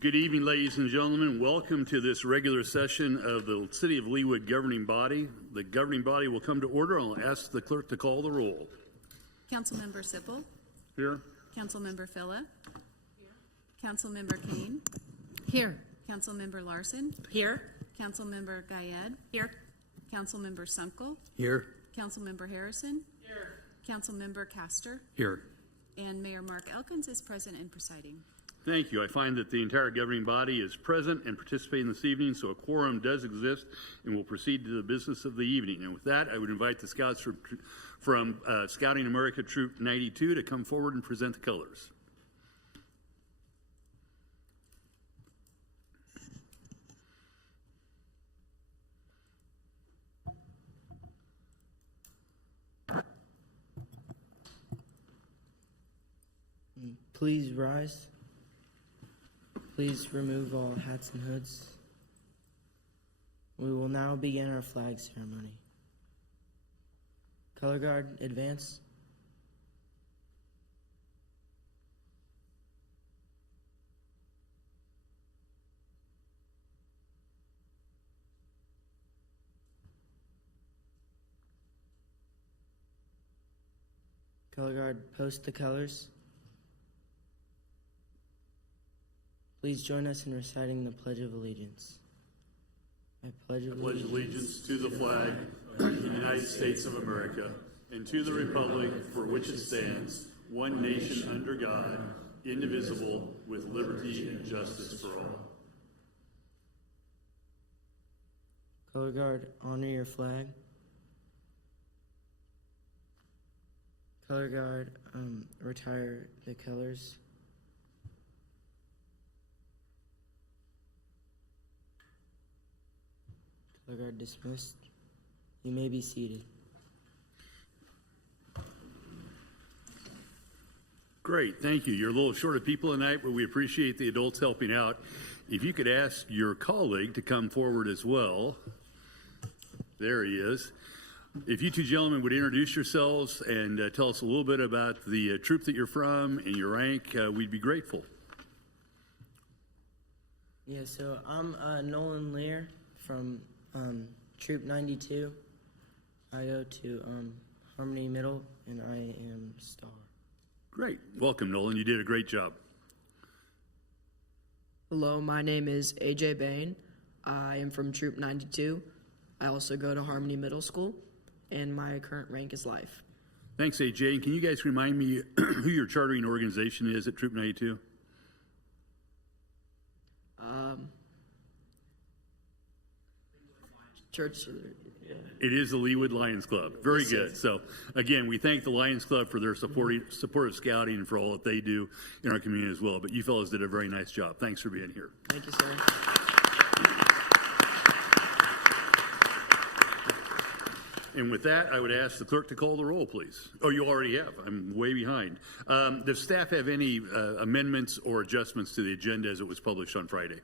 Good evening, ladies and gentlemen. Welcome to this regular session of the City of Leawood governing body. The governing body will come to order. I'll ask the clerk to call the roll. Councilmember Sippel. Here. Councilmember Phillip. Here. Councilmember Kane. Here. Councilmember Larson. Here. Councilmember Gayed. Here. Councilmember Sunkel. Here. Councilmember Harrison. Here. Councilmember Castor. Here. And Mayor Mark Elkins is present and presiding. Thank you. I find that the entire governing body is present and participating this evening, so a quorum does exist, and we'll proceed to the business of the evening. And with that, I would invite the scouts from Scouting America Troop 92 to come forward and present the colors. Please rise. Please remove all hats and hoods. We will now begin our flag ceremony. Color guard, advance. Color guard, post the colors. Please join us in reciting the Pledge of Allegiance. I pledge allegiance to the flag of the United States of America and to the republic for which it stands, one nation under God, indivisible, with liberty and justice for all. Color guard, honor your flag. Color guard, retire the colors. Color guard dismissed. You may be seated. Great, thank you. You're a little short of people tonight, but we appreciate the adults helping out. If you could ask your colleague to come forward as well. There he is. If you two gentlemen would introduce yourselves and tell us a little bit about the troop that you're from and your rank, we'd be grateful. Yeah, so I'm Nolan Lear from Troop 92. I go to Harmony Middle, and I am Star. Great. Welcome, Nolan. You did a great job. Hello, my name is AJ Bain. I am from Troop 92. I also go to Harmony Middle School, and my current rank is Life. Thanks, AJ. Can you guys remind me who your chartering organization is at Troop 92? Church. Yeah. It is the Leawood Lions Club. Very good. So, again, we thank the Lions Club for their support of scouting and for all that they do in our community as well. But you fellows did a very nice job. Thanks for being here. Thank you, sir. And with that, I would ask the clerk to call the roll, please. Oh, you already have. I'm way behind. Does staff have any amendments or adjustments to the agenda as it was published on Friday?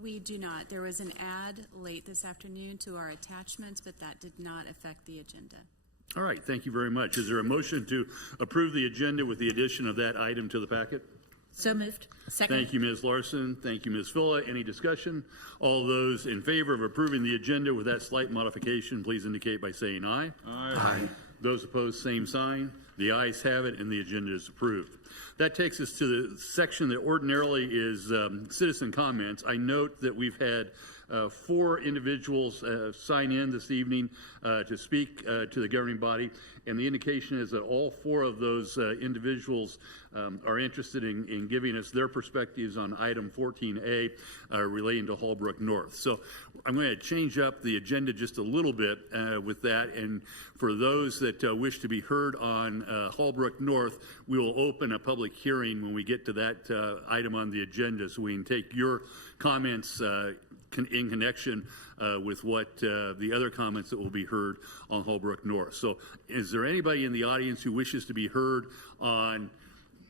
We do not. There was an ad late this afternoon to our attachments, but that did not affect the agenda. All right. Thank you very much. Is there a motion to approve the agenda with the addition of that item to the packet? So moved. Second. Thank you, Ms. Larson. Thank you, Ms. Villa. Any discussion? All those in favor of approving the agenda with that slight modification, please indicate by saying aye. Aye. Aye. Those opposed, same sign. The ayes have it, and the agenda is approved. That takes us to the section that ordinarily is citizen comments. I note that we've had 4 individuals sign in this evening to speak to the governing body, and the indication is that all 4 of those individuals are interested in giving us their perspectives on item 14A relating to Hallbrook North. So I'm going to change up the agenda just a little bit with that, and for those that wish to be heard on Hallbrook North, we will open a public hearing when we get to that item on the agenda, so we can take your comments in connection with what the other comments that will be heard on Hallbrook North. So is there anybody in the audience who wishes to be heard on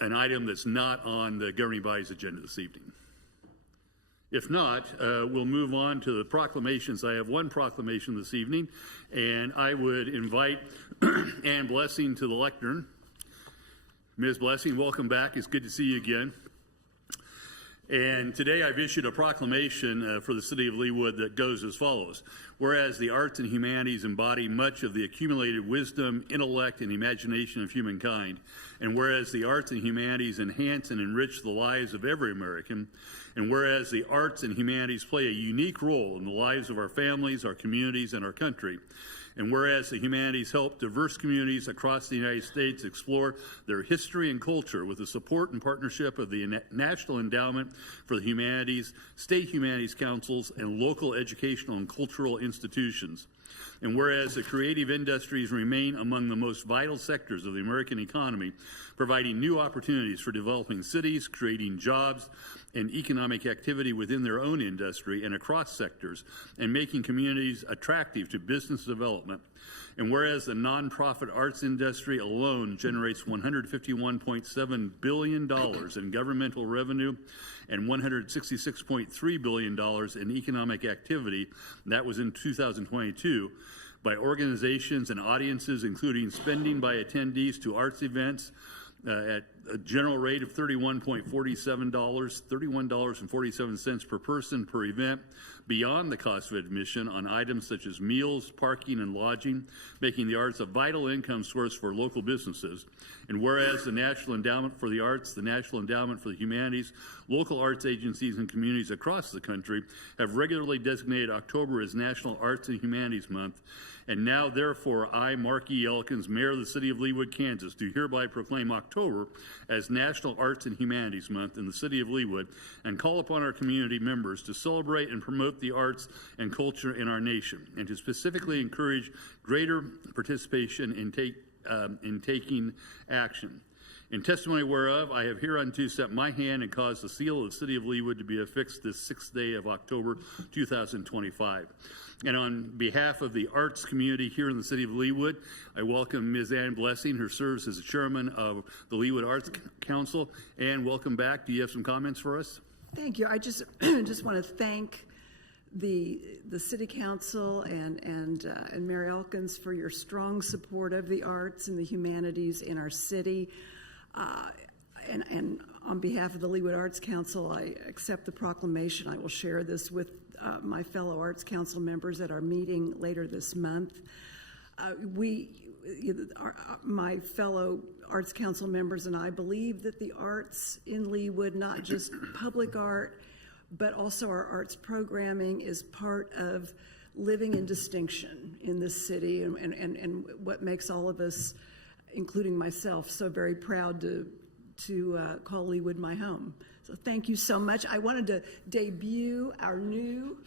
an item that's not on the governing body's agenda this evening? If not, we'll move on to the proclamations. I have one proclamation this evening, and I would invite Ann Blessing to the lectern. Ms. Blessing, welcome back. It's good to see you again. And today I've issued a proclamation for the city of Leawood that goes as follows. Whereas the arts and humanities embody much of the accumulated wisdom, intellect, and imagination of humankind, and whereas the arts and humanities enhance and enrich the lives of every American, and whereas the arts and humanities play a unique role in the lives of our families, our communities, and our country, and whereas the humanities help diverse communities across the United States explore their history and culture with the support and partnership of the National Endowment for the Humanities, state humanities councils, and local educational and cultural institutions. And whereas the creative industries remain among the most vital sectors of the American economy, providing new opportunities for developing cities, creating jobs and economic activity within their own industry and across sectors, and making communities attractive to business development. And whereas the nonprofit arts industry alone generates $151.7 billion in governmental revenue and $166.3 billion in economic activity, that was in 2022, by organizations and audiences, including spending by attendees to arts events at a general rate of $31.47 per person per event, beyond the cost of admission on items such as meals, parking, and lodging, making the arts a vital income source for local businesses. And whereas the National Endowment for the Arts, the National Endowment for the Humanities, local arts agencies, and communities across the country have regularly designated October as National Arts and Humanities Month. And now, therefore, I, Mark E. Elkins, Mayor of the City of Leawood, Kansas, do hereby proclaim October as National Arts and Humanities Month in the City of Leawood, and call upon our community members to celebrate and promote the arts and culture in our nation, and to specifically encourage greater participation in taking action. In testimony whereof, I have hereunto set my hand and caused the seal of the City of Leawood to be affixed this 6th day of October 2025. And on behalf of the arts community here in the City of Leawood, I welcome Ms. Ann Blessing, who serves as the chairman of the Leawood Arts Council. Ann, welcome back. Do you have some comments for us? Thank you. I just want to thank the City Council and Mayor Elkins for your strong support of the arts and the humanities in our city. And on behalf of the Leawood Arts Council, I accept the proclamation. I will share this with my fellow Arts Council members at our meeting later this month. My fellow Arts Council members and I believe that the arts in Leawood, not just public art, but also our arts programming, is part of living in distinction in this city, and what makes all of us, including myself, so very proud to call Leawood my home. So thank you so much. I wanted to debut our new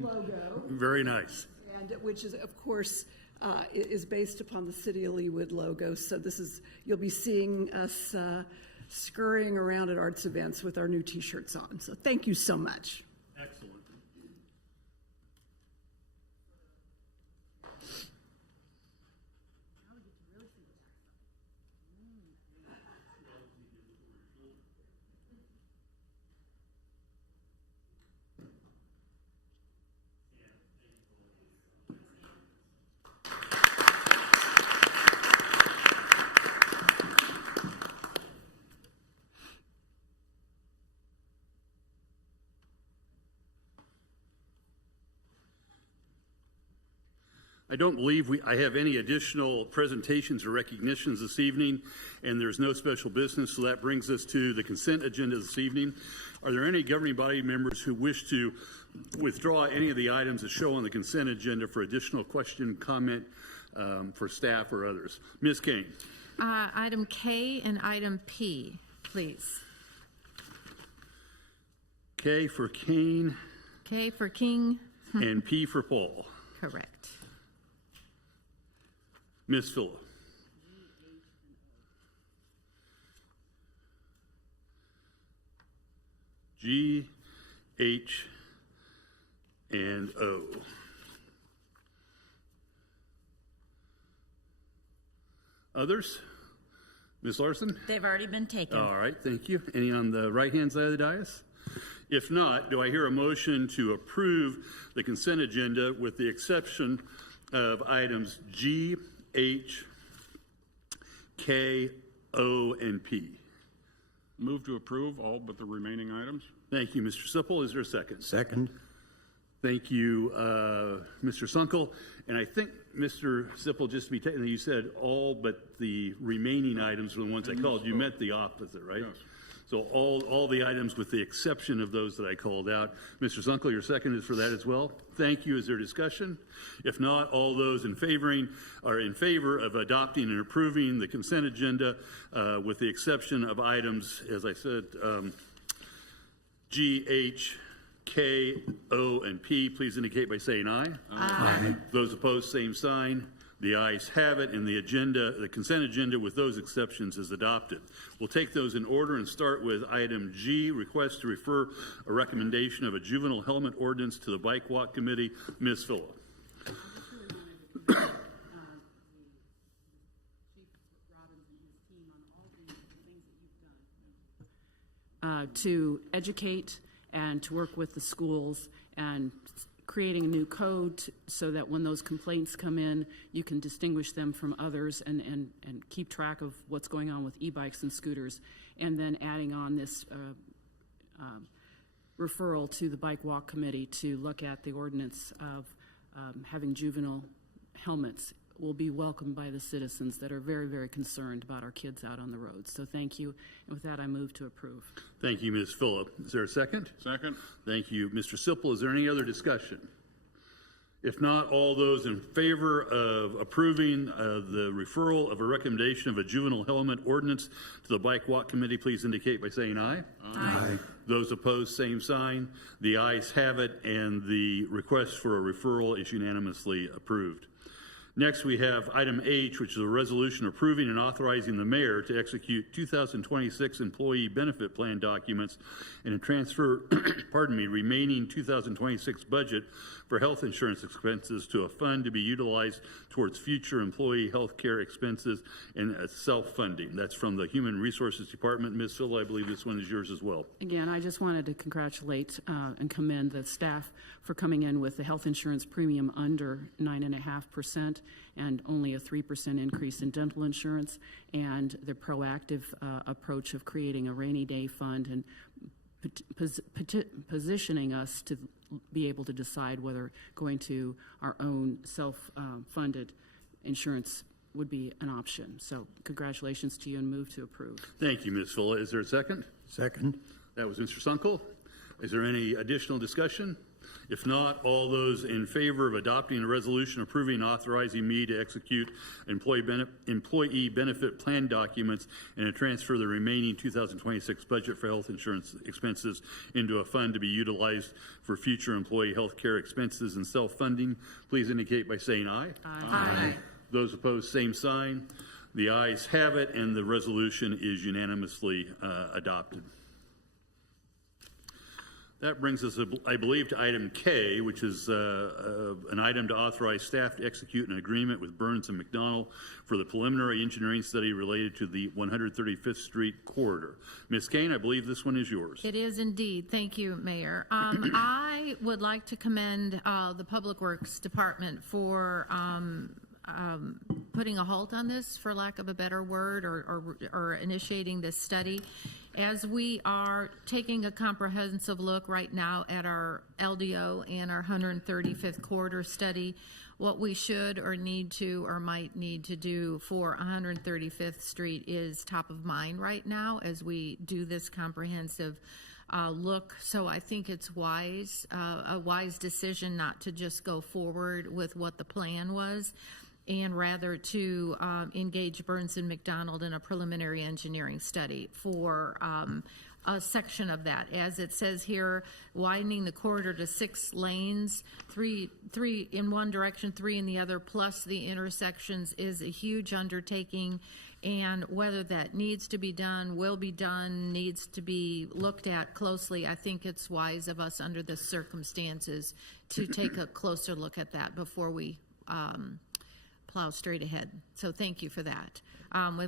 logo. Very nice. And which is, of course, is based upon the City of Leawood logo. So you'll be seeing us scurrying around at arts events with our new T-shirts on. So thank you so much. Excellent. I don't believe I have any additional presentations or recognitions this evening, and there's no special business, so that brings us to the consent agenda this evening. Are there any governing body members who wish to withdraw any of the items that show on the consent agenda for additional question, comment for staff or others? Ms. Kane. Item K and item P, please. K for Kane. K for King. And P for Paul. Correct. Ms. Phillip. G, H, and O. Others? Ms. Larson? They've already been taken. All right, thank you. Any on the right-hand side of the dais? If not, do I hear a motion to approve the consent agenda with the exception of items G, H, K, O, and P? Move to approve all but the remaining items. Thank you, Mr. Sipple. Is there a second? Second. Thank you, Mr. Sunkel. And I think, Mr. Sipple, just to be technical, you said all but the remaining items were the ones I called. You meant the opposite, right? Yes. So all the items with the exception of those that I called out. Mr. Sunkel, your second is for that as well. Thank you. Is there discussion? If not, all those in favor of adopting and approving the consent agenda with the exception of items, as I said, G, H, K, O, and P, please indicate by saying aye. Aye. Those opposed, same sign. The ayes have it, and the consent agenda with those exceptions is adopted. We'll take those in order and start with item G, request to refer a recommendation of a juvenile helmet ordinance to the Bike Walk Committee. Ms. Phillip. To educate and to work with the schools and creating a new code so that when those complaints come in, you can distinguish them from others and keep track of what's going on with e-bikes and scooters. And then adding on this referral to the Bike Walk Committee to look at the ordinance of having juvenile helmets will be welcomed by the citizens that are very, very concerned about our kids out on the roads. So thank you. And with that, I move to approve. Thank you, Ms. Phillip. Is there a second? Second. Thank you, Mr. Sipple. Is there any other discussion? If not, all those in favor of approving the referral of a recommendation of a juvenile helmet ordinance to the Bike Walk Committee, please indicate by saying aye. Aye. Those opposed, same sign. The ayes have it, and the request for a referral is unanimously approved. Next, we have item H, which is a resolution approving and authorizing the mayor to execute 2026 employee benefit plan documents and to transfer, remaining 2026 budget for health insurance expenses to a fund to be utilized towards future employee health care expenses and self-funding. That's from the Human Resources Department. Ms. Phil, I believe this one is yours as well. Again, I just wanted to congratulate and commend the staff for coming in with the health insurance premium under 9.5% and only a 3% increase in dental insurance, and the proactive approach of creating a rainy day fund and positioning us to be able to decide whether going to our own self-funded insurance would be an option. So congratulations to you and move to approve. Thank you, Ms. Fuller. Is there a second? Second. That was Mr. Sunkel. Is there any additional discussion? If not, all those in favor of adopting a resolution approving and authorizing me to execute employee benefit plan documents and to transfer the remaining 2026 budget for health insurance expenses into a fund to be utilized for future employee health care expenses and self-funding, please indicate by saying aye. Aye. Those opposed, same sign. The ayes have it, and the resolution is unanimously adopted. That brings us, I believe, to item K, which is an item to authorize staff to execute an agreement with Burns and McDonnell for the preliminary engineering study related to the 135th Street corridor. Ms. Kane, I believe this one is yours. It is indeed. Thank you, Mayor. I would like to commend the Public Works Department for putting a halt on this, for lack of a better word, or initiating this study. As we are taking a comprehensive look right now at our LDO and our 135th corridor study, what we should or need to or might need to do for 135th Street is top of mind right now as we do this comprehensive look. So I think it's wise, a wise decision not to just go forward with what the plan was, and rather to engage Burns and McDonnell in a preliminary engineering study for a section of that. As it says here, widening the corridor to 6 lanes, three in one direction, 3 in the other, plus the intersections is a huge undertaking. And whether that needs to be done, will be done, needs to be looked at closely, I think it's wise of us under the circumstances to take a closer look at that before we plow straight ahead. So thank you for that.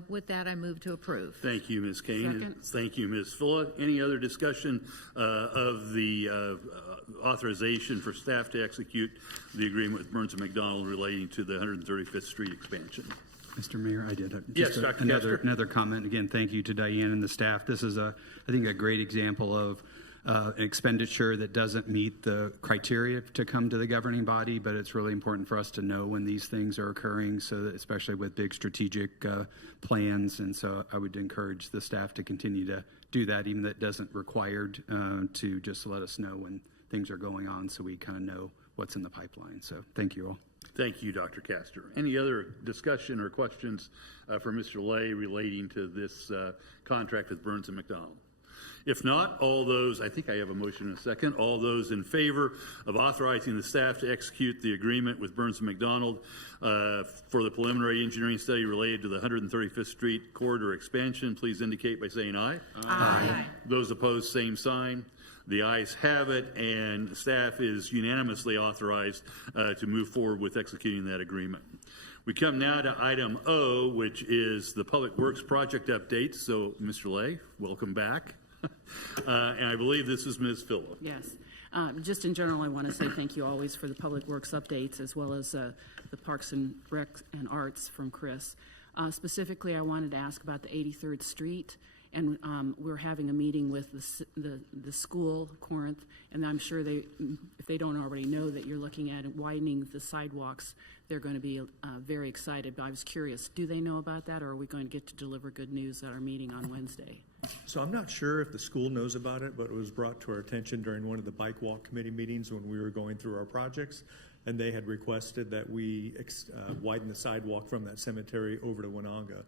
With that, I move to approve. Thank you, Ms. Kane. Second. Thank you, Ms. Fuller. Any other discussion of the authorization for staff to execute the agreement with Burns and McDonnell relating to the 135th Street expansion? Mr. Mayor, I did. Yes, Just Dr. another Castor. another comment. Again, thank you to Diane and the staff. This is I think, a great example of an expenditure that doesn't meet the criteria to come to the governing body, but it's really important for us to know when these things are occurring, so that, especially with big strategic plans. And so I would encourage the staff to continue to do that, even though it doesn't required to just let us know when things are going on, so we kind of know what's in the pipeline. So thank you all. Thank you, Dr. Castor. Any other discussion or questions for Mr. Lay relating to this contract with Burns and McDonald? If not, all those, I think I have a motion in a second, all those in favor of authorizing the staff to execute the agreement with Burns and McDonald for the preliminary engineering study related to the 135th Street corridor expansion, please indicate by saying aye. Aye. Those opposed, same sign. The ayes have it, and staff is unanimously authorized to move forward with executing that agreement. We come now to item O, which is the Public Works project update. So, Mr. Lay, welcome back. And I believe this is Ms. Phillip. Yes. Just in general, I want to say thank you always for the Public Works updates, as well as the Parks and Rec and Arts from Chris. Specifically, I wanted to ask about the 83rd Street. And we're having a meeting with the school, Corinth, and I'm sure if they don't already know that you're looking at widening the sidewalks, they're going to be very excited. But I was curious, do they know about that, or are we going to get to deliver good news at our meeting on Wednesday? So I'm not sure if the school knows about it, but it was brought to our attention during one of the bike walk committee meetings when we were going through our projects, and they had requested that we widen the sidewalk from that cemetery over to Winonga.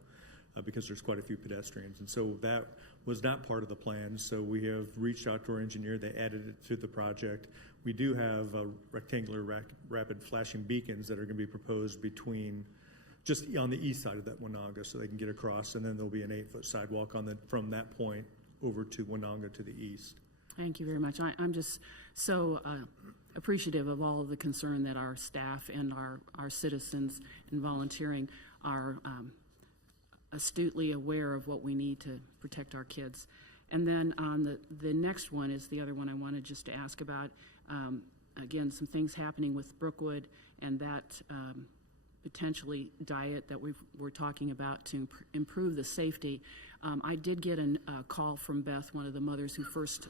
Because there's quite a few pedestrians. And so that was not part of the plan. So we have reached out to our engineer. They added it to the project. We do have rectangular rapid flashing beacons that are going to be proposed between just on the east side of that Winonga, so they can get across. And then there'll be an 8-foot sidewalk from that point over to Winonga to the east. Thank you very much. I'm just so appreciative of all of the concern that our staff and our citizens and volunteering are astutely aware of what we need to protect our kids. And then on the next one is the other one I wanted just to ask about. Again, some things happening with Brookwood and that potentially diet that we're talking about to improve the safety. I did get a call from Beth, one of the mothers who first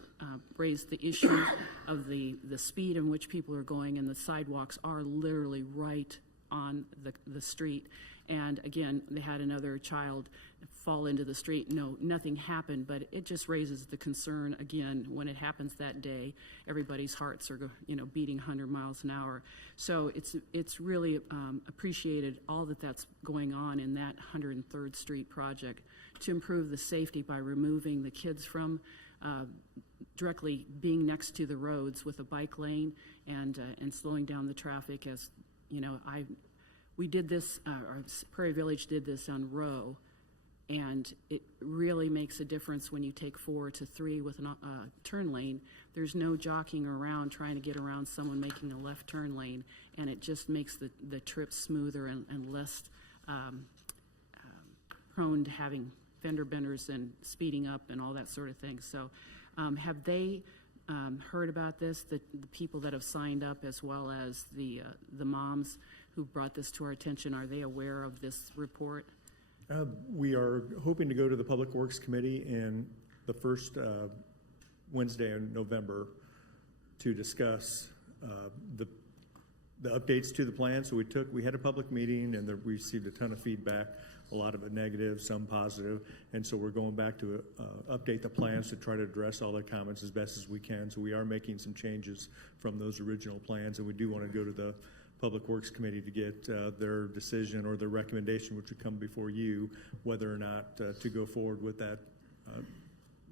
raised the issue of the speed in which people are going, and the sidewalks are literally right on the street. And again, they had another child fall into the street. No, nothing happened, but it just raises the concern again when it happens that day. Everybody's hearts are, beating 100 miles an hour. So it's really appreciated all that's going on in that 103rd Street project to improve the safety by removing the kids from directly being next to the roads with a bike lane and slowing down the traffic. As we did this, or Prairie Village did this on Row, and it really makes a difference when you take 4 to 3 with a turn lane. There's no jockeying around trying to get around someone making a left turn lane, and it just makes the trip smoother and less prone to having fender benders and speeding up and all that sort of thing. So have they heard about this, the people that have signed up, as well as the moms who brought this to our attention? Are they aware of this report? We are hoping to go to the Public Works Committee in the first Wednesday in November to discuss the updates to the plan. So we had a public meeting, and we received a ton of feedback, a lot of it negative, some positive, and so we're going back to update the plans to try to address all the comments as best as we can. So we are making some changes from those original plans, and we do want to go to the Public Works Committee to get their decision or their recommendation, which would come before you, whether or not to go forward with that,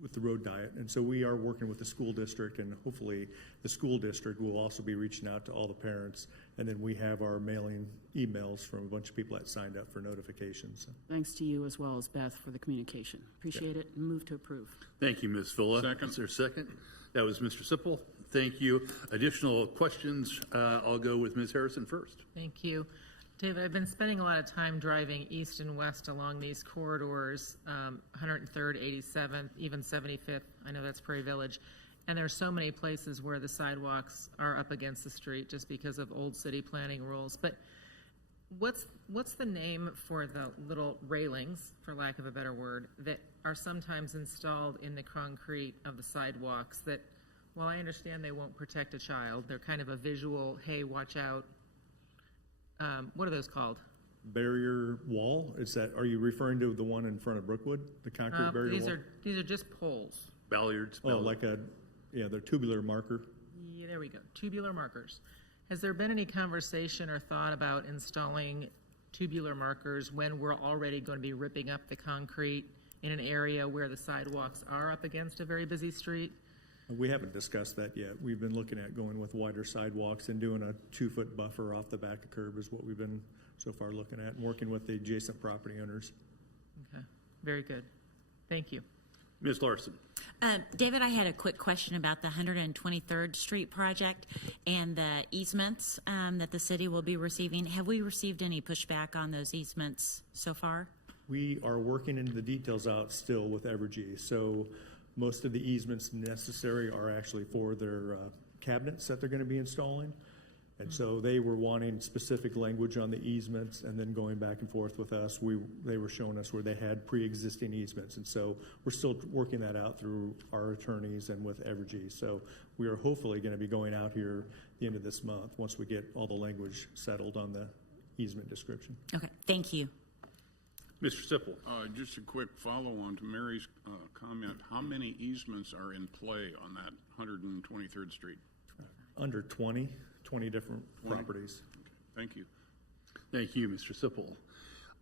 with the road diet. And so we are working with the school district, and hopefully the school district will also be reaching out to all the parents. And then we have our mailing emails from a bunch of people that signed up for notifications. Thanks to you as well as Beth for the communication. Appreciate it, and move to approve. Thank you, Ms. Villa. Second. Is there a second? That was Mr. Sipple. Thank you. Additional questions? I'll go with Ms. Harrison first. Thank you. David, I've been spending a lot of time driving east and west along these corridors, 103rd, 87th, even 75th. I know that's Prairie Village. And there's so many places where the sidewalks are up against the street just because of old city planning rules. But what's the name for the little railings, for lack of a better word, that are sometimes installed in the concrete of the sidewalks that, while I understand they won't protect a child, they're kind of a visual, hey, watch out. What are those called? Barrier wall, are you referring to the one in front of Brookwood, the concrete barrier wall? These are just poles. Balliards. Oh, they're tubular marker. Yeah, there we go, tubular markers. Has there been any conversation or thought about installing tubular markers when we're already going to be ripping up the concrete in an area where the sidewalks are up against a very busy street? We haven't discussed that yet. We've been looking at going with wider sidewalks and doing a 2-foot buffer off the back of curb is what we've been so far looking at, and working with the adjacent property owners. Okay, very good. Thank you. Ms. Larson. David, I had a quick question about the 123rd Street project and the easements that the city will be receiving. Have we received any pushback on those easements so far? We are working into the details out still with Evergy. So most of the easements necessary are actually for their cabinets that they're going to be installing. And so they were wanting specific language on the easements, and then going back and forth with us, they were showing us where they had pre-existing easements. And so we're still working that out through our attorneys and with Evergy. So we are hopefully going to be going out here at the end of this month once we get all the language settled on the easement description. Okay, thank you. Mr. Sipple. Just a quick follow-on to Mary's comment. How many easements are in play on that 123rd Street? Under 20 different properties. Okay, thank you. Thank you, Mr. Sipple.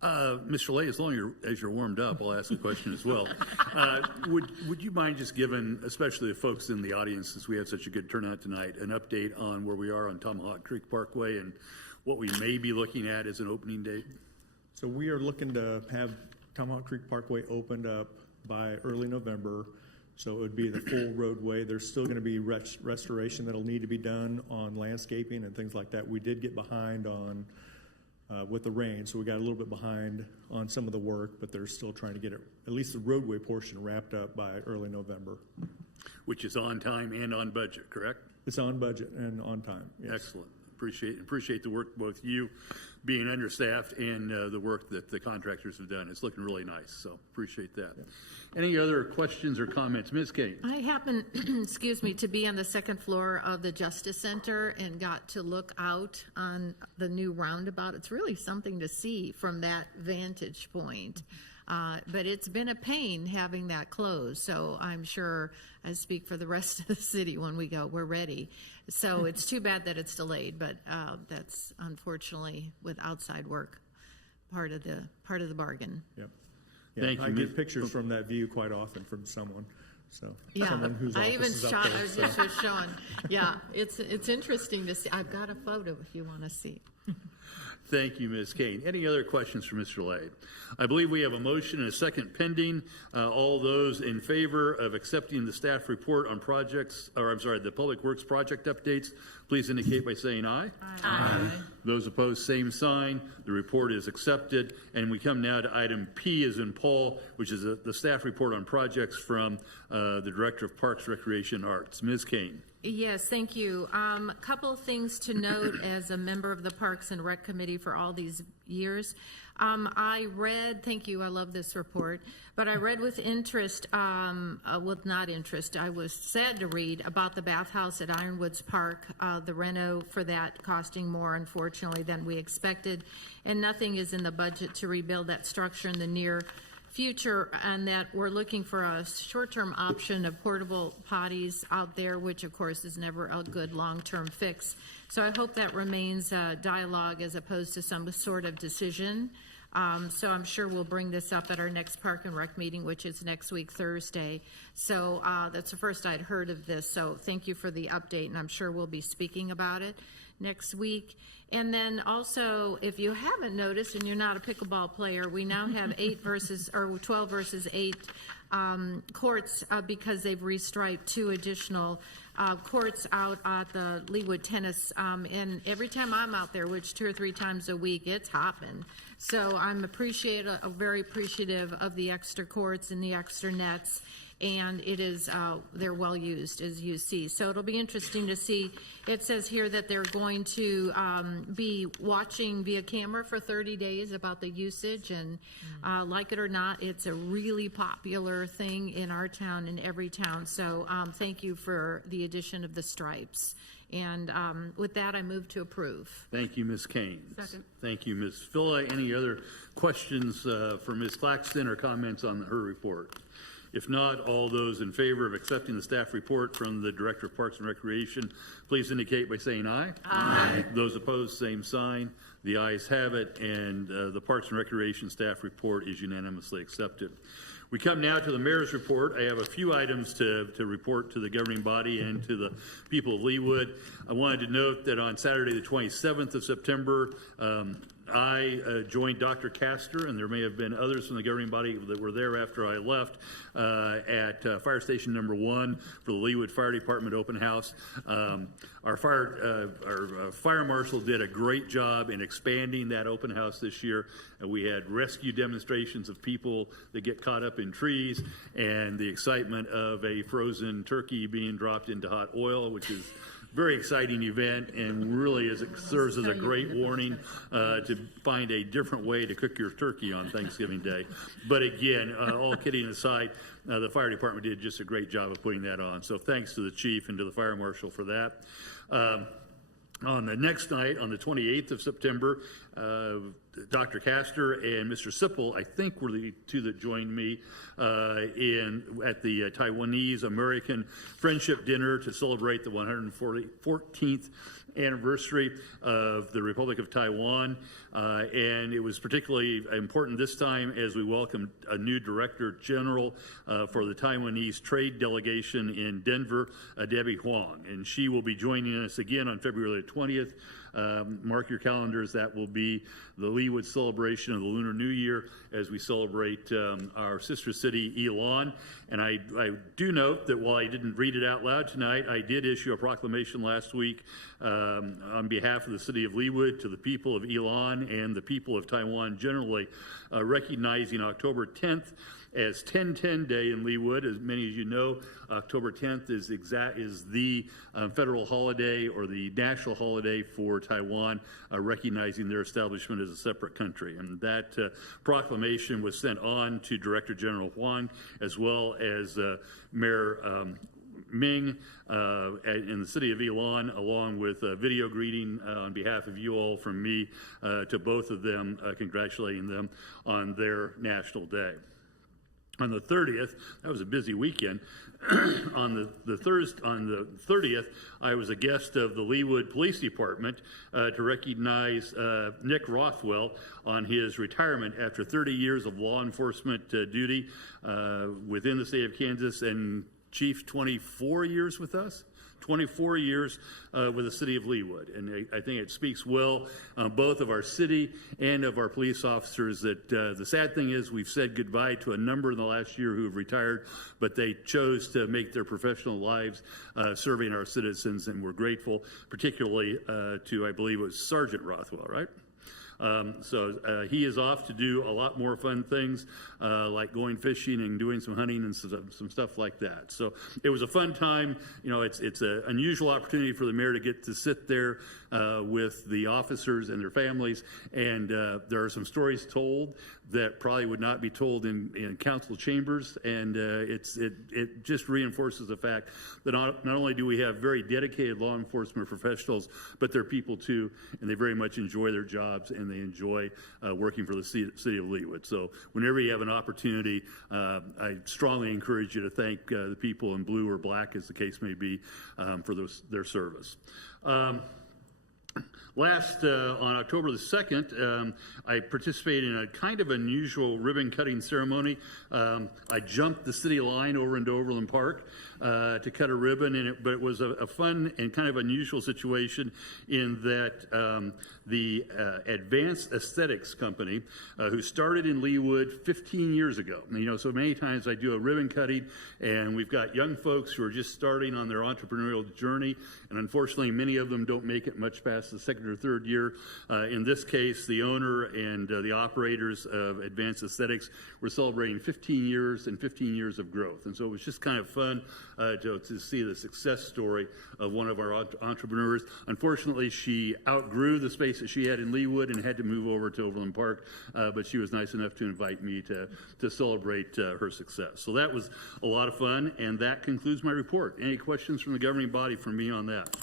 Mr. Lay, as long as you're warmed up, I'll ask a question as well. Would you mind just giving, especially the folks in the audience, since we had such a good turnout tonight, an update on where we are on Tomahawk Creek Parkway and what we may be looking at as an opening date? So we are looking to have Tomahawk Creek Parkway opened up by early November. So it would be the full roadway. There's still going to be restoration that'll need to be done on landscaping and things like that. We did get behind on with the rain, so we got a little bit behind on some of the work, but they're still trying to get it, at least the roadway portion, wrapped up by early November. Which is on time and on budget, correct? It's on budget and on time. Yes. Excellent. Appreciate the work, both you being understaffed and the work that the contractors have done. It's looking really nice, so appreciate that. Yeah. Any other questions or comments? Ms. Kane. I happen, excuse me, to be on the second floor of the Justice Center and got to look out on the new roundabout. It's really something to see from that vantage point. But it's been a pain having that closed, so I'm sure I speak for the rest of the city when we go, we're ready. So it's too bad that it's delayed, but that's unfortunately with outside work, part of the bargain. Yep. Yeah, Thank you. I get pictures from that view quite often from someone. So yeah, someone whose I office even is up shot. there, I was just showing. Yeah, it's interesting to see. I've got a photo if you want to see. Thank you, Ms. Kane. Any other questions for Mr. Lay? I believe we have a motion and a second pending. All those in favor of accepting the staff report on the Public Works project updates, please indicate by saying aye. Aye. Those opposed, same sign. The report is accepted. And we come now to item P as in Paul, which is the staff report on projects from the Director of Parks, Recreation, and Arts. Ms. Kane. Yes, thank you. A couple of things to note as a member of the Parks and Rec Committee for all these years. I read, thank you, I love this report, but I read with interest, with not interest, I was sad to read about the bathhouse at Ironwoods Park, the reno for that costing more, unfortunately, than we expected, and nothing is in the budget to rebuild that structure in the near future, and that we're looking for a short-term option of portable potties out there, which of course is never a good long-term fix. So I hope that remains a dialogue as opposed to some sort of decision. So I'm sure we'll bring this up at our next Park and Rec meeting, which is next week, Thursday. So that's the first I'd heard of this. So thank you for the update, and I'm sure we'll be speaking about it next week. And then also, if you haven't noticed and you're not a pickleball player, we now have 12 versus 8 courts because they've restriped 2 additional courts out at the Leawood Tennis. And every time I'm out there, which 2 or 3 times a week, it's hopping. So I'm very appreciative of the extra courts and the extra nets. and it is, they're well used, as you see. So it'll be interesting to see. It says here that they're going to be watching via camera for 30 days about the usage, and like it or not, it's a really popular thing in our town, in every town. So thank you for the addition of the stripes. And with that, I move to approve. Thank you, Ms. Kane. Second. Thank you, Ms. Phila. Any other questions for Ms. Claxton or comments on her report? If not, all those in favor of accepting the staff report from the Director of Parks and Recreation, please indicate by saying aye. Aye. Those opposed, same sign. The ayes have it, and the Parks and Recreation staff report is unanimously accepted. We come now to the mayor's report. I have a few items to report to the governing body and to the people of Leawood. I wanted to note that on Saturday, the 27th of September, I joined Dr. Castor, and there may have been others from the governing body that were there after I left, at Fire Station Number 1 for the Leawood Fire Department open house. Our fire marshal did a great job in expanding that open house this year. We had rescue demonstrations of people that get caught up in trees, and the excitement of a frozen turkey being dropped into hot oil, which is very exciting event, and really serves as a great warning to find a different way to cook your turkey on Thanksgiving Day. But again, all kidding aside, the fire department did just a great job of putting that on. So thanks to the chief and to the fire marshal for that. On the next night, on the 28th of September, Dr. Castor and Mr. Sipple, I think, were the two that joined me at the Taiwanese American Friendship Dinner to celebrate the 114th anniversary of the Republic of Taiwan. And it was particularly important this time as we welcomed a new Director General for the Taiwanese Trade Delegation in Denver, Debbie Huang. And she will be joining us again on February the 20th. Mark your calendars. That will be the Leawood celebration of the Lunar New Year as we celebrate our sister city, Elon. And I do note that while I didn't read it out loud tonight, I did issue a proclamation last week on behalf of the city of Leawood to the people of Elon and the people of Taiwan generally, recognizing October 10th as 10-10 Day in Leawood. As many of you know, October 10th is the federal holiday or the national holiday for Taiwan, recognizing their establishment as a separate country. And that proclamation was sent on to Director General Huang as well as Mayor Ming in the city of Elon, along with a video greeting on behalf of you all from me to both of them, congratulating them on their National Day. On the 30th, that was a busy weekend. on the 30th, I was a guest of the Leawood Police Department to recognize Nick Rothwell on his retirement after 30 years of law enforcement duty within the state of Kansas, and Chief, 24 years with us. 24 years with the city of Leawood. And I think it speaks well both of our city and of our police officers that the sad thing is we've said goodbye to a number in the last year who have retired, but they chose to make their professional lives serving our citizens, and we're grateful, particularly to, I believe it was Sergeant Rothwell, right? So he is off to do a lot more fun things like going fishing and doing some hunting and some stuff like that. So it was a fun time. You know, it's an unusual opportunity for the mayor to get to sit there with the officers and their families. And there are some stories told that probably would not be told in council chambers. And it just reinforces the fact that not only do we have very dedicated law enforcement professionals, but they're people too, and they very much enjoy their jobs and they enjoy working for the city of Leawood. So whenever you have an opportunity, I strongly encourage you to thank the people in blue or black, as the case may be, for their service. Last, on October the 2nd, I participated in a kind of unusual ribbon cutting ceremony. I jumped the city line over into Overland Park to cut a ribbon, but it was a fun and kind of unusual situation in that the Advanced Aesthetics Company, who started in Leawood 15 years ago. You know, so many times I do a ribbon cutting, and we've got young folks who are just starting on their entrepreneurial journey, and unfortunately, many of them don't make it much past past the second or third year. In this case, the owner and the operators of Advanced Aesthetics were celebrating 15 years and 15 years of growth. And so it was just kind of fun to see the success story of one of our entrepreneurs. Unfortunately, she outgrew the space that she had in Leawood and had to move over to Overland Park, but she was nice enough to invite me to celebrate her success. So that was a lot of fun, and that concludes my report. Any questions from the governing body for me on that?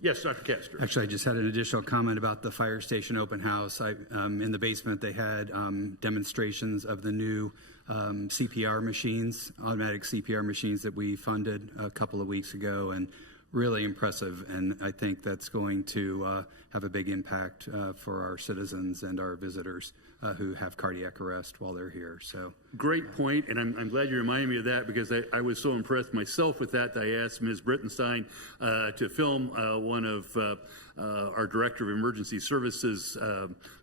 Yes, Dr. Castor. Actually, I just had an additional comment about the fire station open house. In the basement, they had demonstrations of the new CPR machines, automatic CPR machines that we funded a couple of weeks ago, and really impressive. And I think that's going to have a big impact for our citizens and our visitors who have cardiac arrest while they're here. So great point, and I'm glad you reminded me of that, because I was so impressed myself with that I asked Ms. Brittenstein to film one of our Director of Emergency Services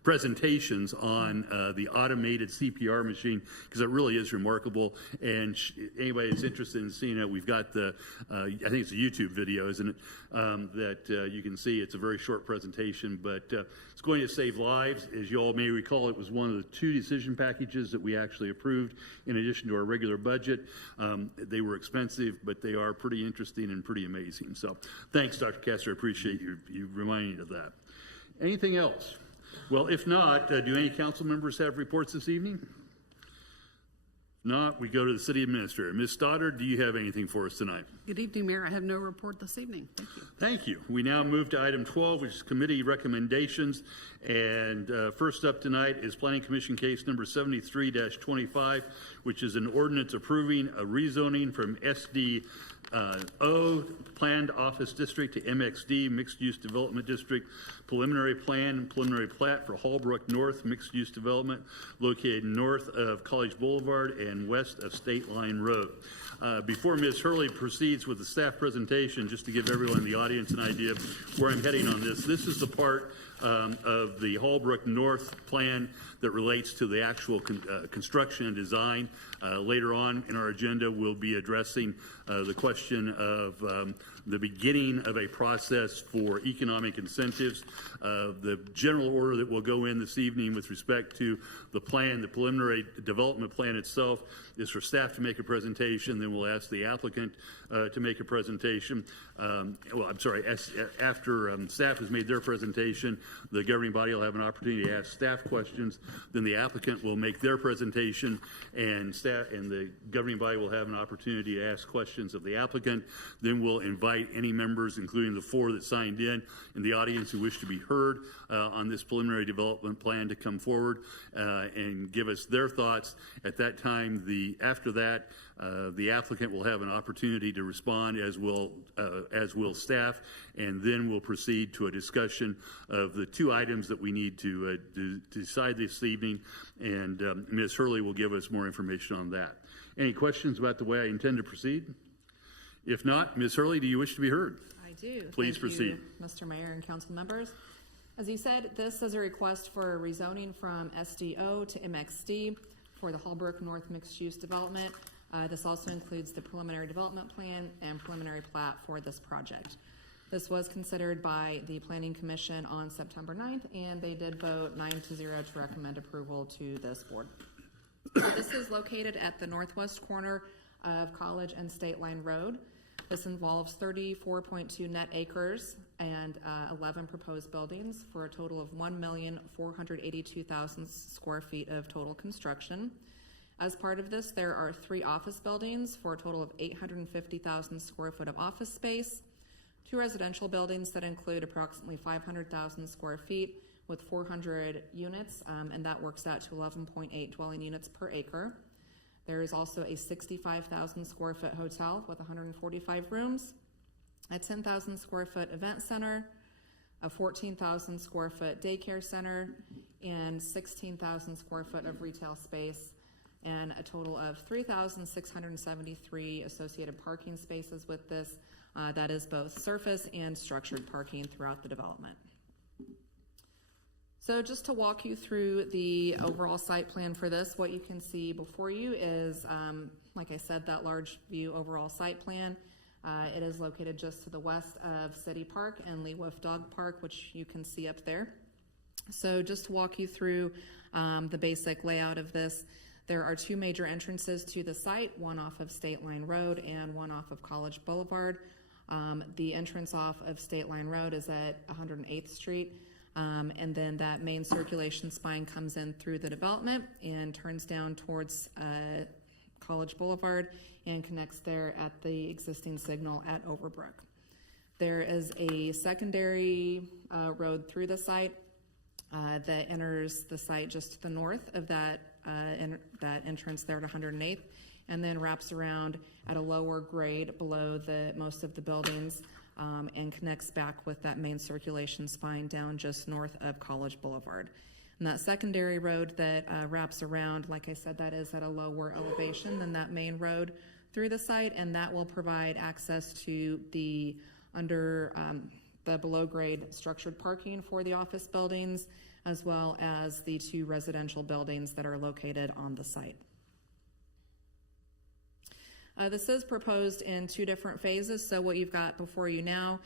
presentations on the automated CPR machine, because it really is remarkable. And anybody that's interested in seeing it, we've got the, I think it's a YouTube video, isn't it, that you can see. It's a very short presentation, but it's going to save lives. As you all may recall, it was one of the 2 decision packages that we actually approved in addition to our regular budget. They were expensive, but they are pretty interesting and pretty amazing. So thanks, Dr. Castor. I appreciate you reminding me of that. Anything else? Well, if not, do any council members have reports this evening? If not, we go to the city administrator. Ms. Stoddard, do you have anything for us tonight? Good evening, Mayor. I have no report this evening. Thank you. Thank you. We now move to item 12, which is committee recommendations. And first up tonight is Planning Commission case number 73-25, which is an ordinance approving a rezoning from SD Planned Office District to MXD, Mixed Use Development District, preliminary plan and preliminary plat for Hallbrook North Mixed Use Development, located north of College Boulevard and west of State Line Road. Before Ms. Hurley proceeds with the staff presentation, just to give everyone in the audience an idea of where I'm heading on this, this is the part of the Hallbrook North plan that relates to the actual construction and design. Later on in our agenda, we'll be addressing the question of the beginning of a process for economic incentives. The general order that will go in this evening with respect to the plan, the preliminary development plan itself, is for staff to make a presentation. Then we'll ask the applicant to make a presentation. After staff has made their presentation, the governing body will have an opportunity to ask staff questions. Then the applicant will make their presentation, and the governing body will have an opportunity to ask questions of the applicant. Then we'll invite any members, including the 4 that signed in the audience, who wish to be heard on this preliminary development plan, to come forward and give us their thoughts. At that time, after that, the applicant will have an opportunity to respond, as will staff, and then we'll proceed to a discussion of the 2 items that we need to decide this evening, and Ms. Hurley will give us more information on that. Any questions about the way I intend to proceed? If not, Ms. Hurley, do you wish to be heard? I do. Please Thank proceed. you, Mr. Mayor and council members. As you said, this is a request for rezoning from SDO to MXD for the Hallbrook North Mixed Use Development. This also includes the preliminary development plan and preliminary plat for this project. This was considered by the Planning Commission on September 9th, and they did vote 9-0 to recommend approval to this board. This is located at the northwest corner of College and State Line Road. This involves 34.2 net acres and 11 proposed buildings for a total of 1,482,000 square feet of total construction. As part of this, there are 3 office buildings for a total of 850,000 square foot of office space, 2 residential buildings that include approximately 500,000 square feet with 400 units, and that works out to 11.8 dwelling units per acre. There is also a 65,000 square foot hotel with 145 rooms, a 10,000 square foot event center, a 14,000 square foot daycare center, and 16,000 square foot of retail space, and a total of 3,673 associated parking spaces with this. That is both surface and structured parking throughout the development. So just to walk you through the overall site plan for this, what you can see before you is, like I said, that large view overall site plan. It is located just to the west of City Park and Lee Wolf Dog Park, which you can see up there. So just to walk you through the basic layout of this, there are two major entrances to the site, one off of State Line Road and one off of College Boulevard. The entrance off of State Line Road is at 108th Street, and then that main circulation spine comes in through the development and turns down towards College Boulevard and connects there at the existing signal at Overbrook. There is a secondary road through the site that enters the site just to the north of that entrance there at 108th, and then wraps around at a lower grade below most of the buildings and connects back with that main circulation spine down just north of College Boulevard. And that secondary road that wraps around, like I said, that is at a lower elevation than that main road through the site, and that will provide access to the below grade structured parking for the office buildings, as well as the two residential buildings that are located on the site. This is proposed in two different phases. So what you've got before you now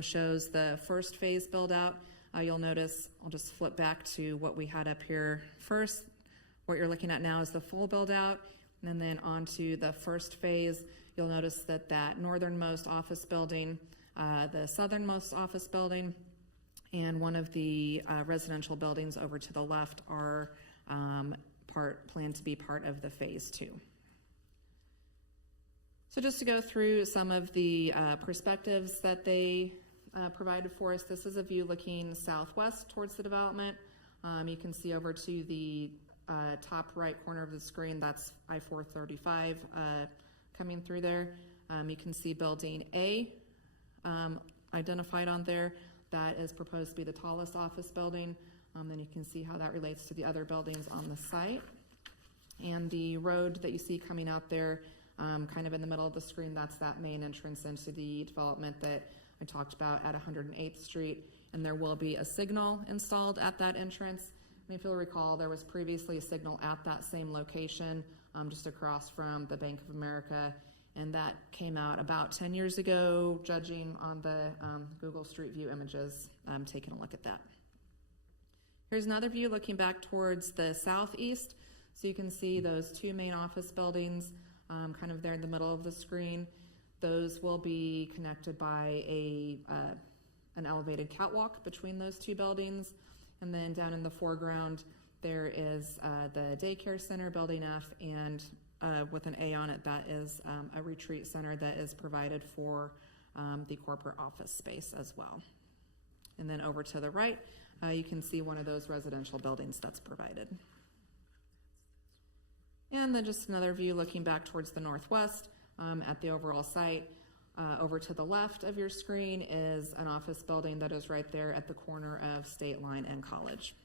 shows the first phase build out. You'll notice, I'll just flip back to what we had up here first. What you're looking at now is the full build out, and then onto the first phase. You'll notice that that northernmost office building, the southernmost office building, and one of the residential buildings over to the left are planned to be part of the phase 2. So just to go through some of the perspectives that they provided for us, this is a view looking southwest towards the development. You can see over to the top right corner of the screen, that's I-435 coming through there. You can see building A identified on there. That is proposed to be the tallest office building. Then you can see how that relates to the other buildings on the site. And the road that you see coming out there, kind of in the middle of the screen, that's that main entrance into the development that I talked about at 108th Street. And there will be a signal installed at that entrance. And if you'll recall, there was previously a signal at that same location, just across from the Bank of America. And that came out about 10 years ago, judging on the Google Street View images, taking a look at that. Here's another view looking back towards the southeast. So you can see those two main office buildings kind of there in the middle of the screen. Those will be connected by an elevated catwalk between those two buildings. And then down in the foreground, there is the daycare center, Building F, and with an A on it, that is a retreat center that is provided for the corporate office space as well. And then over to the right, you can see one of those residential buildings that's provided. And then just another view looking back towards the northwest at the overall site. Over to the left of your screen is an office building that is right there at the corner of State Line and College.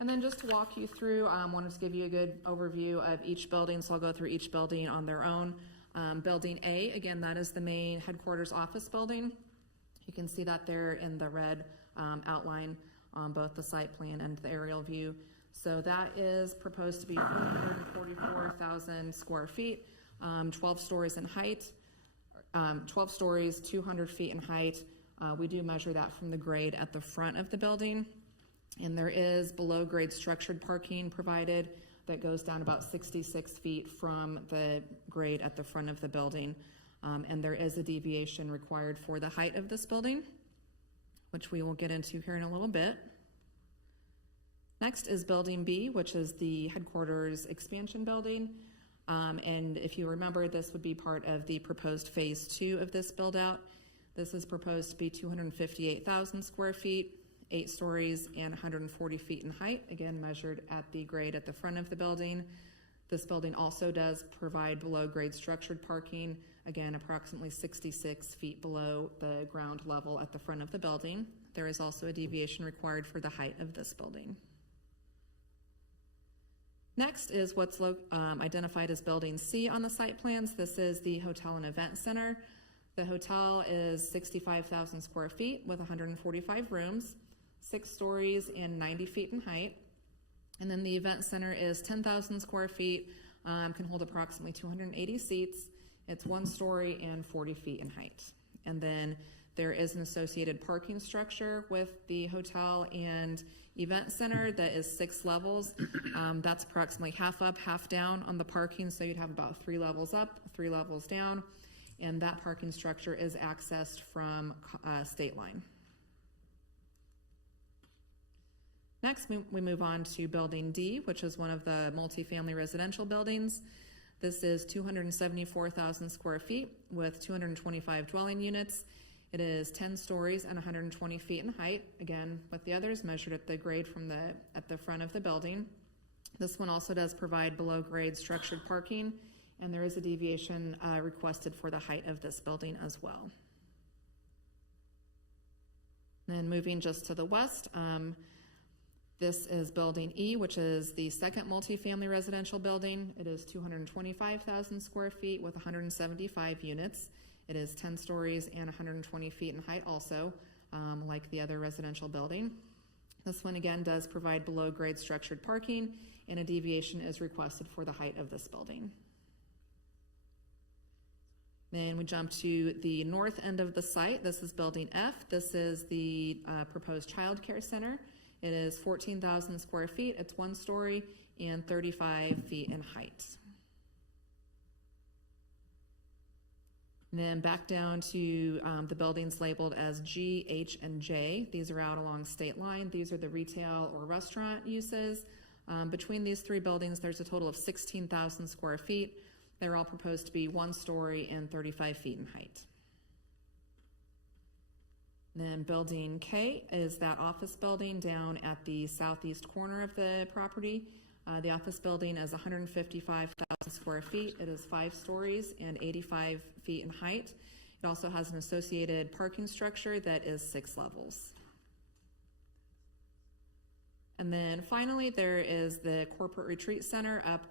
And then just to walk you through, I wanted to give you a good overview of each building, so I'll go through each building on their own. Building A, again, that is the main headquarters office building. You can see that there in the red outline on both the site plan and the aerial view. So that is proposed to be 444,000 square feet, 12 stories in height, 12 stories, 200 feet in height. We do measure that from the grade at the front of the building. And there is below grade structured parking provided that goes down about 66 feet from the grade at the front of the building. And there is a deviation required for the height of this building, which we will get into here in a little bit. Next is Building B, which is the headquarters expansion building. And if you remember, this would be part of the proposed phase 2 of this build out. This is proposed to be 258,000 square feet, 8 stories and 140 feet in height, again measured at the grade at the front of the building. This building also does provide below grade structured parking, again approximately 66 feet below the ground level at the front of the building. There is also a deviation required for the height of this building. Next is what's identified as Building C on the site plans. This is the Hotel and Event Center. The hotel is 65,000 square feet with 145 rooms, 6 stories and 90 feet in height. And then the event center is 10,000 square feet, can hold approximately 280 seats, It's 1 story and 40 feet in height. And then there is an associated parking structure with the hotel and event center that is 6 levels. That's approximately half up, half down on the parking, so you'd have about 3 levels up, 3 levels down, and that parking structure is accessed from State Line. Next, we move on to Building D, which is one of the multifamily residential buildings. This is 274,000 square feet with 225 dwelling units. It is 10 stories and 120 feet in height, again, with the others measured at the grade at the front of the building. This one also does provide below-grade structured parking, and there is a deviation requested for the height of this building as well. Then moving just to the west, this is Building E, which is the second multifamily residential building. It is 225,000 square feet with 175 units. It is 10 stories and 120 feet in height also, like the other residential building. This one again does provide below-grade structured parking, and a deviation is requested for the height of this building. Then we jump to the north end of the site. This is Building F. This is the proposed child care center. It is 14,000 square feet. It's 1 story and 35 feet in height. And then back down to the buildings labeled as G, H, and J. These are out along State Line. These are the retail or restaurant uses. Between these 3 buildings, there's a total of 16,000 square feet. They're all proposed to be 1 story and 35 feet in height. Then Building K is that office building down at the southeast corner of the property. The office building is 155,000 square feet. It is 5 stories and 85 feet in height. It also has an associated parking structure that is 6 levels. And then finally, there is the Corporate Retreat Center up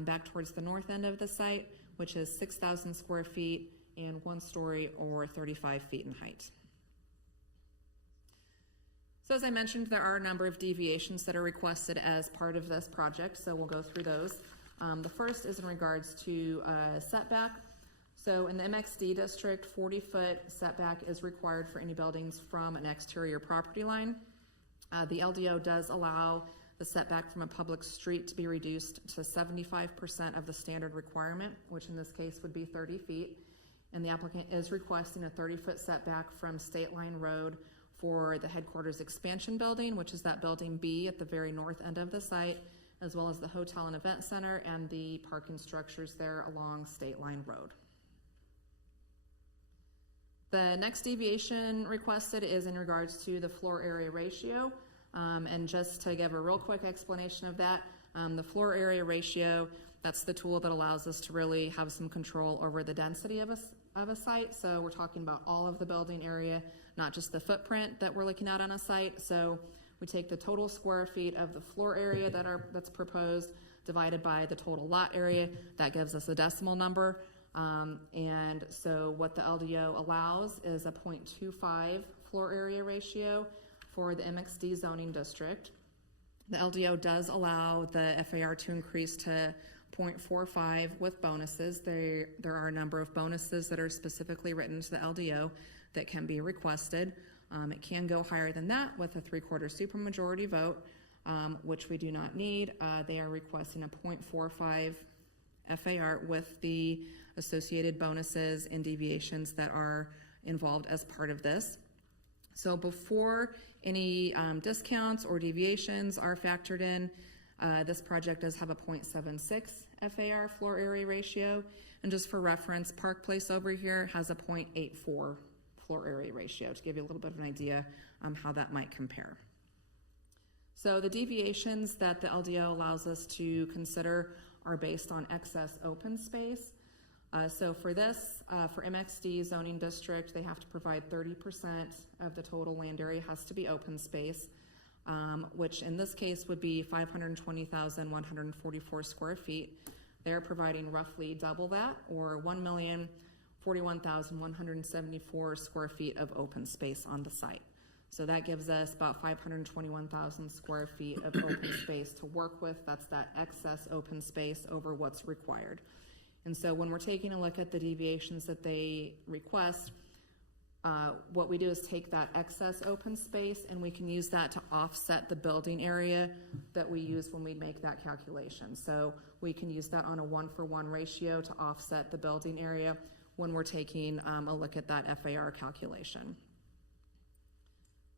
back towards the north end of the site, which is 6,000 square feet and 1 story or 35 feet in height. So as I mentioned, there are a number of deviations that are requested as part of this project, so we'll go through those. The first is in regards to setback. So in the MXD district, 40-foot setback is required for any buildings from an exterior property line. The LDO does allow the setback from a public street to be reduced to 75% of the standard requirement, which in this case would be 30 feet. And the applicant is requesting a 30-foot setback from State Line Road for the headquarters expansion building, which is that Building B at the very north end of the site, as well as the hotel and event center and the parking structures there along State Line Road. The next deviation requested is in regards to the floor area ratio. And just to give a real quick explanation of that, the floor area ratio, that's the tool that allows us to really have some control over the density of a site. So we're talking about all of the building area, not just the footprint that we're looking at on a site. So we take the total square feet of the floor area that's proposed, divided by the total lot area. That gives us a decimal number. And so what the LDO allows is a 0.25 floor area ratio for the MXD zoning district. The LDO does allow the FAR to increase to 0.45 with bonuses. There are a number of bonuses that are specifically written to the LDO that can be requested. It can go higher than that with a 3/4 supermajority vote, which we do not need. They are requesting a 0.45 FAR with the associated bonuses and deviations that are involved as part of this. So before any discounts or deviations are factored in, this project does have a 0.76 FAR floor area ratio. And just for reference, Park Place over here has a 0.84 floor area ratio, to give you a little bit of an idea how that might compare. So the deviations that the LDO allows us to consider are based on excess open space. So for this, for MXD zoning district, they have to provide 30% of the total land area has to be open space, which in this case would be 520,144 square feet. They're providing roughly double that, or 1,041,174 square feet of open space on the site. So that gives us about 521,000 square feet of open space to work with. That's that excess open space over what's required. And so when we're taking a look at the deviations that they request, what we do is take that excess open space and we can use that to offset the building area that we use when we make that calculation. So we can use that on a 1-for-1 ratio to offset the building area when we're taking a look at that FAR calculation.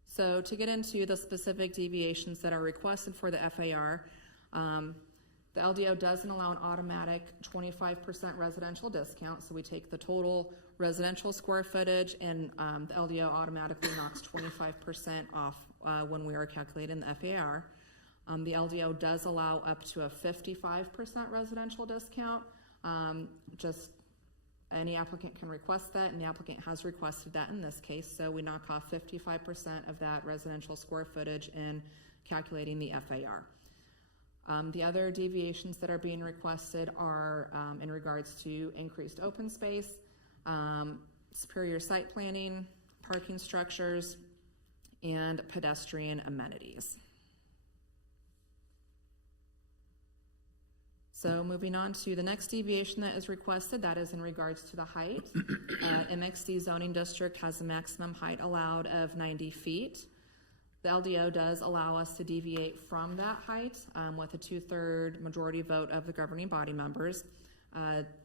So to get into the specific deviations that are requested for the FAR, the LDO doesn't allow an automatic 25% residential discount, so we take the total residential square footage and the LDO automatically knocks 25% off when we are calculating the FAR. The LDO does allow up to a 55% residential discount. Just any applicant can request that, and the applicant has requested that in this case, so we knock off 55% of that residential square footage in calculating the FAR. The other deviations that are being requested are in regards to increased open space, superior site planning, parking structures, and pedestrian amenities. So moving on to the next deviation that is requested, that is in regards to the height. MXD zoning district has a maximum height allowed of 90 feet. The LDO does allow us to deviate from that height with a 2/3 majority vote of the governing body members.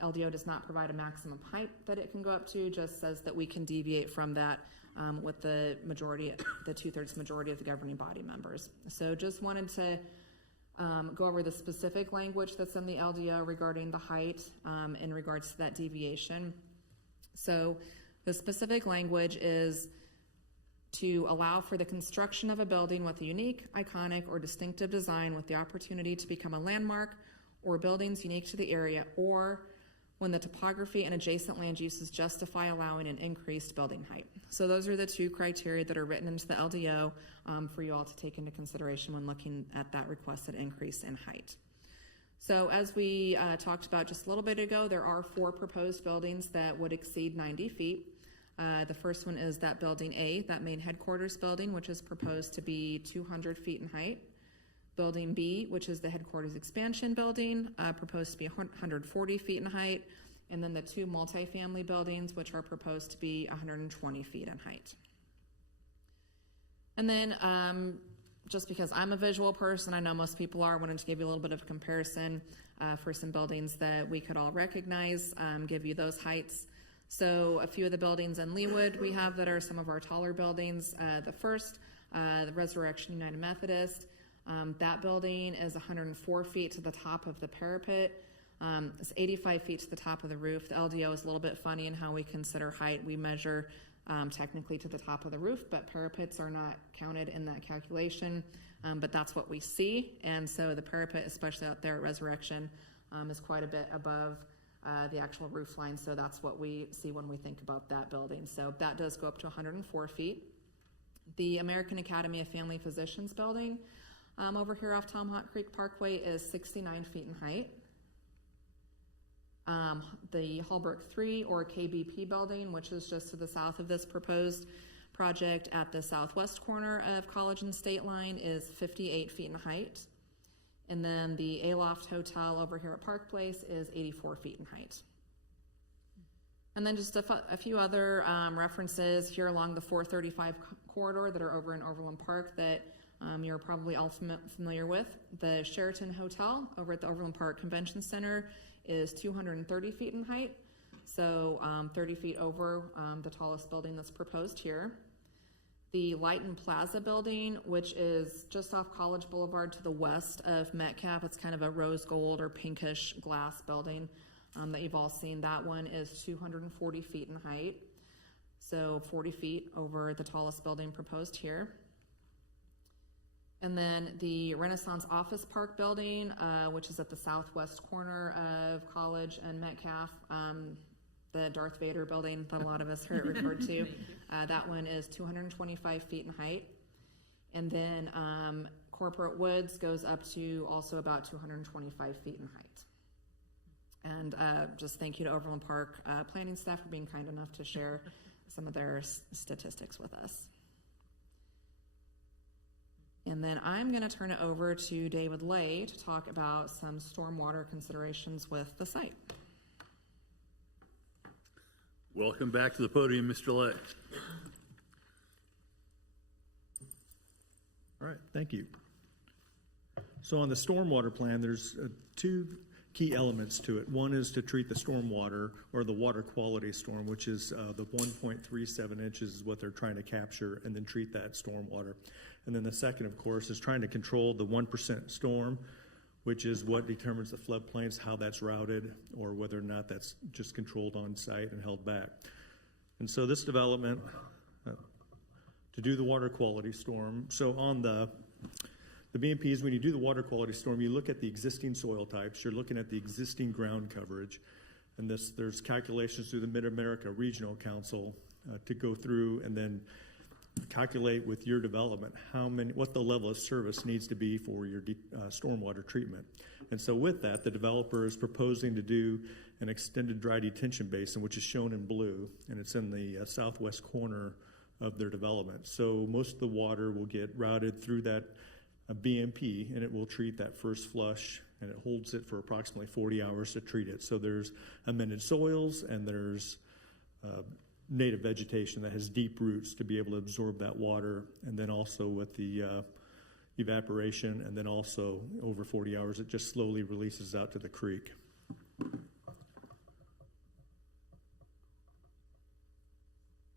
LDO does not provide a maximum height that it can go up to, just says that we can deviate from that with the majority, the 2/3 majority of the governing body members. So just wanted to go over the specific language that's in the LDO regarding the height in regards to that deviation. So the specific language is to allow for the construction of a building with a unique, iconic, or distinctive design with the opportunity to become a landmark, or buildings unique to the area, or when the topography and adjacent land uses justify allowing an increased building height. So those are the two criteria that are written into the LDO for you all to take into consideration when looking at that requested increase in height. So as we talked about just a little bit ago, there are 4 proposed buildings that would exceed 90 feet. The first one is that building A, that main headquarters building, which is proposed to be 200 feet in height. Building B, which is the headquarters expansion building, proposed to be 140 feet in height. And then the 2 multifamily buildings, which are proposed to be 120 feet in height. And then just because I'm a visual person, I know most people are, I wanted to give you a little bit of a comparison for some buildings that we could all recognize, give you those heights. So a few of the buildings in Leawood we have that are some of our taller buildings. The first, the Resurrection United Methodist, that building is 104 feet to the top of the parapet. It's 85 feet to the top of the roof. The LDO is a little bit funny in how we consider height. We measure technically to the top of the roof, but parapets are not counted in that calculation. But that's what we see. And so the parapet, especially out there at Resurrection, is quite a bit above the actual roof line, so that's what we see when we think about that building. So that does go up to 104 feet. The American Academy of Family Physicians building over here off Tomahawk Creek Parkway is 69 feet in height. The Holbrook 3 or KBP building, which is just to the south of this proposed project at the southwest corner of College and State Line, is 58 feet in height. And then the Aloft Hotel over here at Park Place is 84 feet in height. And then just a few other references here along the 435 corridor that are over in Overland Park that you're probably all familiar with. The Sheraton Hotel over at the Overland Park Convention Center is 230 feet in height, so 30 feet over the tallest building that's proposed here. The Lighton Plaza building, which is just off College Boulevard to the west of Metcalf. It's kind of a rose gold or pinkish glass building that you've all seen. That one is 240 feet in height, so 40 feet over the tallest building proposed here. And then the Renaissance Office Park building, which is at the southwest corner of College and Metcalf, the Darth Vader building that a lot of us heard referred to. That one is 225 feet in height. And then Corporate Woods goes up to also about 225 feet in height. And just thank you to Overland Park planning staff for being kind enough to share some of their statistics with us. And then I'm going to turn it over to David Lay to talk about some stormwater considerations with the site. Welcome back to the podium, Mr. Lay. All right, thank you. So on the stormwater plan, there's two key elements to it. One is to treat the stormwater, or the water quality storm, which is the 1.37 inches is what they're trying to capture, and then treat that stormwater. And then the second, of course, is trying to control the 1% storm, which is what determines the floodplains, how that's routed, or whether or not that's just controlled on site and held back. And so this development, to do the water quality storm, so on the BMPs, when you do the water quality storm, you look at the existing soil types, you're looking at the existing ground coverage, and there's calculations through the Mid-America Regional Council to go through and then calculate with your development what the level of service needs to be for your stormwater treatment. And so with that, the developer is proposing to do an extended dry detention basin, which is shown in blue, and it's in the southwest corner of their development. So most of the water will get routed through that BMP, and it will treat that first flush, and it holds it for approximately 40 hours to treat it. So there's amended soils, and there's native vegetation that has deep roots to be able to absorb that water, and then also with the evaporation, and then also over 40 hours, it just slowly releases out to the creek.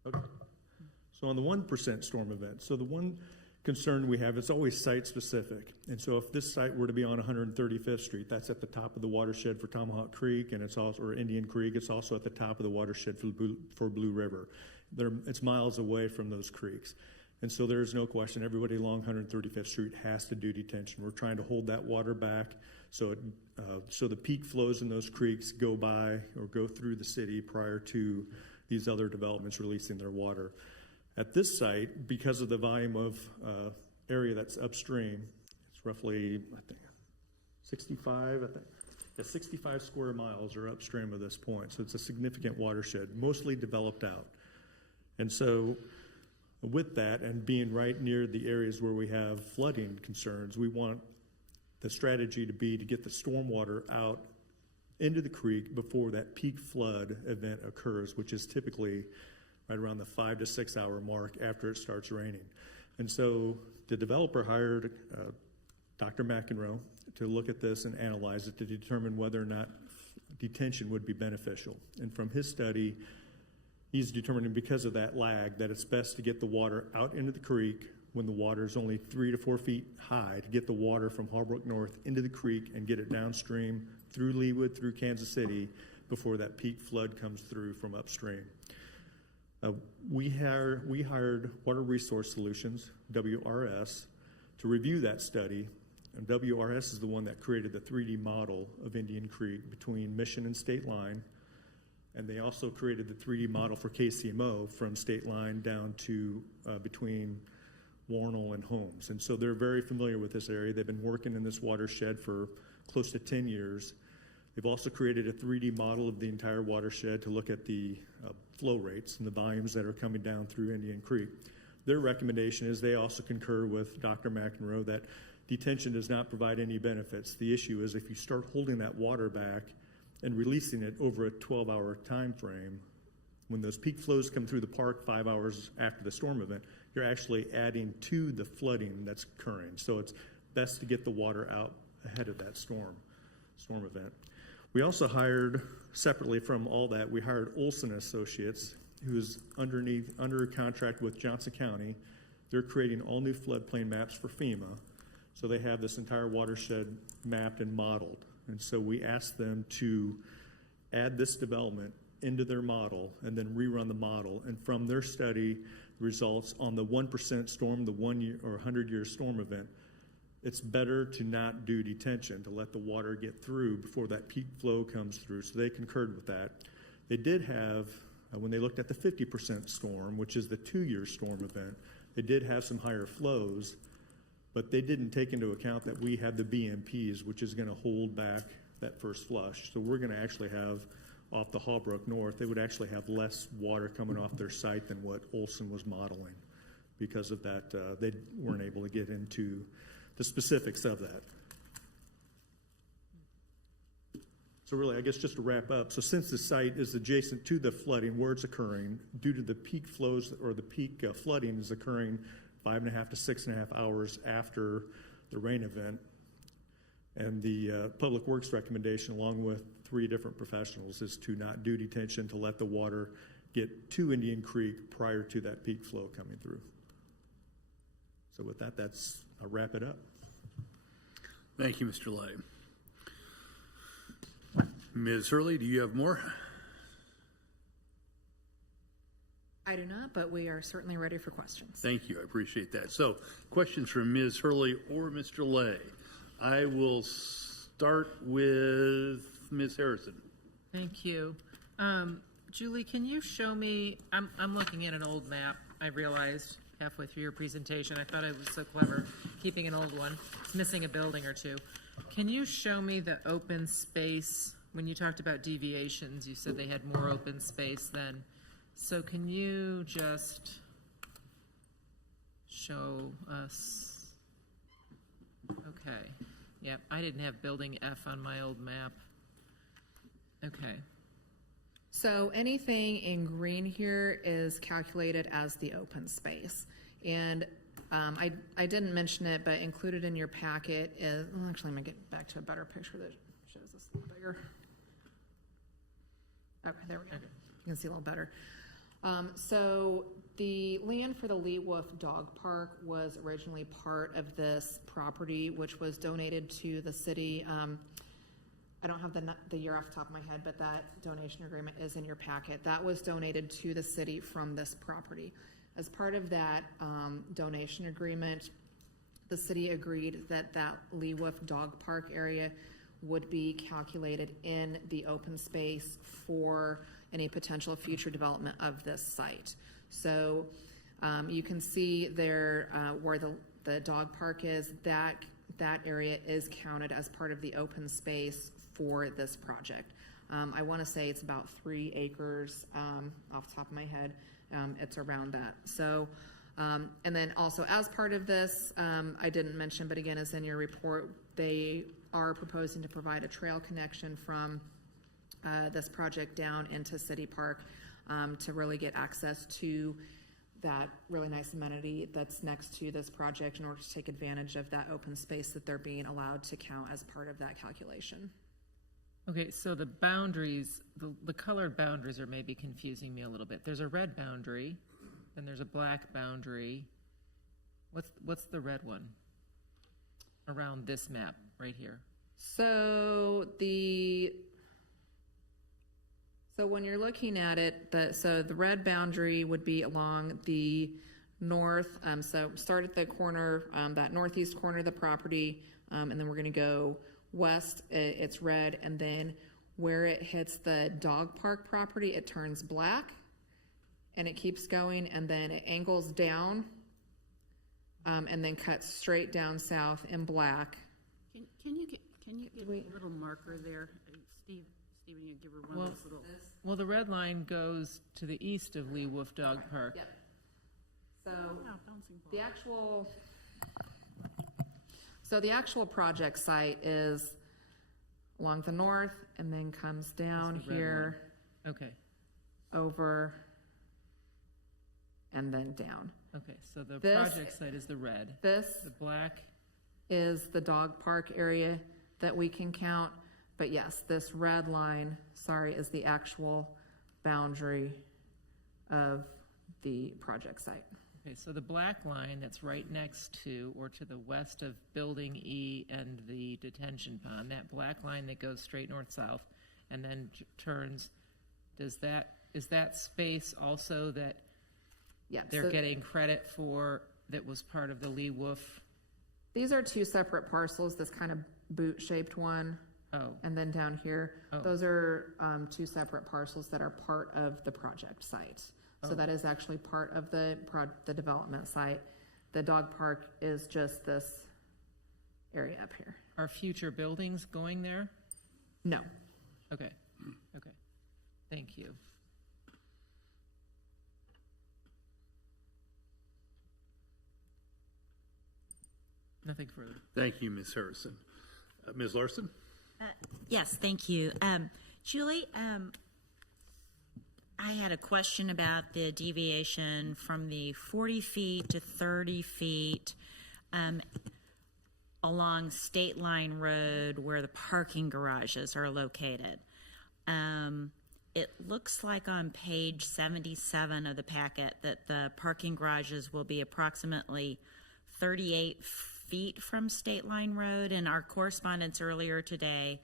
Okay. So on the 1% storm event, so the one concern we have, it's always site specific. And so if this site were to be on 135th Street, that's at the top of the watershed for Tomahawk Creek, and it's also, or Indian Creek, it's also at the top of the watershed for Blue River. It's miles away from those creeks. And so there's no question, everybody along 135th Street has to do detention. We're trying to hold that water back so the peak flows in those creeks go by or go through the city prior to these other developments releasing their water. At this site, because of the volume of area that's upstream, it's roughly, I think, 65 square miles are upstream of this point. So it's a significant watershed, mostly developed out. And so with that, and being right near the areas where we have flooding concerns, we want the strategy to be to get the stormwater out into the creek before that peak flood event occurs, which is typically right around the 5 to 6 hour mark after it starts raining. And so the developer hired Dr. McEnroe to look at this and analyze it to determine whether or not detention would be beneficial. And from his study, he's determining, because of that lag, that it's best to get the water out into the creek when the water is only 3 to 4 feet high, to get the water from Harbrook North into the creek and get it downstream through Leawood, through Kansas City, before that peak flood comes through from upstream. We hired Water Resource Solutions, WRS, to review that study. And WRS is the one that created the 3D model of Indian Creek between Mission and State Line. And they also created the 3D model for KCMO from State Line down to between Warnell and Holmes. And so they're very familiar with this area. They've been working in this watershed for close to 10 years. They've also created a 3D model of the entire watershed to look at the flow rates and the volumes that are coming down through Indian Creek. Their recommendation is they also concur with Dr. McEnroe that detention does not provide any benefits. The issue is if you start holding that water back and releasing it over a 12-hour time frame, when those peak flows come through the park 5 hours after the storm event, you're actually adding to the flooding that's occurring. So it's best to get the water out ahead of that storm event. We also hired, separately from all that, we hired Olson Associates, who's under contract with Johnson County. They're creating all new floodplain maps for FEMA. So they have this entire watershed mapped and modeled. And so we asked them to add this development into their model and then rerun the model. And from their study results on the 1% storm, the 1 year or 100-year storm event, it's better to not do detention, to let the water get through before that peak flow comes through. So they concurred with that. They did have, when they looked at the 50% storm, which is the 2-year storm event, they did have some higher flows, but they didn't take into account that we have the BMPs, which is going to hold back that first flush. So we're going to actually have, off the Harbrook North, they would actually have less water coming off their site than what Olson was modeling. Because of that, they weren't able to get into the specifics of that. So really, I guess just to wrap up, so since the site is adjacent to the flooding where it's occurring, due to the peak flows or the peak flooding is occurring 5.5 to 6.5 hours after the rain event, and the Public Works recommendation, along with 3 different professionals, is to not do detention, to let the water get to Indian Creek prior to that peak flow coming through. So with that, I'll wrap it up. Thank you, Mr. Lay. Ms. Hurley, do you have more? I do not, but we are certainly ready for questions. Thank you. I appreciate that. So, questions from Ms. Hurley or Mr. Lay. I will start with Ms. Harrison. Thank you. Julie, can you show me, I'm looking at an old map, I realized halfway through your presentation. I thought I was so clever keeping an old one. It's missing a building or two. Can you show me the open space? When you talked about deviations, you said they had more open space then. So can you just show us? Okay. Yep, I didn't have building F on my old map. Okay. So anything in green here is calculated as the open space. And I didn't mention it, but included in your packet is, well, actually, I'm going to get back to a better picture that shows this a little bigger. Okay, there we go. You can see a little better. So the land for the Lee Wolf Dog Park was originally part of this property, which was donated to the city. I don't have the year off the top of my head, but that donation agreement is in your packet. That was donated to the city from this property. As part of that donation agreement, the city agreed that that Lee Wolf Dog Park area would be calculated in the open space for any potential future development of this site. So you can see there where the dog park is, that area is counted as part of the open space for this project. I want to say it's about 3 acres off the top of my head. It's around that. So, and then also as part of this, I didn't mention, but again, as in your report, they are proposing to provide a trail connection from this project down into City Park to really get access to that really nice amenity that's next to this project in order to take advantage of that open space that they're being allowed to count as part of that calculation. Okay, so the boundaries, the colored boundaries are maybe confusing me a little bit. There's a red boundary, then there's a black boundary. What's the red one around this map right here? So when you're looking at it, so the red boundary would be along the north. So start at the corner, that northeast corner of the property, and then we're going to go west. It's red, and then where it hits the dog park property, it turns black, and it keeps going, and then it angles down, and then cuts straight down south in black. Can you get a little marker there, Steve? Steven, you give her one of those little. Well, the red line goes to the east of Lee Wolf Dog Park. Yep. So the actual project site is along the north and then comes down here. Okay. Over and then down. Okay, so the project site is the red. The black is the dog park area that we can count. But yes, this red line, is the actual boundary of the project site. Okay, so the black line that's right next to or to the west of Building E and the detention pond, that black line that goes straight north-south and then turns, is that space also that they're getting credit for that was part of the Lee Wolf? These are 2 separate parcels, this kind of boot-shaped one. Oh. And then down here, those are 2 separate parcels that are part of the project site. So that is actually part of the development site. The dog park is just this area up here. Are future buildings going there? No. Okay. Okay. Thank you. Nothing further. Thank you, Ms. Harrison. Ms. Larson? Yes, thank you. Julie, I had a question about the deviation from the 40 feet to 30 feet along State Line Road where the parking garages are located. It looks like on page 77 of the packet that the parking garages will be approximately 38 feet from State Line Road, and our correspondence earlier today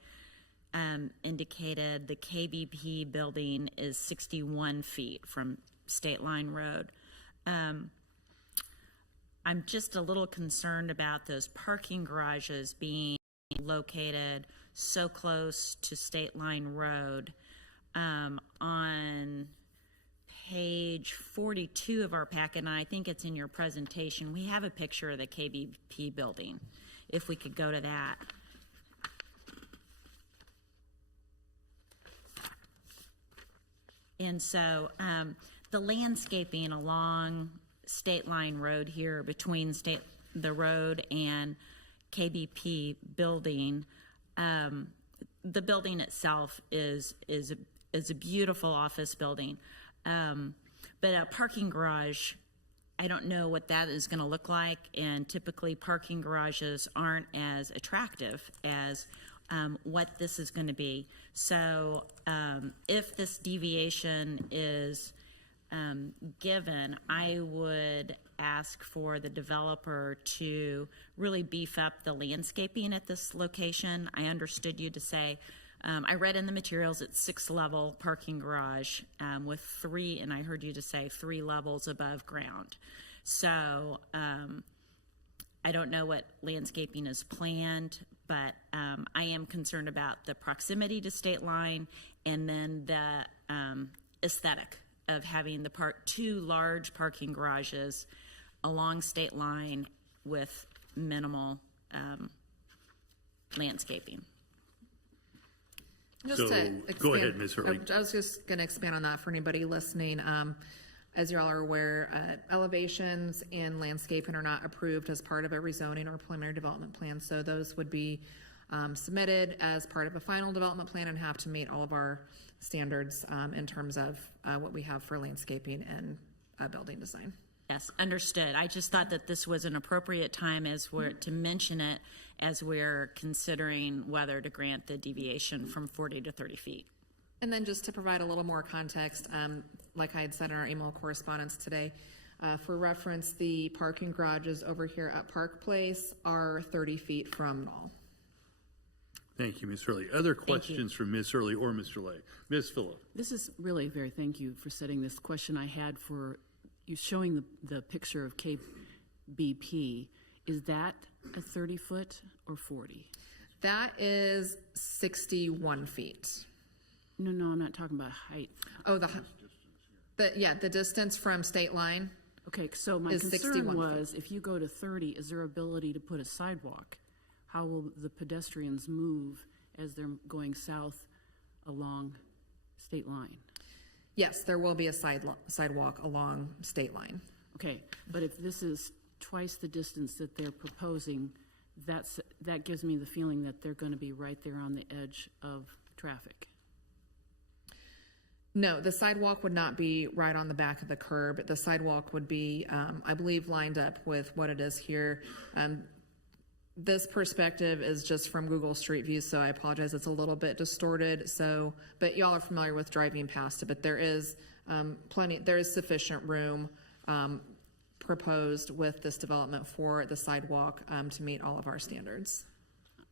indicated the KBP building is 61 feet from State Line Road. I'm just a little concerned about those parking garages being located so close to State Line Road. On page 42 of our packet, and I think it's in your presentation, we have a picture of the KBP building. If we could go to that. And so the landscaping along State Line Road here between the road and KBP building, the building itself is a beautiful office building. But a parking garage, I don't know what that is going to look like, and typically parking garages aren't as attractive as what this is going to be. So if this deviation is given, I would ask for the developer to really beef up the landscaping at this location. I understood you to say, I read in the materials it's 6-level parking garage with 3, and I heard you to say 3 levels above ground. So I don't know what landscaping is planned, but I am concerned about the proximity to State Line and then the aesthetic of having the 2 large parking garages along State Line with minimal landscaping. Go ahead, Ms. Hurley. I was just going to expand on that for anybody listening. As you all are aware, elevations and landscaping are not approved as part of a rezoning or preliminary development plan. So those would be submitted as part of a final development plan and have to meet all of our standards in terms of what we have for landscaping and building design. Yes, understood. I just thought that this was an appropriate time to mention it as we're considering whether to grant the deviation from 40 to 30 feet. And then just to provide a little more context, like I had said in our email correspondence today, for reference, the parking garages over here at Park Place are 30 feet from Knoll. Thank you, Ms. Hurley. Other questions from Ms. Hurley or Mr. Lay? Ms. Phillip. This is really thank you for setting this question I had for you showing the picture of KBP. Is that a 30-foot or 40? That is 61 feet. No, I'm not talking about height. Oh, the distance from State Line. Okay, so my concern was if you go to 30, is there ability to put a sidewalk? How will the pedestrians move as they're going south along State Line? Yes, there will be a sidewalk along State Line. Okay, but if this is twice the distance that they're proposing, that gives me the feeling that they're going to be right there on the edge of traffic. No, the sidewalk would not be right on the back of the curb. The sidewalk would be, I believe, lined up with what it is here. This perspective is just from Google Street View, so I apologize. It's a little bit distorted. So, but y'all are familiar with driving past it. But there is there is sufficient room proposed with this development for the sidewalk to meet all of our standards.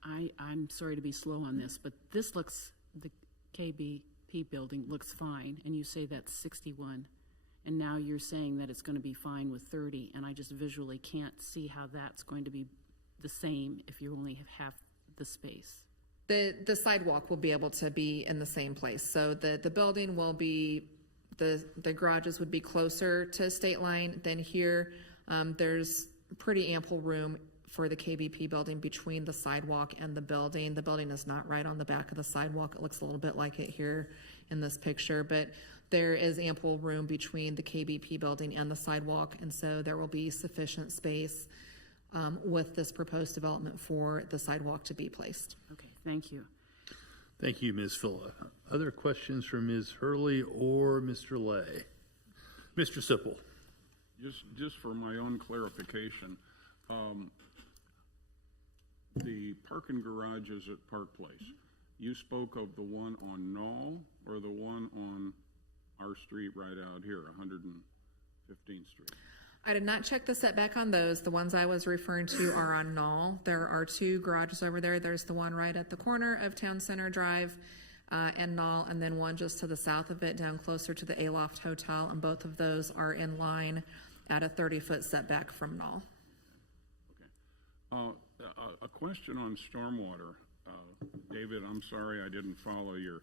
I'm sorry to be slow on this, but the KBP building looks fine, and you say that's 61, and now you're saying that it's going to be fine with 30, and I just visually can't see how that's going to be the same if you only have half the space. The sidewalk will be able to be in the same place. So the building will be, the garages would be closer to State Line than here. There's pretty ample room for the KBP building between the sidewalk and the building. The building is not right on the back of the sidewalk. It looks a little bit like it here in this picture, but there is ample room between the KBP building and the sidewalk, and so there will be sufficient space with this proposed development for the sidewalk to be placed. Okay, thank you. Thank you, Ms. Fulla. Other questions from Ms. Hurley or Mr. Lay? Mr. Sipple. Just for my own clarification, the parking garages at Park Place, you spoke of the one on Knoll or the one on our street right out here, 115th Street? I did not check the setback on those. The ones I was referring to are on Knoll. There are two garages over there. There's the one right at the corner of Town Center Drive and Knoll, and then one just to the south of it, down closer to the Aloft Hotel, and both of those are in line at a 30-foot setback from Knoll. Okay. A question on stormwater. David, I'm sorry I didn't follow your,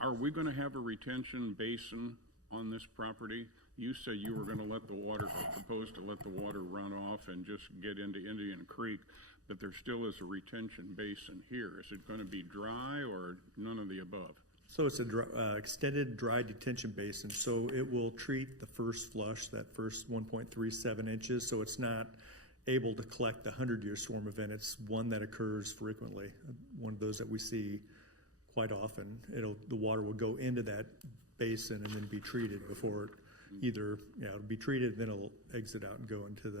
are we going to have a retention basin on this property? You said you were going to let the water, propose to let the water run off and just get into Indian Creek, but there still is a retention basin here. Is it going to be dry or none of the above? So it's a extended dry detention basin, so it will treat the first flush, that first 1.37 inches, so it's not able to collect the 100-year storm event. It's one that occurs frequently, one of those that we see quite often. The water will go into that basin and then be treated before it it'll be treated, then it'll exit out and go into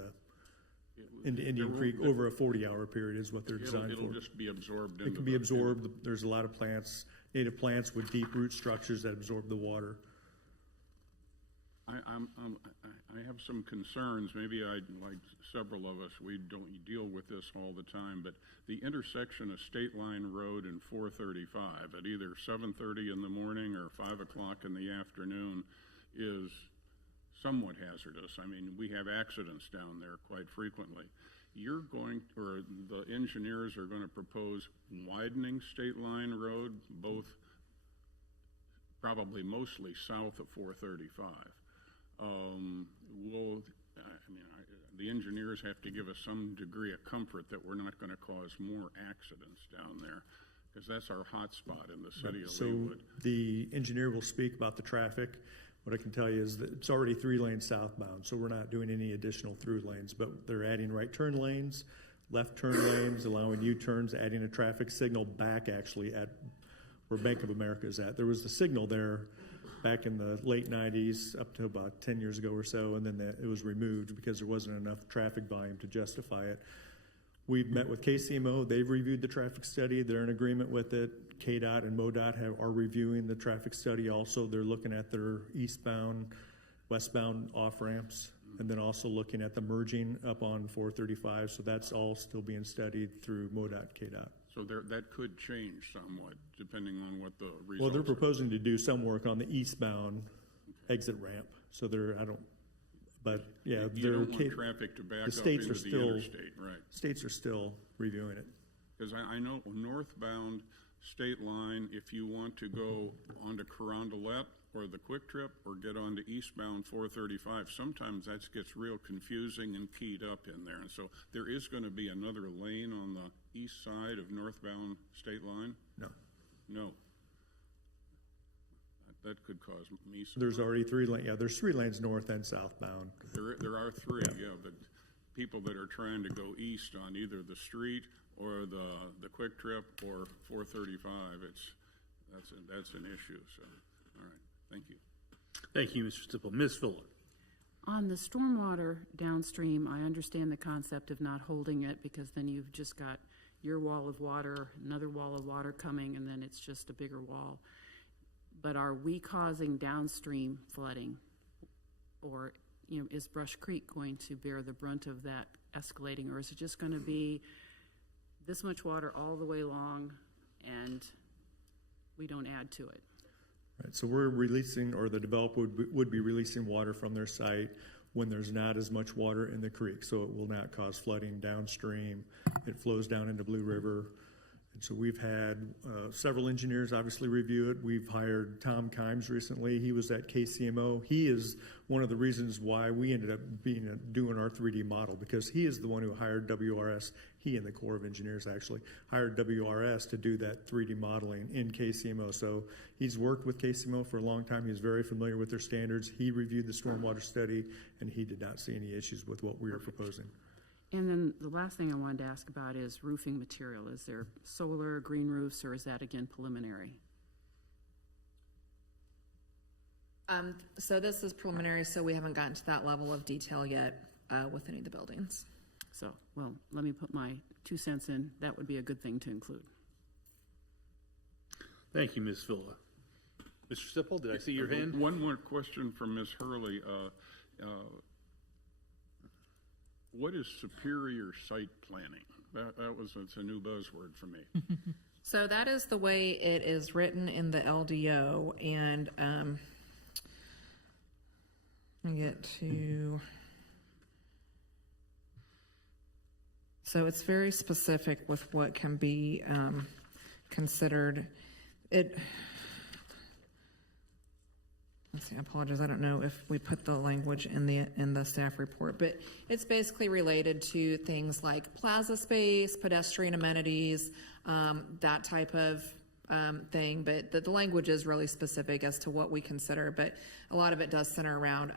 Indian Creek over a 40-hour period is what they're designed for. It'll just be absorbed. It can be absorbed. There's a lot of plants, native plants with deep root structures that absorb the water. I have some concerns. Maybe like several of us, we don't deal with this all the time, but the intersection of State Line Road and 435 at either 7:30 in the morning or 5 o'clock in the afternoon is somewhat hazardous. I mean, we have accidents down there quite frequently. The engineers are going to propose widening State Line Road, both probably mostly south of 435. The engineers have to give us some degree of comfort that we're not going to cause more accidents down there, because that's our hot spot in the city of Leawood. So the engineer will speak about the traffic. What I can tell you is that it's already 3 lanes southbound, so we're not doing any additional through lanes, but they're adding right turn lanes, left turn lanes, allowing U-turns, adding a traffic signal back actually at where Bank of America is at. There was the signal there back in the late 90s up to about 10 years ago or so, and then it was removed because there wasn't enough traffic volume to justify it. We've met with KCMO. They've reviewed the traffic study. They're in agreement with it. KDOT and MoDOT are reviewing the traffic study also. They're looking at their eastbound, westbound off-ramps, and then also looking at the merging up on 435. So that's all still being studied through MoDOT, KDOT. So that could change somewhat depending on what the results Well, they're proposing to do some work on the eastbound exit ramp. So but yeah, you don't want traffic to back up into the interstate, right? States are still reviewing it. Because I know northbound State Line, if you want to go onto Carondelet or the Quick Trip or get onto eastbound 435, sometimes that gets real confusing and keyed up in there. And so there is going to be another lane on the east side of northbound State Line? No. That could cause me some... There's already 3 lanes. Yeah, there's 3 lanes north and southbound. There are 3, yeah, but people that are trying to go east on either the street or the Quick Trip or 435, that's an issue. So, all right, thank you. Thank you, Mr. Stipple. Ms. Fuller. On the stormwater downstream, I understand the concept of not holding it, because then you've just got your wall of water, another wall of water coming, and then it's just a bigger wall. But are we causing downstream flooding? Or, is Brush Creek going to bear the brunt of that escalating? Or is it just going to be this much water all the way along and we don't add to it? Right, so we're releasing, or the developer would be releasing water from their site when there's not as much water in the creek, so it will not cause flooding downstream. It flows down into Blue River. And so we've had several engineers obviously review it. We've hired Tom Kimes recently. He was at KCMO. He is one of the reasons why we ended up doing our 3D model, because he is the one who hired WRS. He and the Corps of Engineers actually hired WRS to do that 3D modeling in KCMO. So he's worked with KCMO for a long time. He's very familiar with their standards. He reviewed the stormwater study, and he did not see any issues with what we are proposing. And then the last thing I wanted to ask about is roofing material. Is there solar, green roofs, or is that again preliminary? So this is preliminary, so we haven't gotten to that level of detail yet with any of the buildings. So, well, let me put my 2 cents in. That would be a good thing to include. Thank you, Ms. Villa. Mr. Sipple, did I see your hand? One more question from Ms. Hurley. What is superior site planning? It's a new buzzword for me. So that is the way it is written in the LDO, and let me get to. So it's very specific with what can be considered. Let's see, I apologize. I don't know if we put the language in the staff report, but it's basically related to things like plaza space, pedestrian amenities, that type of thing. But the language is really specific as to what we consider. But a lot of it does center around,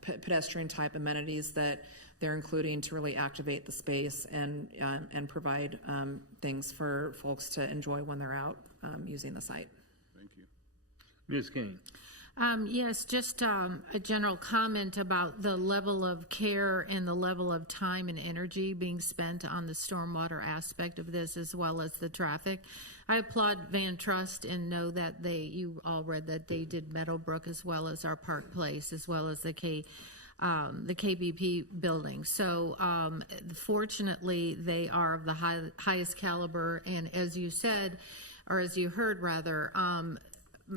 pedestrian type amenities that they're including to really activate the space and provide things for folks to enjoy when they're out using the site. Thank you. Ms. Kane. Yes, just a general comment about the level of care and the level of time and energy being spent on the stormwater aspect of this, as well as the traffic. I applaud Van Trust and know that you all read that they did Meadowbrook as well as our Park Place, as well as the KBP building. So fortunately, they are of the highest caliber, and as you said, or as you heard rather,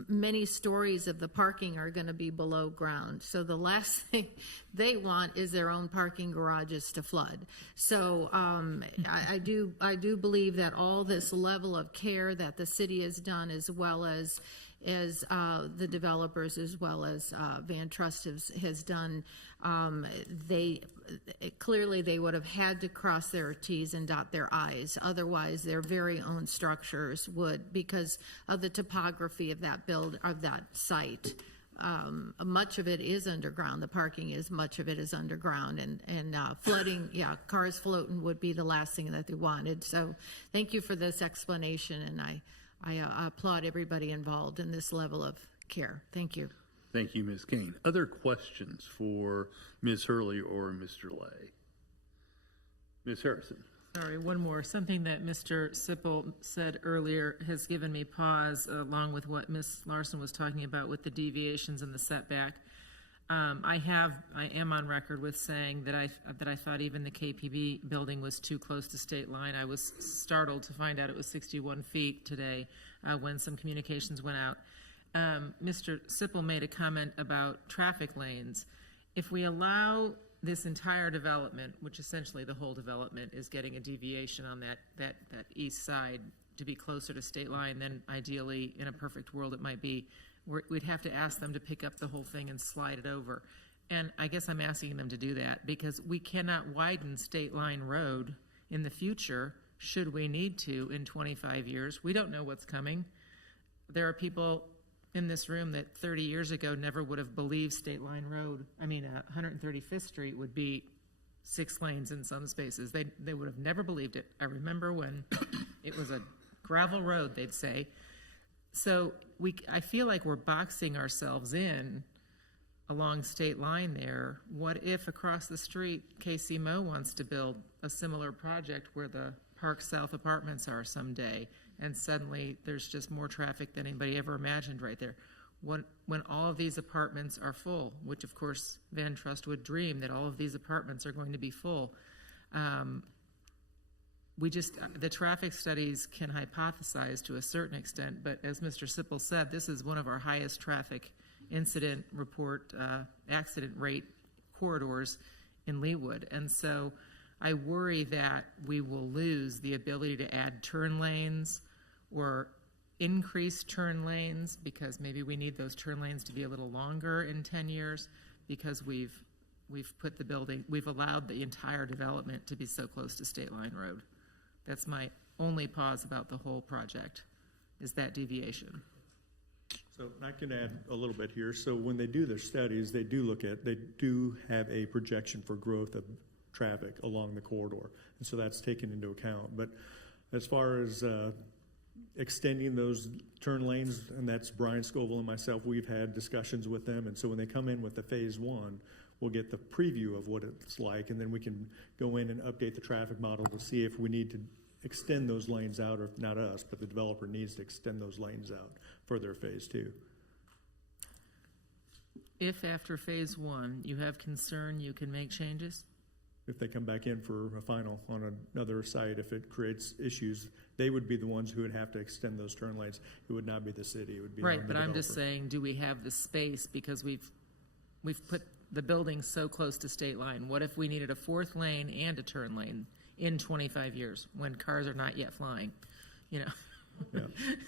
many stories of the parking are going to be below ground. So the last thing they want is their own parking garages to flood. So I do believe that all this level of care that the city has done, as well as the developers, as well as Van Trust has done, clearly they would have had to cross their T's and dot their I's. Otherwise, their very own structures would, because of the topography of that site. Much of it is underground. The parking is, much of it is underground, and flooding, cars floating would be the last thing that they wanted. So thank you for this explanation, and I applaud everybody involved in this level of care. Thank you. Thank you, Ms. Kane. Other questions for Ms. Hurley or Mr. Lay? Ms. Harrison. Sorry, one more. Something that Mr. Sipple said earlier has given me pause, along with what Ms. Larson was talking about with the deviations and the setback. I am on record with saying that I thought even the KPB building was too close to state line. I was startled to find out it was 61 feet today when some communications went out. Mr. Sipple made a comment about traffic lanes. If we allow this entire development, which essentially the whole development is getting a deviation on that east side to be closer to state line, then ideally, in a perfect world, it might be, we'd have to ask them to pick up the whole thing and slide it over. And I guess I'm asking them to do that because we cannot widen State Line Road in the future, should we need to, in 25 years. We don't know what's coming. There are people in this room that 30 years ago never would have believed State Line Road, 135th Street would be 6 lanes in some spaces. They would have never believed it. I remember when it was a gravel road, they'd say. So I feel like we're boxing ourselves in along state line there. What if across the street, KC Mo wants to build a similar project where the Park South apartments are someday, and suddenly there's just more traffic than anybody ever imagined right there? When all of these apartments are full, which of course Van Trust would dream that all of these apartments are going to be full, the traffic studies can hypothesize to a certain extent, but as Mr. Sipple said, this is one of our highest traffic incident report accident rate corridors in Leawood. And so I worry that we will lose the ability to add turn lanes or increase turn lanes, because maybe we need those turn lanes to be a little longer in 10 years because we've allowed the entire development to be so close to State Line Road. That's my only pause about the whole project, is that deviation. So I can add a little bit here. So when they do their studies, they do have a projection for growth of traffic along the corridor. And so that's taken into account. But as far as extending those turn lanes, and that's Brian Scoville and myself, we've had discussions with them. And so when they come in with the phase one, we'll get the preview of what it's like, and then we can go in and update the traffic model to see if we need to extend those lanes out, or not us, but the developer needs to extend those lanes out for their phase two. If after phase one you have concern, you can make changes? If they come back in for a final on another site, if it creates issues, they would be the ones who would have to extend those turn lanes. It would not be the city, it would be Right, the but I'm just developer. saying, do we have the space, because we've put the building so close to state line? What if we needed a fourth lane and a turn lane in 25 years when cars are not yet flying? You know, Yeah.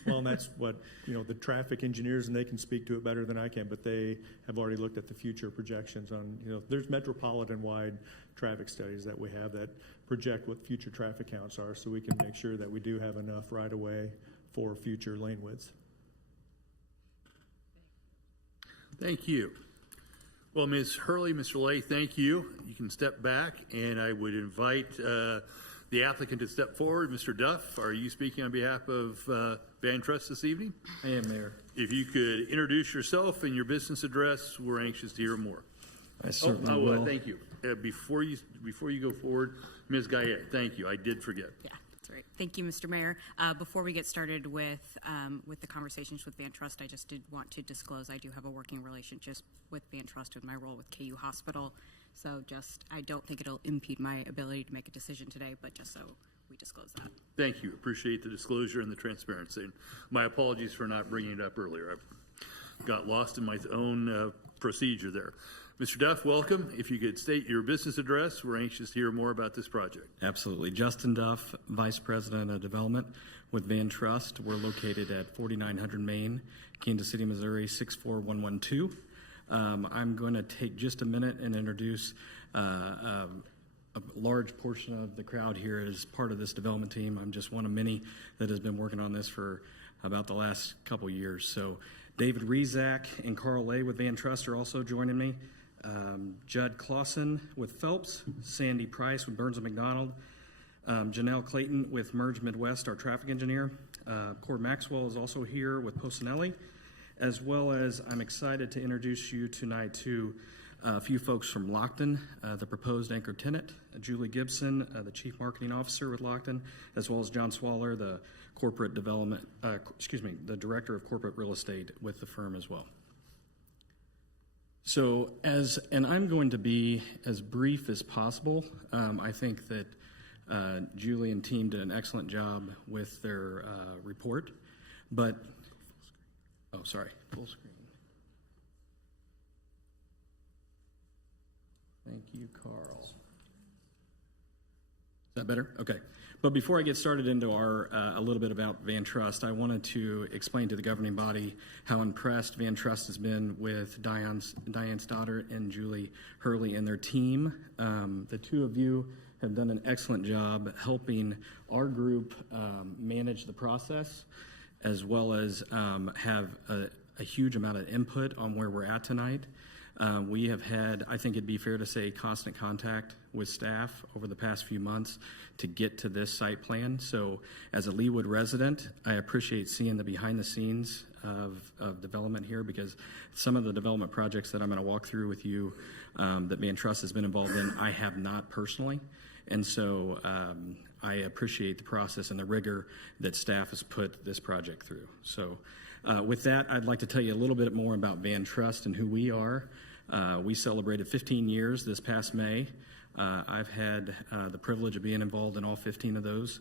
Well, and that's what, the traffic engineers, and they can speak to it better than I can, but they have already looked at the future projections on, there's metropolitan-wide traffic studies that we have that project what future traffic counts are, so we can make sure that we do have enough right-of-way for future lane widths. Thank you. Well, Ms. Hurley, Mr. Lay, thank you. You can step back, and I would invite the applicant to step forward. Mr. Duff, are you speaking on behalf of Van Trust this evening? I am, Mayor. If you could introduce yourself and your business address, we're anxious to hear more. I certainly will. Thank you. Before you go forward, Ms. Gayet, thank you. I did forget. Yeah, that's right. Thank you, Mr. Mayor. Before we get started with the conversations with Van Trust, I just did want to disclose I do have a working relationship with Van Trust with my role with KU Hospital. So I don't think it'll impede my ability to make a decision today, but just so we disclose that. Thank you. Appreciate the disclosure and the transparency. And my apologies for not bringing it up earlier. I got lost in my own procedure there. Mr. Duff, welcome. If you could state your business address, we're anxious to hear more about this project. Absolutely. Justin Duff, Vice President of Development with Van Trust. We're located at 4900 Main, Kansas City, Missouri, 64112. I'm going to take just a minute and introduce a large portion of the crowd here as part of this development team. I'm just one of many that has been working on this for about the last couple years. So David Rezak and Carl Lay with Van Trust are also joining me. Judd Clausen with Phelps, Sandy Price with Burns & McDonald, Janelle Clayton with Merge Midwest, our traffic engineer. Cord Maxwell is also here with Posinelli, as well as I'm excited to introduce you tonight to a few folks from Lockton, the proposed anchor tenant, Julie Gibson, the Chief Marketing Officer with Lockton, as well as John Swaller, the corporate development, the Director of Corporate Real Estate with the firm as well. So and I'm going to be as brief as possible. I think that Julie and team did an excellent job with their report, but, full screen. Thank you, Carl. Is that better? Okay. But before I get started into a little bit about Van Trust, I wanted to explain to the governing body how impressed Van Trust has been with Diane Stoddard and Julie Hurley and their team. The two of you have done an excellent job helping our group manage the process, as well as have a huge amount of input on where we're at tonight. We have had, I think it'd be fair to say, constant contact with staff over the past few months to get to this site plan. So as a Leawood resident, I appreciate seeing the behind the scenes of development here, because some of the development projects that I'm going to walk through with you that Van Trust has been involved in, I have not personally. And so I appreciate the process and the rigor that staff has put this project through. So with that, I'd like to tell you a little bit more about Van Trust and who we are. We celebrated 15 years this past May. I've had the privilege of being involved in all 15 of those.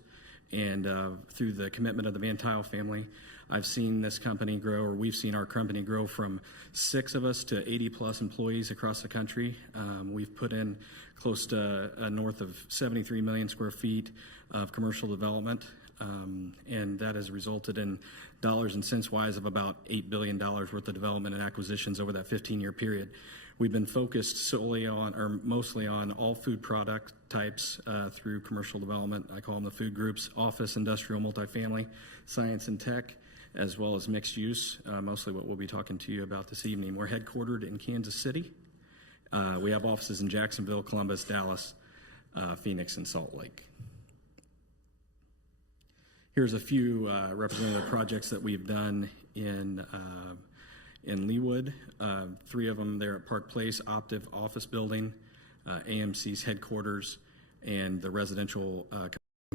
And through the commitment of the Van Tile family, I've seen this company grow, or we've seen our company grow from 6 of us to 80 plus employees across the country. We've put in close to north of 73 million square feet of commercial development. And that has resulted in dollars and cents wise of about $8 billion worth of development and acquisitions over that 15-year period. We've been focused solely on, or mostly on, all food product types through commercial development. I call them the food groups: office, industrial, multifamily, science and tech, as well as mixed use, mostly what we'll be talking to you about this evening. We're headquartered in Kansas City. We have offices in Jacksonville, Columbus, Dallas, Phoenix, and Salt Lake. Here's a few representative projects that we've done in Leawood. 3 of them there at Park Place, Optiv office building, AMC's headquarters, and the residential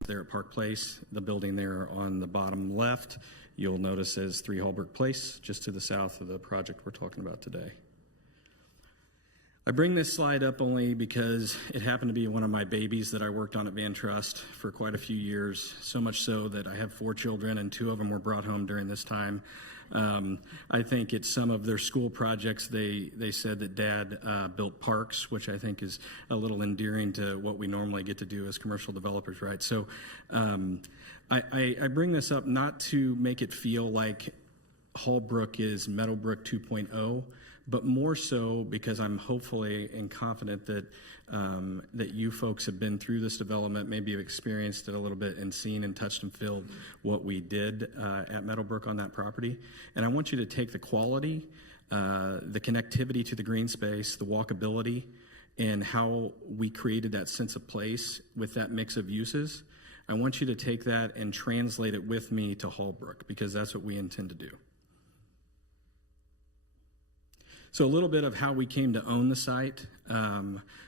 there at Park Place. The building there on the bottom left, you'll notice as 3 Holbrook Place, just to the south of the project we're talking about today. I bring this slide up only because it happened to be one of my babies that I worked on at Van Trust for quite a few years, so much so that I have 4 children and 2 of them were brought home during this time. I think it's some of their school projects, they said that Dad built parks, which I think is a little endearing to what we normally get to do as commercial developers, right? So I bring this up not to make it feel like Holbrook is Meadowbrook 2.0, but more so because I'm hopefully and confident that that you folks have been through this development, maybe have experienced it a little bit and seen and touched and filled what we did at Meadowbrook on that property. And I want you to take the quality, the connectivity to the green space, the walkability, and how we created that sense of place with that mix of uses. I want you to take that and translate it with me to Holbrook, because that's what we intend to do. So a little bit of how we came to own the site.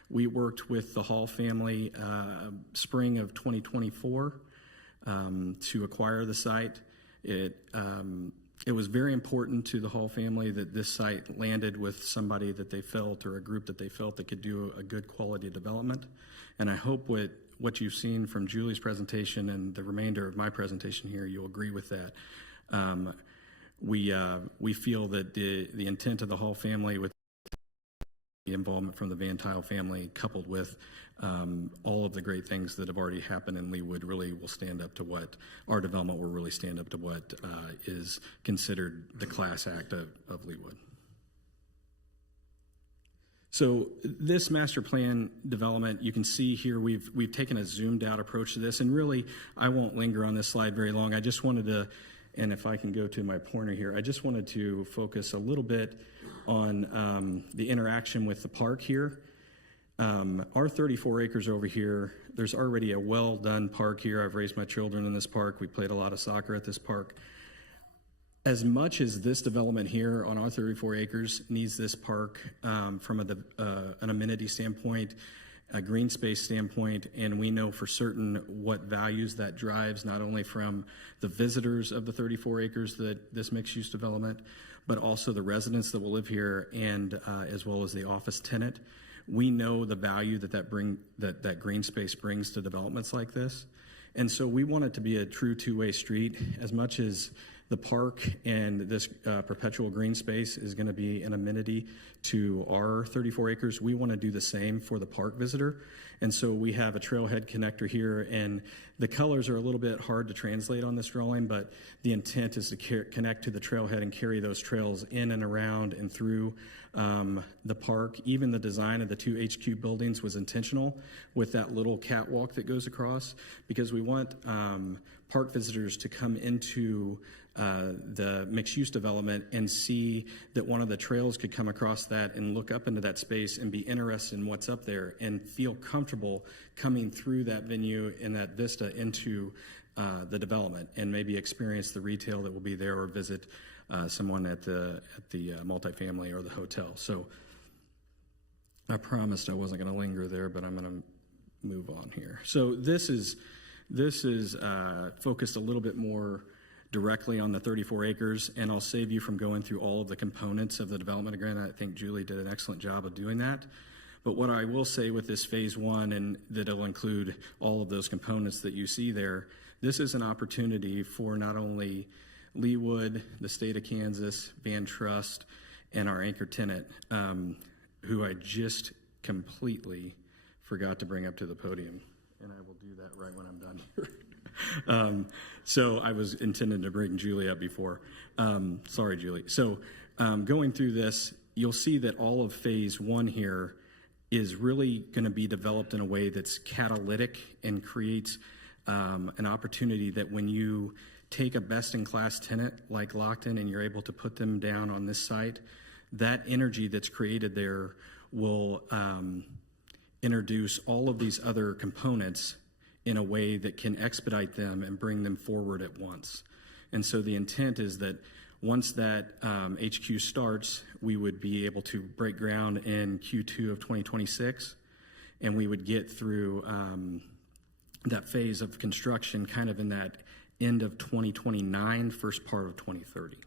We worked with the Hall family spring of 2024 to acquire the site. It was very important to the Hall family that this site landed with somebody that they felt, or a group that they felt that could do a good quality development. And I hope what you've seen from Julie's presentation and the remainder of my presentation here, you'll agree with that. We feel that the intent of the Hall family, with the involvement from the Van Tile family, coupled with all of the great things that have already happened in Leawood, really will stand up to what our development will really stand up to what is considered the class act of Leawood. So this master plan development, you can see here we've taken a zoomed out approach to this, and really I won't linger on this slide very long. I just wanted to, and if I can go to my pointer here, I just wanted to focus a little bit on the interaction with the park here. Our 34 acres over here, there's already a well-done park here. I've raised my children in this park. We played a lot of soccer at this park. As much as this development here on our 34 acres needs this park from an amenity standpoint, a green space standpoint, and we know for certain what values that drives, not only from the visitors of the 34 acres that this mixed-use development, but also the residents that will live here, and as well as the office tenant. We know the value that green space brings to developments like this. And so we want it to be a true two-way street. As much as the park and this perpetual green space is going to be an amenity to our 34 acres, we want to do the same for the park visitor. And so we have a trailhead connector here, and the colors are a little bit hard to translate on this drawing, but the intent is to connect to the trailhead and carry those trails in and around and through the park. Even the design of the 2 HQ buildings was intentional with that little catwalk that goes across, because we want park visitors to come into the mixed-use development and see that one of the trails could come across that and look up into that space and be interested in what's up there and feel comfortable coming through that venue and that vista into the development, and maybe experience the retail that will be there, or visit someone at the multifamily or the hotel. So I promised I wasn't going to linger there, but I'm going to move on here. So this is focused a little bit more directly on the 34 acres, and I'll save you from going through all of the components of the development agreement. I think Julie did an excellent job of doing that. But what I will say with this phase 1, and that it'll include all of those components that you see there, this is an opportunity for not only Leawood, the state of Kansas, Van Trust, and our anchor tenant, who I just completely forgot to bring up to the podium. And I will do that right when I'm done here. So I was intending to bring Julie up before. Sorry, Julie. So going through this, you'll see that all of phase 1 here is really going to be developed in a way that's catalytic and creates an opportunity that when you take a best-in-class tenant like Lockton and you're able to put them down on this site, that energy that's created there will introduce all of these other components in a way that can expedite them and bring them forward at once. And so the intent is that once that HQ starts, we would be able to break ground in Q2 of 2026, and we would get through that phase of construction kind of in that end of 2029, first part of 2030.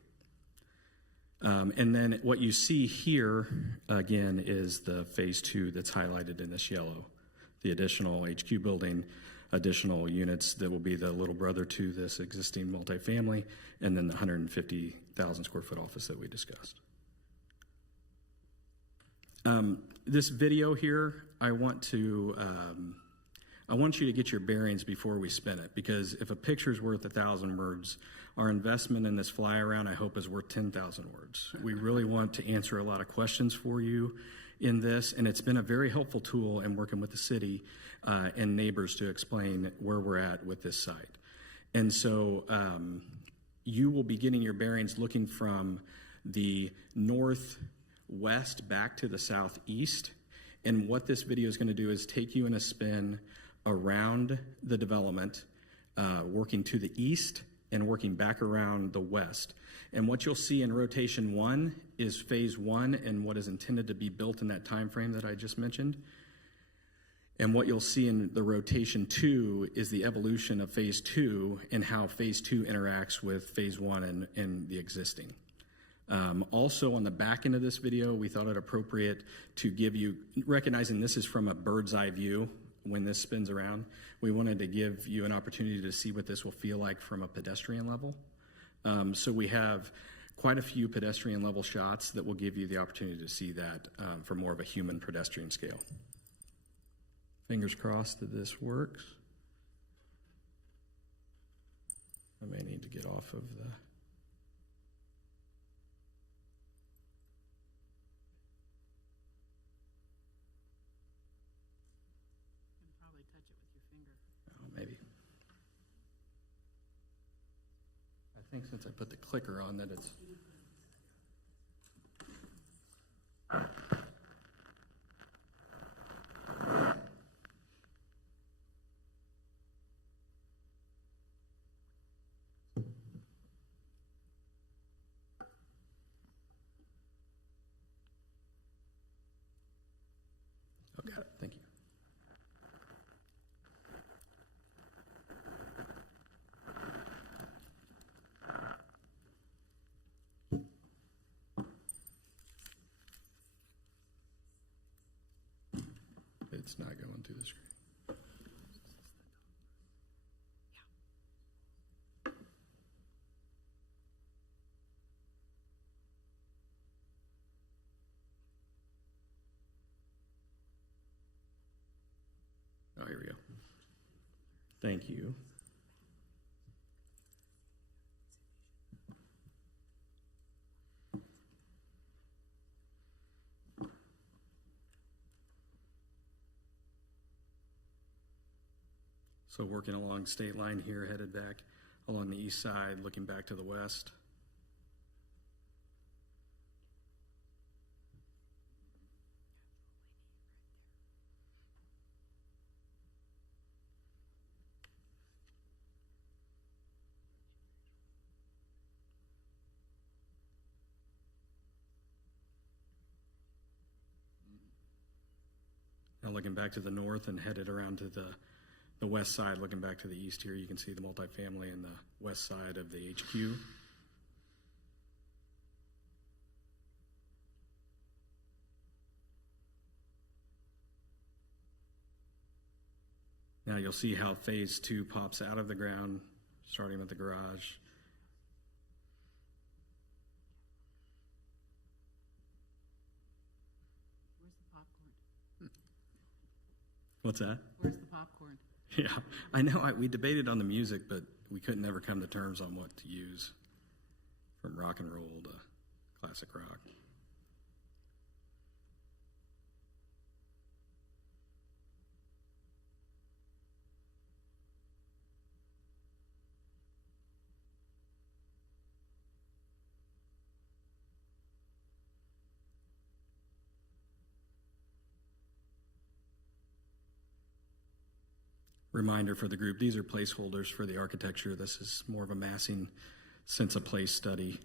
And then what you see here, again, is the phase 2 that's highlighted in this yellow, the additional HQ building, additional units that will be the little brother to this existing multifamily, and then the 150,000 square foot office that we discussed. This video here, I want you to get your bearings before we spin it, because if a picture's worth 1,000 words, our investment in this fly around, I hope, is worth 10,000 words. We really want to answer a lot of questions for you in this, and it's been a very helpful tool in working with the city and neighbors to explain where we're at with this site. And so you will be getting your bearings looking from the northwest back to the southeast. And what this video is going to do is take you in a spin around the development, working to the east and working back around the west. And what you'll see in rotation 1 is phase 1 and what is intended to be built in that time frame that I just mentioned. And what you'll see in the rotation 2 is the evolution of phase 2 and how phase 2 interacts with phase 1 and the existing. Also on the back end of this video, we thought it appropriate to give you, recognizing this is from a bird's eye view when this spins around, we wanted to give you an opportunity to see what this will feel like from a pedestrian level. So we have quite a few pedestrian level shots that will give you the opportunity to see that from more of a human pedestrian scale. Fingers crossed that this works. I may need to get off of the... Maybe. I think since I put the clicker on that it's... Oh, got it. Thank you. It's not going through the screen. Oh, here we go. Thank you. So working along state line here, headed back along the east side, looking back to the west. Now looking back to the north and headed around to the west side, looking back to the east here, you can see the multifamily and the west side of the HQ. Now you'll see how phase 2 pops out of the ground, starting with the garage. Where's the popcorn? What's that? Where's the popcorn? Yeah, I know. We debated on the music, but we couldn't ever come to terms on what to use, from rock and roll to classic rock. reminder for the group. These are placeholders for the architecture. This is more of a massing sense of place study.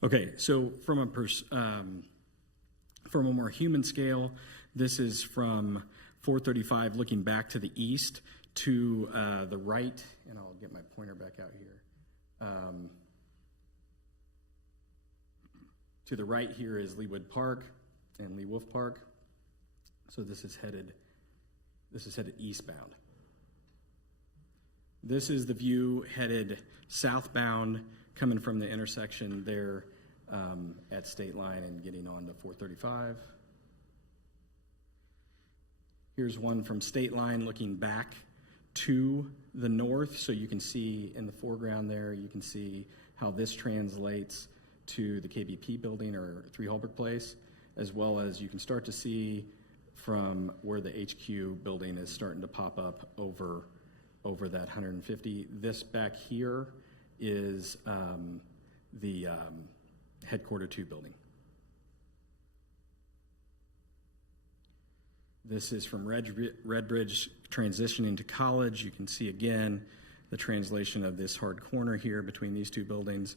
Okay, so from a more human scale, this is from 435 looking back to the east to the right, and I'll get my pointer back out here. To the right here is Leawood Park and Lee Wolf Park. So this is headed eastbound. This is the view headed southbound, coming from the intersection there at State Line and getting on to 435. Here's one from State Line looking back to the north. So you can see in the foreground there, you can see how this translates to the KBP building or 3 Holbrook Place, as well as you can start to see from where the HQ building is starting to pop up over that 150. This back here is the Headquarter 2 building. This is from Redbridge transitioning to College. You can see again the translation of this hard corner here between these 2 buildings,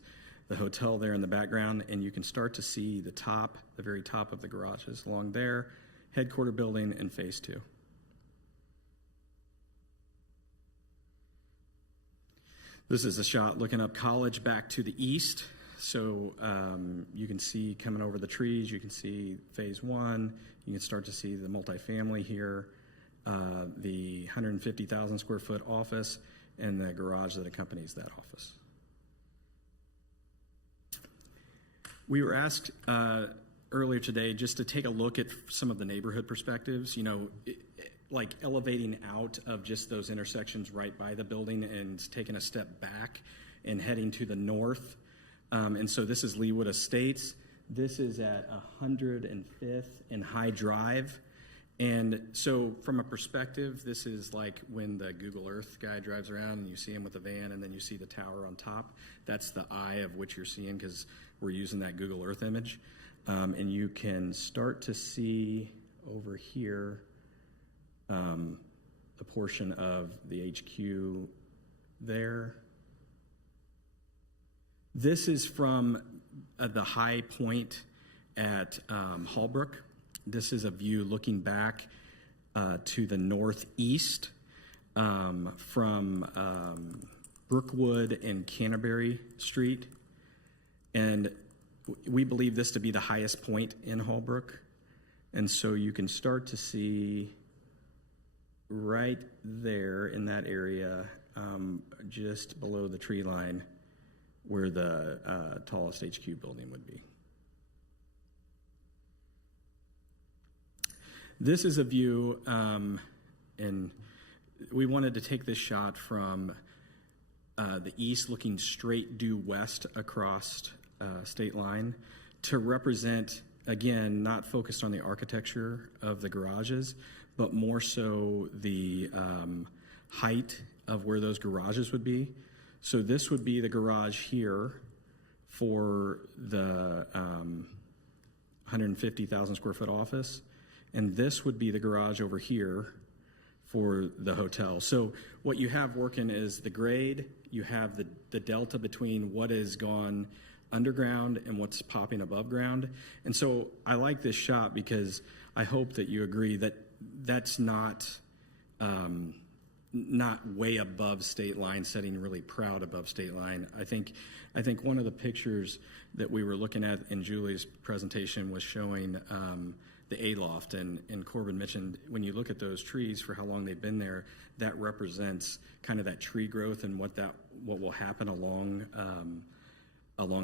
the hotel there in the background, and you can start to see the very top of the garages along there, Headquarter building and Phase 2. This is a shot looking up College back to the east. So you can see coming over the trees, you can see Phase 1. You can start to see the multifamily here, the 150,000 square foot office, and the garage that accompanies that office. We were asked earlier today just to take a look at some of the neighborhood perspectives, like elevating out of just those intersections right by the building and taking a step back and heading to the north. And so this is Leawood Estates. This is at 105th and High Drive. And so from a perspective, this is like when the Google Earth guy drives around and you see him with a van and then you see the tower on top. That's the eye of which you're seeing because we're using that Google Earth image. And you can start to see over here a portion of the HQ there. This is from the high point at Holbrook. This is a view looking back to the northeast from Brookwood and Canterbury Street. And we believe this to be the highest point in Holbrook. And so you can start to see right there in that area, just below the tree line, where the tallest HQ building would be. This is a view, and we wanted to take this shot from the east looking straight due west across State Line to represent, again, not focused on the architecture of the garages, but more so the height of where those garages would be. So this would be the garage here for the 150,000 square foot office. And this would be the garage over here for the hotel. So what you have working is the grade, you have the delta between what has gone underground and what's popping above ground. And so I like this shot because I hope that you agree that that's not way above State Line, setting really proud above State Line. I think one of the pictures that we were looking at in Julie's presentation was showing A-loft. And Corbin mentioned, when you look at those trees for how long they've been there, that represents kind of that tree growth and what will happen along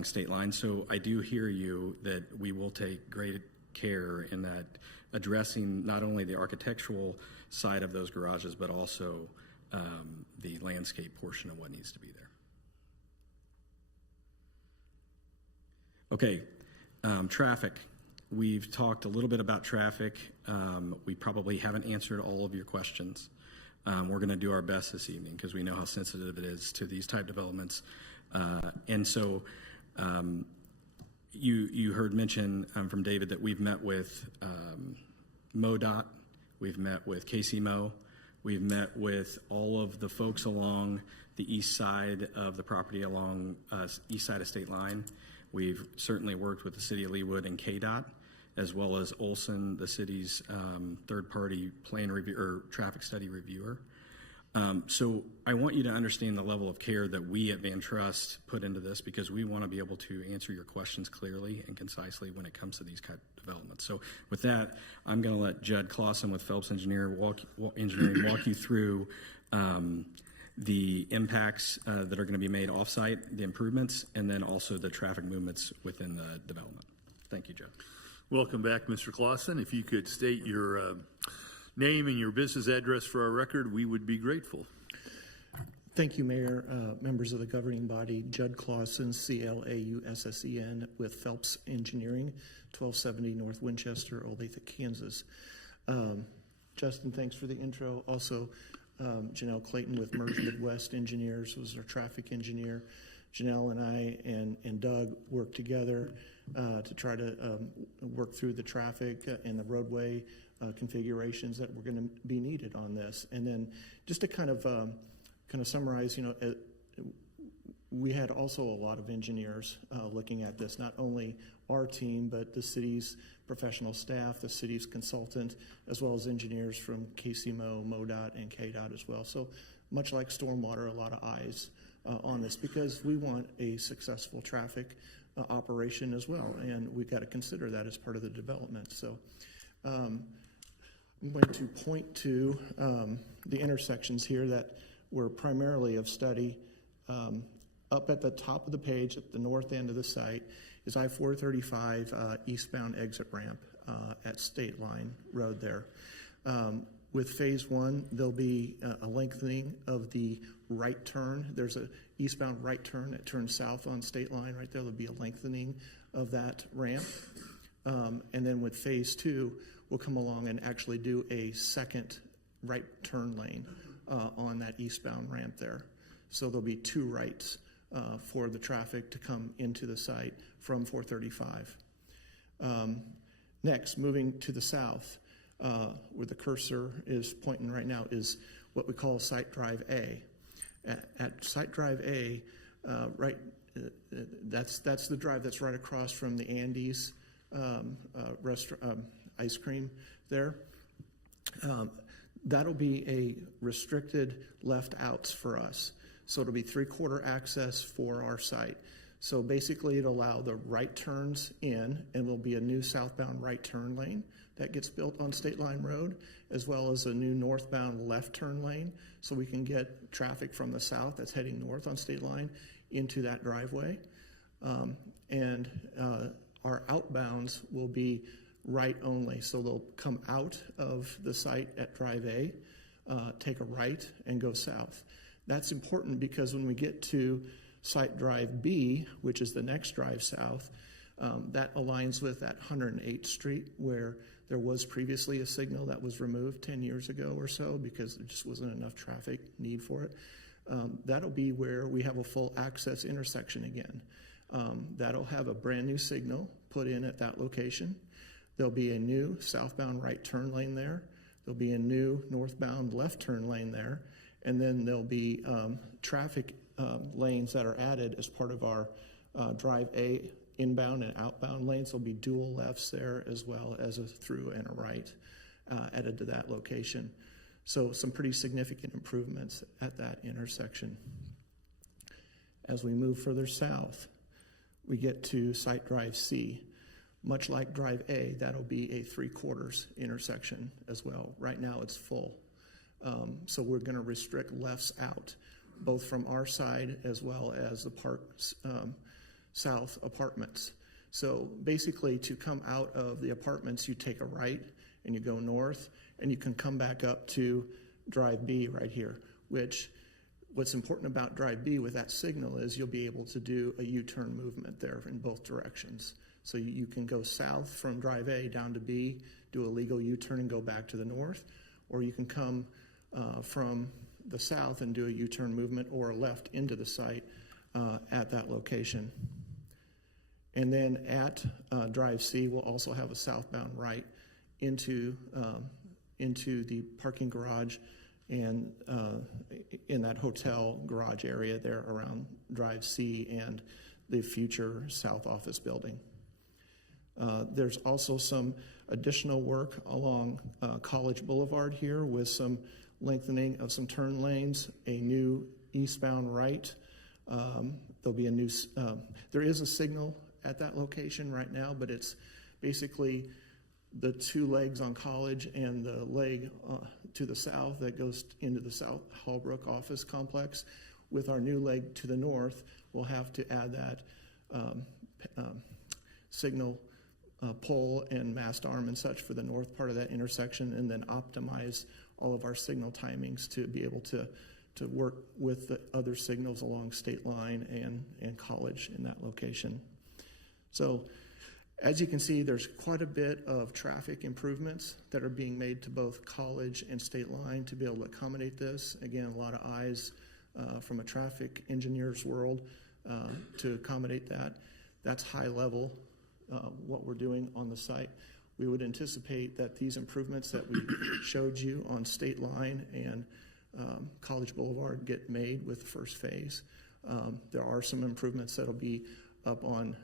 state lines. So I do hear you that we will take great care in that addressing not only the architectural side of those garages, but also the landscape portion of what needs to be there. Okay, traffic. We've talked a little bit about traffic. We probably haven't answered all of your questions. We're going to do our best this evening because we know how sensitive it is to these type developments. And so you heard mention from David that we've met with MoDOT, we've met with KCMO, we've met with all of the folks along the east side of the property, along east side of state line. We've certainly worked with the city of Leawood and KDOT, as well as Olson, the city's third-party plan review or traffic study reviewer. So I want you to understand the level of care that we at Van Trust put into this, because we want to be able to answer your questions clearly and concisely when it comes to these kind of developments. So with that, I'm going to let Judd Clausen with Phelps Engineering walk you through the impacts that are going to be made off-site, the improvements, and then also the traffic movements within the development. Thank you, Judd. Welcome back, Mr. Clausen. If you could state your name and your business address for our record, we would be grateful. Thank you, Mayor, members of the governing body. Judd Clausen, C-L-A-U-S-S-E-N, with Phelps Engineering, 1270 North Winchester, Olathe, Kansas. Justin, thanks for the intro. Also, Janelle Clayton with Merge Midwest Engineers was our traffic engineer. Janelle and I and Doug worked together to try to work through the traffic and the roadway configurations that were going to be needed on this. And then just to kind of summarize, we had also a lot of engineers looking at this, not only our team, but the city's professional staff, the city's consultant, as well as engineers from KCMO, MoDOT, and KDOT as well. So much like stormwater, a lot of eyes on this, because we want a successful traffic operation as well, and we've got to consider that as part of the development. So I'm going to point to the intersections here that were primarily of study. Up at the top of the page at the north end of the site is I-435 eastbound exit ramp at State Line Road there. With phase one, there'll be a lengthening of the right turn. There's a eastbound right turn that turns south on State Line right there. There'll be a lengthening of that ramp. And then with phase two, we'll come along and actually do a second right turn lane on that eastbound ramp there. So there'll be two rights for the traffic to come into the site from 435. Next, moving to the south, where the cursor is pointing right now, is what we call Site Drive A. At Site Drive A, that's the drive that's right across from the Andes restaurant, ice cream there. That'll be a restricted left outs for us. So it'll be 3/4 access for our site. So basically it'll allow the right turns in, and there'll be a new southbound right turn lane that gets built on State Line Road, as well as a new northbound left turn lane, so we can get traffic from the south that's heading north on State Line into that driveway. And our outbounds will be right only, so they'll come out of the site at Drive A, take a right, and go south. That's important because when we get to Site Drive B, which is the next drive south, that aligns with that 108th Street, where there was previously a signal that was removed 10 years ago or so because there just wasn't enough traffic need for it. That'll be where we have a full access intersection again. That'll have a brand new signal put in at that location. There'll be a new southbound right turn lane there. There'll be a new northbound left turn lane there. And then there'll be traffic lanes that are added as part of our Drive A inbound and outbound lanes. There'll be dual lefts there, as well as a through and a right added to that location. So some pretty significant improvements at that intersection. As we move further south, we get to Site Drive C. much like Drive A, that'll be a 3/4 intersection as well. Right now, it's full. So we're going to restrict lefts out, both from our side as well as the Park South apartments. So basically, to come out of the apartments, you take a right and you go north, and you can come back up to Drive B right here, which what's important about Drive B with that signal is you'll be able to do a U-turn movement there in both directions. So you can go south from Drive A down to B, do a legal U-turn and go back to the north, or you can come from the south and do a U-turn movement or a left into the site at that location. And then at Drive C, we'll also have a southbound right into the parking garage and in that hotel garage area there around Drive C and the future South Office building. There's also some additional work along College Boulevard here with some lengthening of some turn lanes, a new eastbound right. There'll be a new, there is a signal at that location right now, but it's basically the two legs on College and the leg to the south that goes into the South Hallbrook office complex. With our new leg to the north, we'll have to add that signal pole and mast arm and such for the north part of that intersection, and then optimize all of our signal timings to be able to work with the other signals along State Line and College in that location. So as you can see, there's quite a bit of traffic improvements that are being made to both College and State Line to be able to accommodate this. Again, a lot of eyes from a traffic engineer's world to accommodate that. That's high level, what we're doing on the site. We would anticipate that these improvements that we showed you on State Line and College Boulevard get made with the first phase. There are some improvements that'll be up on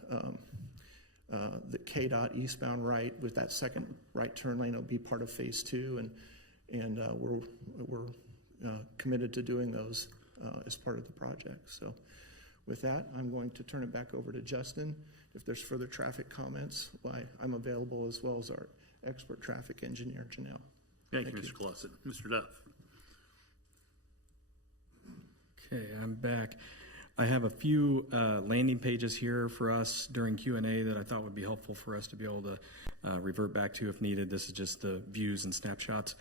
the KDOT eastbound right with that second right turn lane. It'll be part of phase 2, and we're committed to doing those as part of the project. So with that, I'm going to turn it back over to Justin. If there's further traffic comments, why I'm available, as well as our expert traffic engineer, Janelle. Thank you, Mr. Clausen. Mr. Duff. Okay, I'm back. I have a few landing pages here for us during Q&A that I thought would be helpful for us to be able to revert back to if needed. This is just the views and snapshots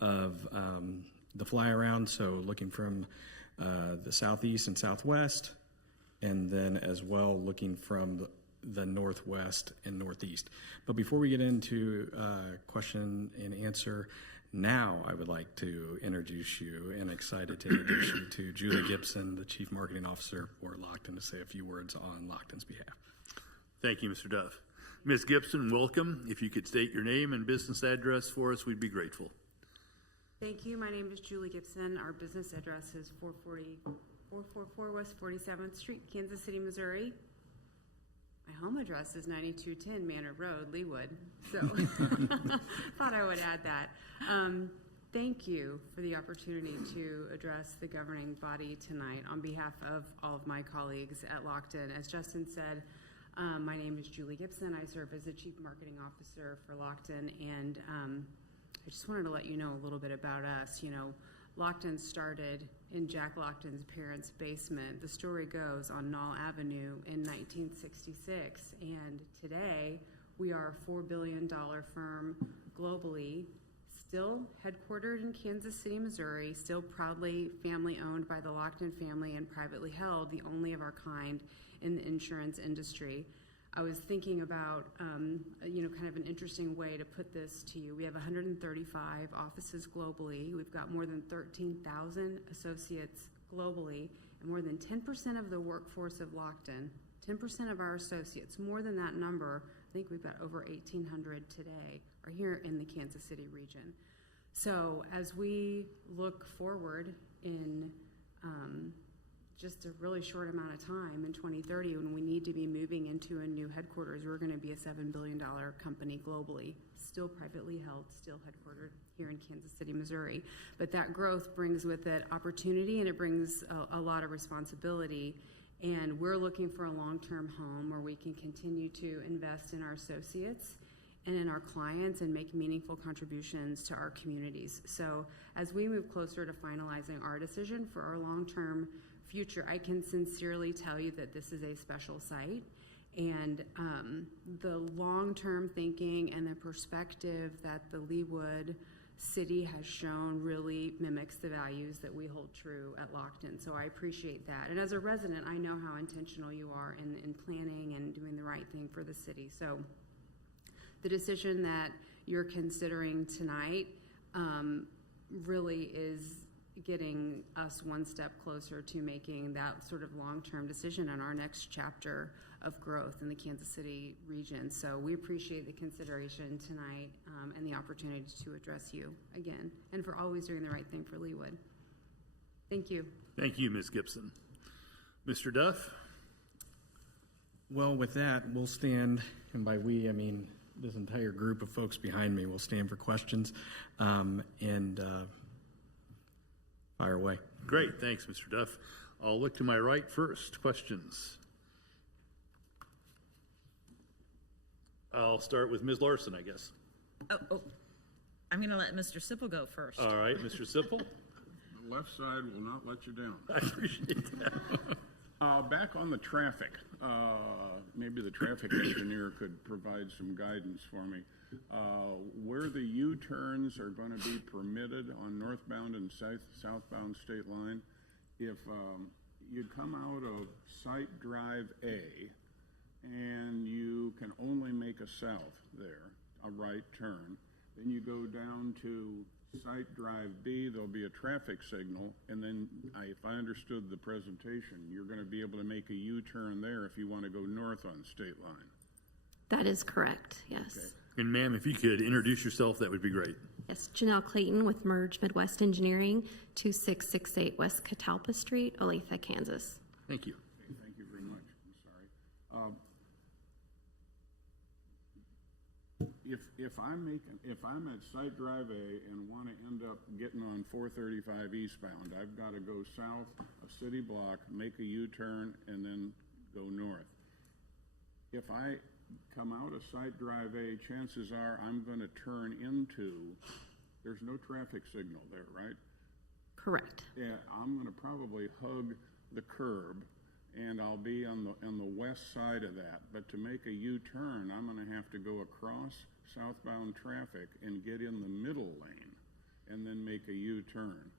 of the fly around. So looking from the southeast and southwest, and then as well looking from the northwest and northeast. But before we get into question and answer, now I would like to introduce you, and excited to introduce you to Julie Gibson, the Chief Marketing Officer for Lockton, to say a few words on Lockton's behalf. Thank you, Mr. Duff. Ms. Gibson, welcome. If you could state your name and business address for us, we'd be grateful. Thank you. My name is Julie Gibson. Our business address is 444 West 47th Street, Kansas City, Missouri. My home address is 9210 Manor Road, Leawood. So thought I would add that. Thank you for the opportunity to address the governing body tonight on behalf of all of my colleagues at Lockton. As Justin said, my name is Julie Gibson. I serve as the Chief Marketing Officer for Lockton, and I just wanted to let you know a little bit about us. You know, Lockton started in Jack Lockton's parents' basement. The story goes on Knoll Avenue in 1966, and today we are a $4 billion firm globally, still headquartered in Kansas City, Missouri, still proudly family-owned by the Lockton family and privately held, the only of our kind in the insurance industry. I was thinking about, kind of an interesting way to put this to you. We have 135 offices globally. We've got more than 13,000 associates globally, and more than 10% of the workforce of Lockton, 10% of our associates, more than that number, I think we've got over 1,800 today, are here in the Kansas City region. So as we look forward in just a really short amount of time in 2030, when we need to be moving into a new headquarters, we're going to be a $7 billion company globally, still privately held, still headquartered here in Kansas City, Missouri. But that growth brings with it opportunity, and it brings a lot of responsibility. And we're looking for a long-term home where we can continue to invest in our associates and in our clients and make meaningful contributions to our communities. So as we move closer to finalizing our decision for our long-term future, I can sincerely tell you that this is a special site. And the long-term thinking and the perspective that the Leawood City has shown really mimics the values that we hold true at Lockton. So I appreciate that. And as a resident, I know how intentional you are in planning and doing the right thing for the city. So the decision that you're considering tonight really is getting us one step closer to making that sort of long-term decision on our next chapter of growth in the Kansas City region. So we appreciate the consideration tonight and the opportunity to address you again, and for always doing the right thing for Leawood. Thank you. Thank you, Ms. Gibson. Mr. Duff? Well, with that, we'll stand, and by we, I mean this entire group of folks behind me will stand for questions and fire away. Great, thanks, Mr. Duff. I'll look to my right first. Questions? I'll start with Ms. Larson, I guess. I'm going to let Mr. Sipple go first. All right, Mr. Sipple. The left side will not let you down. I appreciate that. Back on the traffic, maybe the traffic engineer could provide some guidance for me. Where the U-turns are going to be permitted on northbound and southbound state line, if you come out of Site Drive A and you can only make a south there, a right turn, then you go down to Site Drive B, there'll be a traffic signal, and then if I understood the presentation, you're going to be able to make a U-turn there if you want to go north on state line. That is correct, yes. Okay. And ma'am, if you could introduce yourself, that would be great. Yes, Janelle Clayton with Merge Midwest Engineering, 2668 West Catalpa Street, Olathe, Kansas. Thank you. Okay, thank you very much. I'm sorry. If I'm at Site Drive A and want to end up getting on 435 eastbound, I've got to go south of City Block, make a U-turn, and then go north. If I come out of Site Drive A, chances are I'm going to turn into, there's no traffic signal there, right? Correct. Yeah, I'm going to probably hug the curb, and I'll be on the west side of that. But to make a U-turn, I'm going to have to go across southbound traffic and get in the middle lane, and then make a U-turn.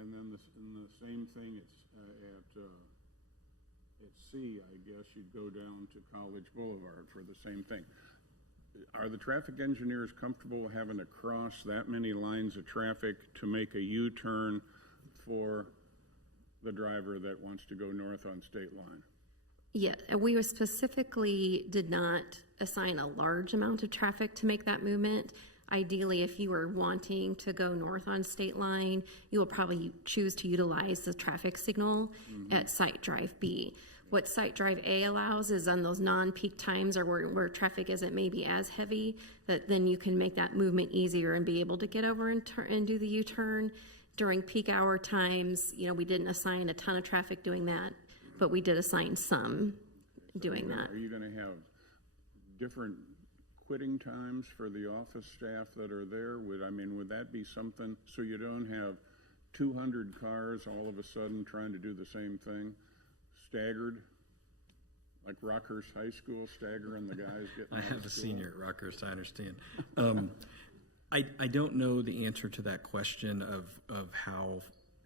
And then the same thing at C, I guess you'd go down to College Boulevard for the same thing. Are the traffic engineers comfortable having to cross that many lines of traffic to make a U-turn for the driver that wants to go north on state line? Yeah, and we specifically did not assign a large amount of traffic to make that movement. Ideally, if you were wanting to go north on state line, you will probably choose to utilize the traffic signal at Site Drive B. What Site Drive A allows is on those non-peak times or where traffic isn't maybe as heavy, that then you can make that movement easier and be able to get over and do the U-turn. During peak hour times, you know, we didn't assign a ton of traffic doing that, but we did assign some doing that. Are you going to have different quitting times for the office staff that are there? Would that be something, so you don't have 200 cars all of a sudden trying to do the same thing, staggered, like Rockhurst High School, staggering the guys getting I out have of a school? senior at Rockhurst, I understand. I don't know the answer to that question of how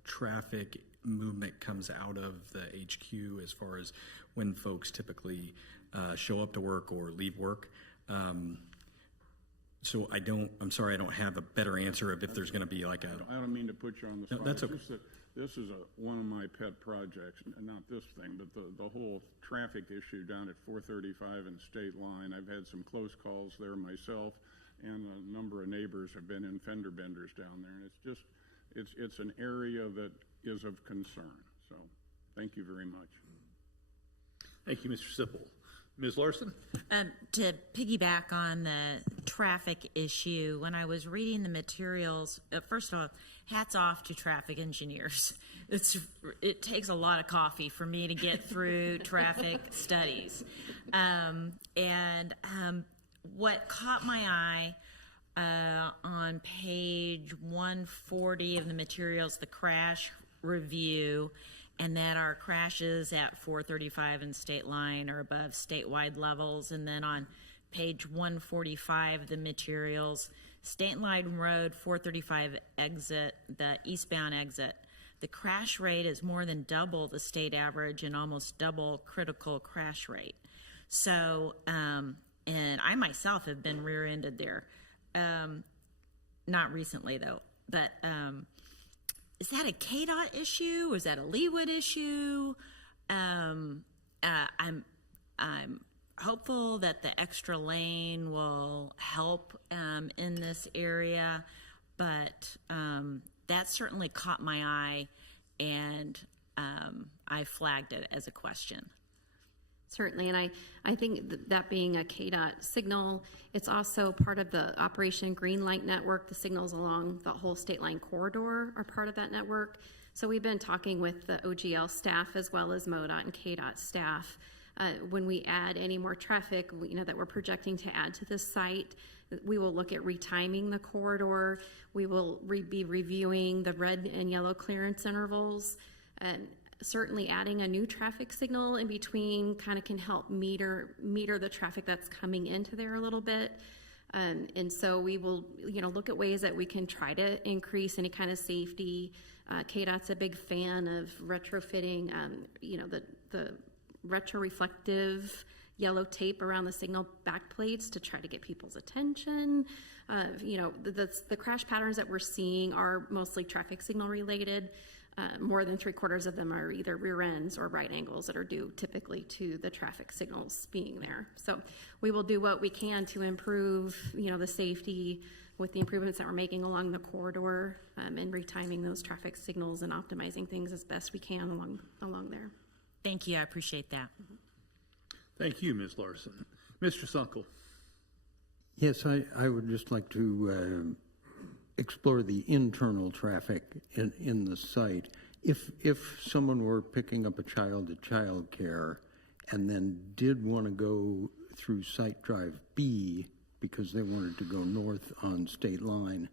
traffic movement comes out of the HQ as far as when folks typically show up to work or leave work. So I'm sorry, I don't have a better answer of if there's going to be like a... I don't mean to put you on the spot. No, that's It's okay. just that this is one of my pet projects, not this thing, but the whole traffic issue down at 435 and State Line. I've had some close calls there myself, and a number of neighbors have been in fender benders down there, and it's just, it's an area that is of concern. So, thank you very much. Thank you, Mr. Sipple. Ms. Larson? To piggyback on the traffic issue, when I was reading the materials, first of all, hats off to traffic engineers. it takes a lot of coffee for me to get through traffic studies. What caught my eye on page 140 of the materials, the crash review, and that our crashes at 435 and State Line are above statewide levels. And then on page 145 of the materials, State Line Road 435 exit, the eastbound exit, the crash rate is more than double the state average and almost double critical crash rate. So, and I myself have been rear-ended there. Not recently though, but is that a KDOT issue? Is that a Leawood issue? I'm hopeful that the extra lane will help in this area, but that certainly caught my eye, and I flagged it as a question. Certainly, and I think that being a KDOT signal, it's also part of the Operation Green Light Network. The signals along the whole State Line corridor are part of that network. So we've been talking with the OGL staff as well as MoDOT and KDOT staff. When we add any more traffic, that we're projecting to add to this site, we will look at retiming the corridor. We will be reviewing the red and yellow clearance intervals, and certainly adding a new traffic signal in between kind of can help meter the traffic that's coming into there a little bit. And so we will, look at ways that we can try to increase any kind of safety. KDOT's a big fan of retrofitting, the retroreflective yellow tape around the signal backplates to try to get people's attention. The crash patterns that we're seeing are mostly traffic signal related. More than 3/4 of them are either rear ends or right angles that are due typically to the traffic signals being there. So we will do what we can to improve, the safety with the improvements that we're making along the corridor, and retiming those traffic signals and optimizing things as best we can along there. Thank you. I appreciate that. Thank you, Ms. Larson. Mr. Sunkel. Yes, I would just like to explore the internal traffic in the site. If someone were picking up a child at child care and then did want to go through Site Drive B because they wanted to go north on State Line,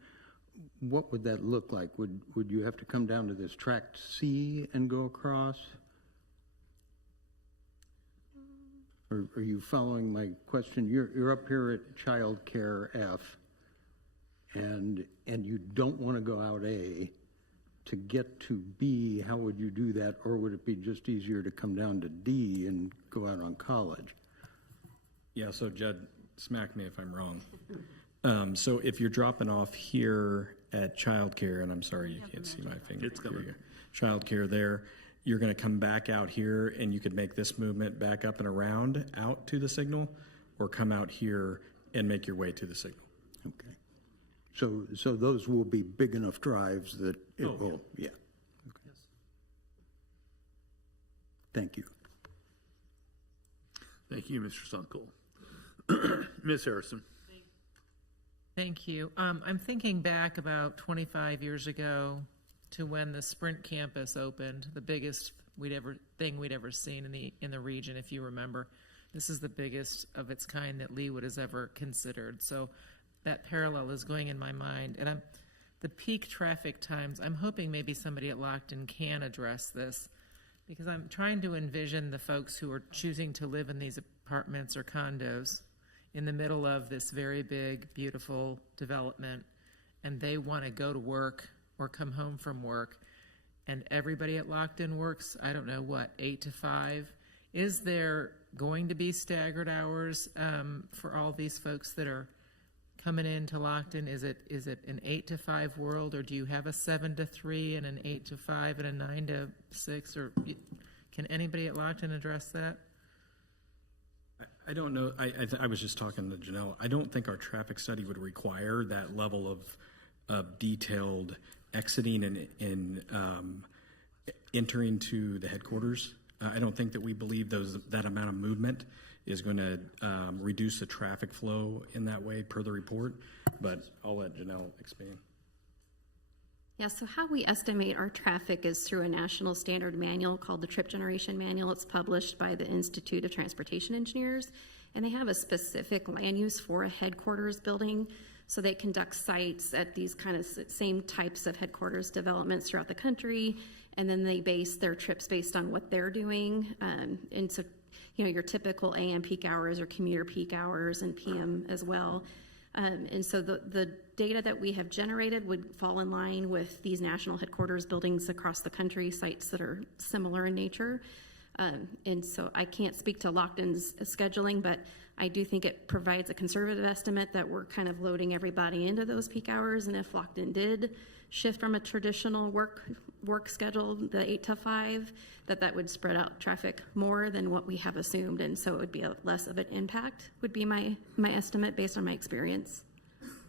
what would that look like? Would you have to come down to this tract C and go across? Or are you following my question? You're up here at child care F, and you don't want to go out A to get to B. How would you do that? Or would it be just easier to come down to D and go out on College? Yeah, so Judd, smack me if I'm wrong. So if you're dropping off here at childcare, and I'm sorry you can't see my finger. It's coming. Childcare there, you're going to come back out here, and you could make this movement back up and around out to the signal, or come out here and make your way to the signal. Okay. So those will be big enough drives that it will, yeah. Okay. Yes. Thank you. Thank you, Mr. Sunkel. Ms. Harrison. Thank you. I'm thinking back about 25 years ago to when the Sprint campus opened, the biggest thing we'd ever seen in the region, if you remember. This is the biggest of its kind that Leawood has ever considered. So that parallel is going in my mind. And the peak traffic times, I'm hoping maybe somebody at Lockton can address this, because I'm trying to envision the folks who are choosing to live in these apartments or condos in the middle of this very big, beautiful development, and they want to go to work or come home from work, and everybody at Lockton works, 8 to 5. Is there going to be staggered hours for all these folks that are coming into Lockton? Is it an 8 to 5 world, or do you have a 7 to 3 and an 8 to 5 and a 9 to 6? Or can anybody at Lockton address that? I don't know. I was just talking to Janelle. I don't think our traffic study would require that level of detailed exiting and entering to the headquarters. I don't think that we believe that amount of movement is going to reduce the traffic flow in that way per the report, but I'll let Janelle expand. Yeah, so how we estimate our traffic is through a national standard manual called the Trip Generation Manual. It's published by the Institute of Transportation Engineers, and they have a specific land use for a headquarters building. So they conduct sites at these kind of same types of headquarters developments throughout the country, and then they base their trips based on what they're doing. And so, your typical AM peak hours or commuter peak hours and PM as well. And so the data that we have generated would fall in line with these national headquarters buildings across the country, sites that are similar in nature. And so I can't speak to Lockton's scheduling, but I do think it provides a conservative estimate that we're kind of loading everybody into those peak hours. And if Lockton did shift from a traditional work schedule, the 8 to 5, that would spread out traffic more than what we have assumed. And so it would be less of an impact, would be my estimate based on my experience.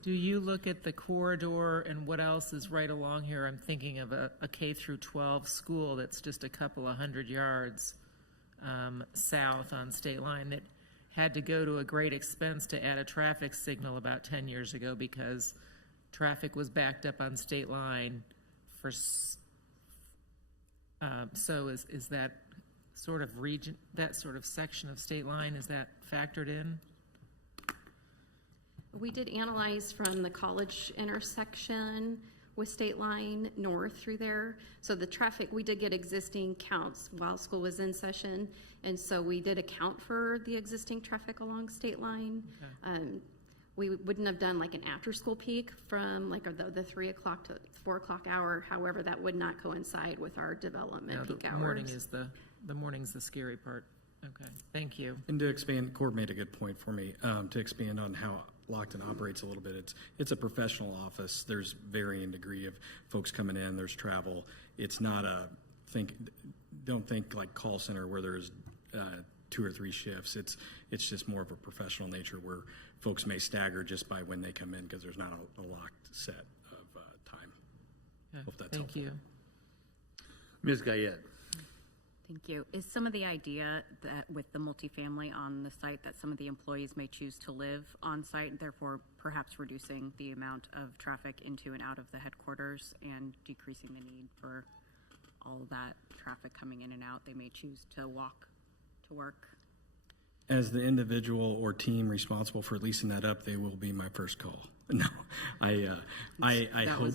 Do you look at the corridor and what else is right along here? I'm thinking of a K through 12 school that's just a couple of 100 yards south on State Line that had to go to a great expense to add a traffic signal about 10 years ago because traffic was backed up on State Line for. So is that sort of region, that sort of section of State Line, is that factored in? We did analyze from the college intersection with State Line north through there. So the traffic, we did get existing counts while school was in session. And so we did account for the existing traffic along State Line. Okay. We wouldn't have done like an after-school peak from like the 3 o'clock to 4 o'clock hour. However, that would not coincide with our development peak hours. The morning's the scary part. Okay, thank you. And to expand, Cord made a good point for me. To expand on how Lockton operates a little bit, it's a professional office. There's varying degree of folks coming in. There's travel. It's not don't think like call center where there's 2 or 3 shifts. It's just more of a professional nature where folks may stagger just by when they come in because there's not a locked set of time. Yeah, hope that's thank helpful. you. Ms. Guyette. Thank you. Is some of the idea that with the multifamily on the site that some of the employees may choose to live on site, therefore perhaps reducing the amount of traffic into and out of the headquarters and decreasing the need for all that traffic coming in and out? They may choose to walk to work. As the individual or team responsible for leasing that up, they will be my first call. No, I hope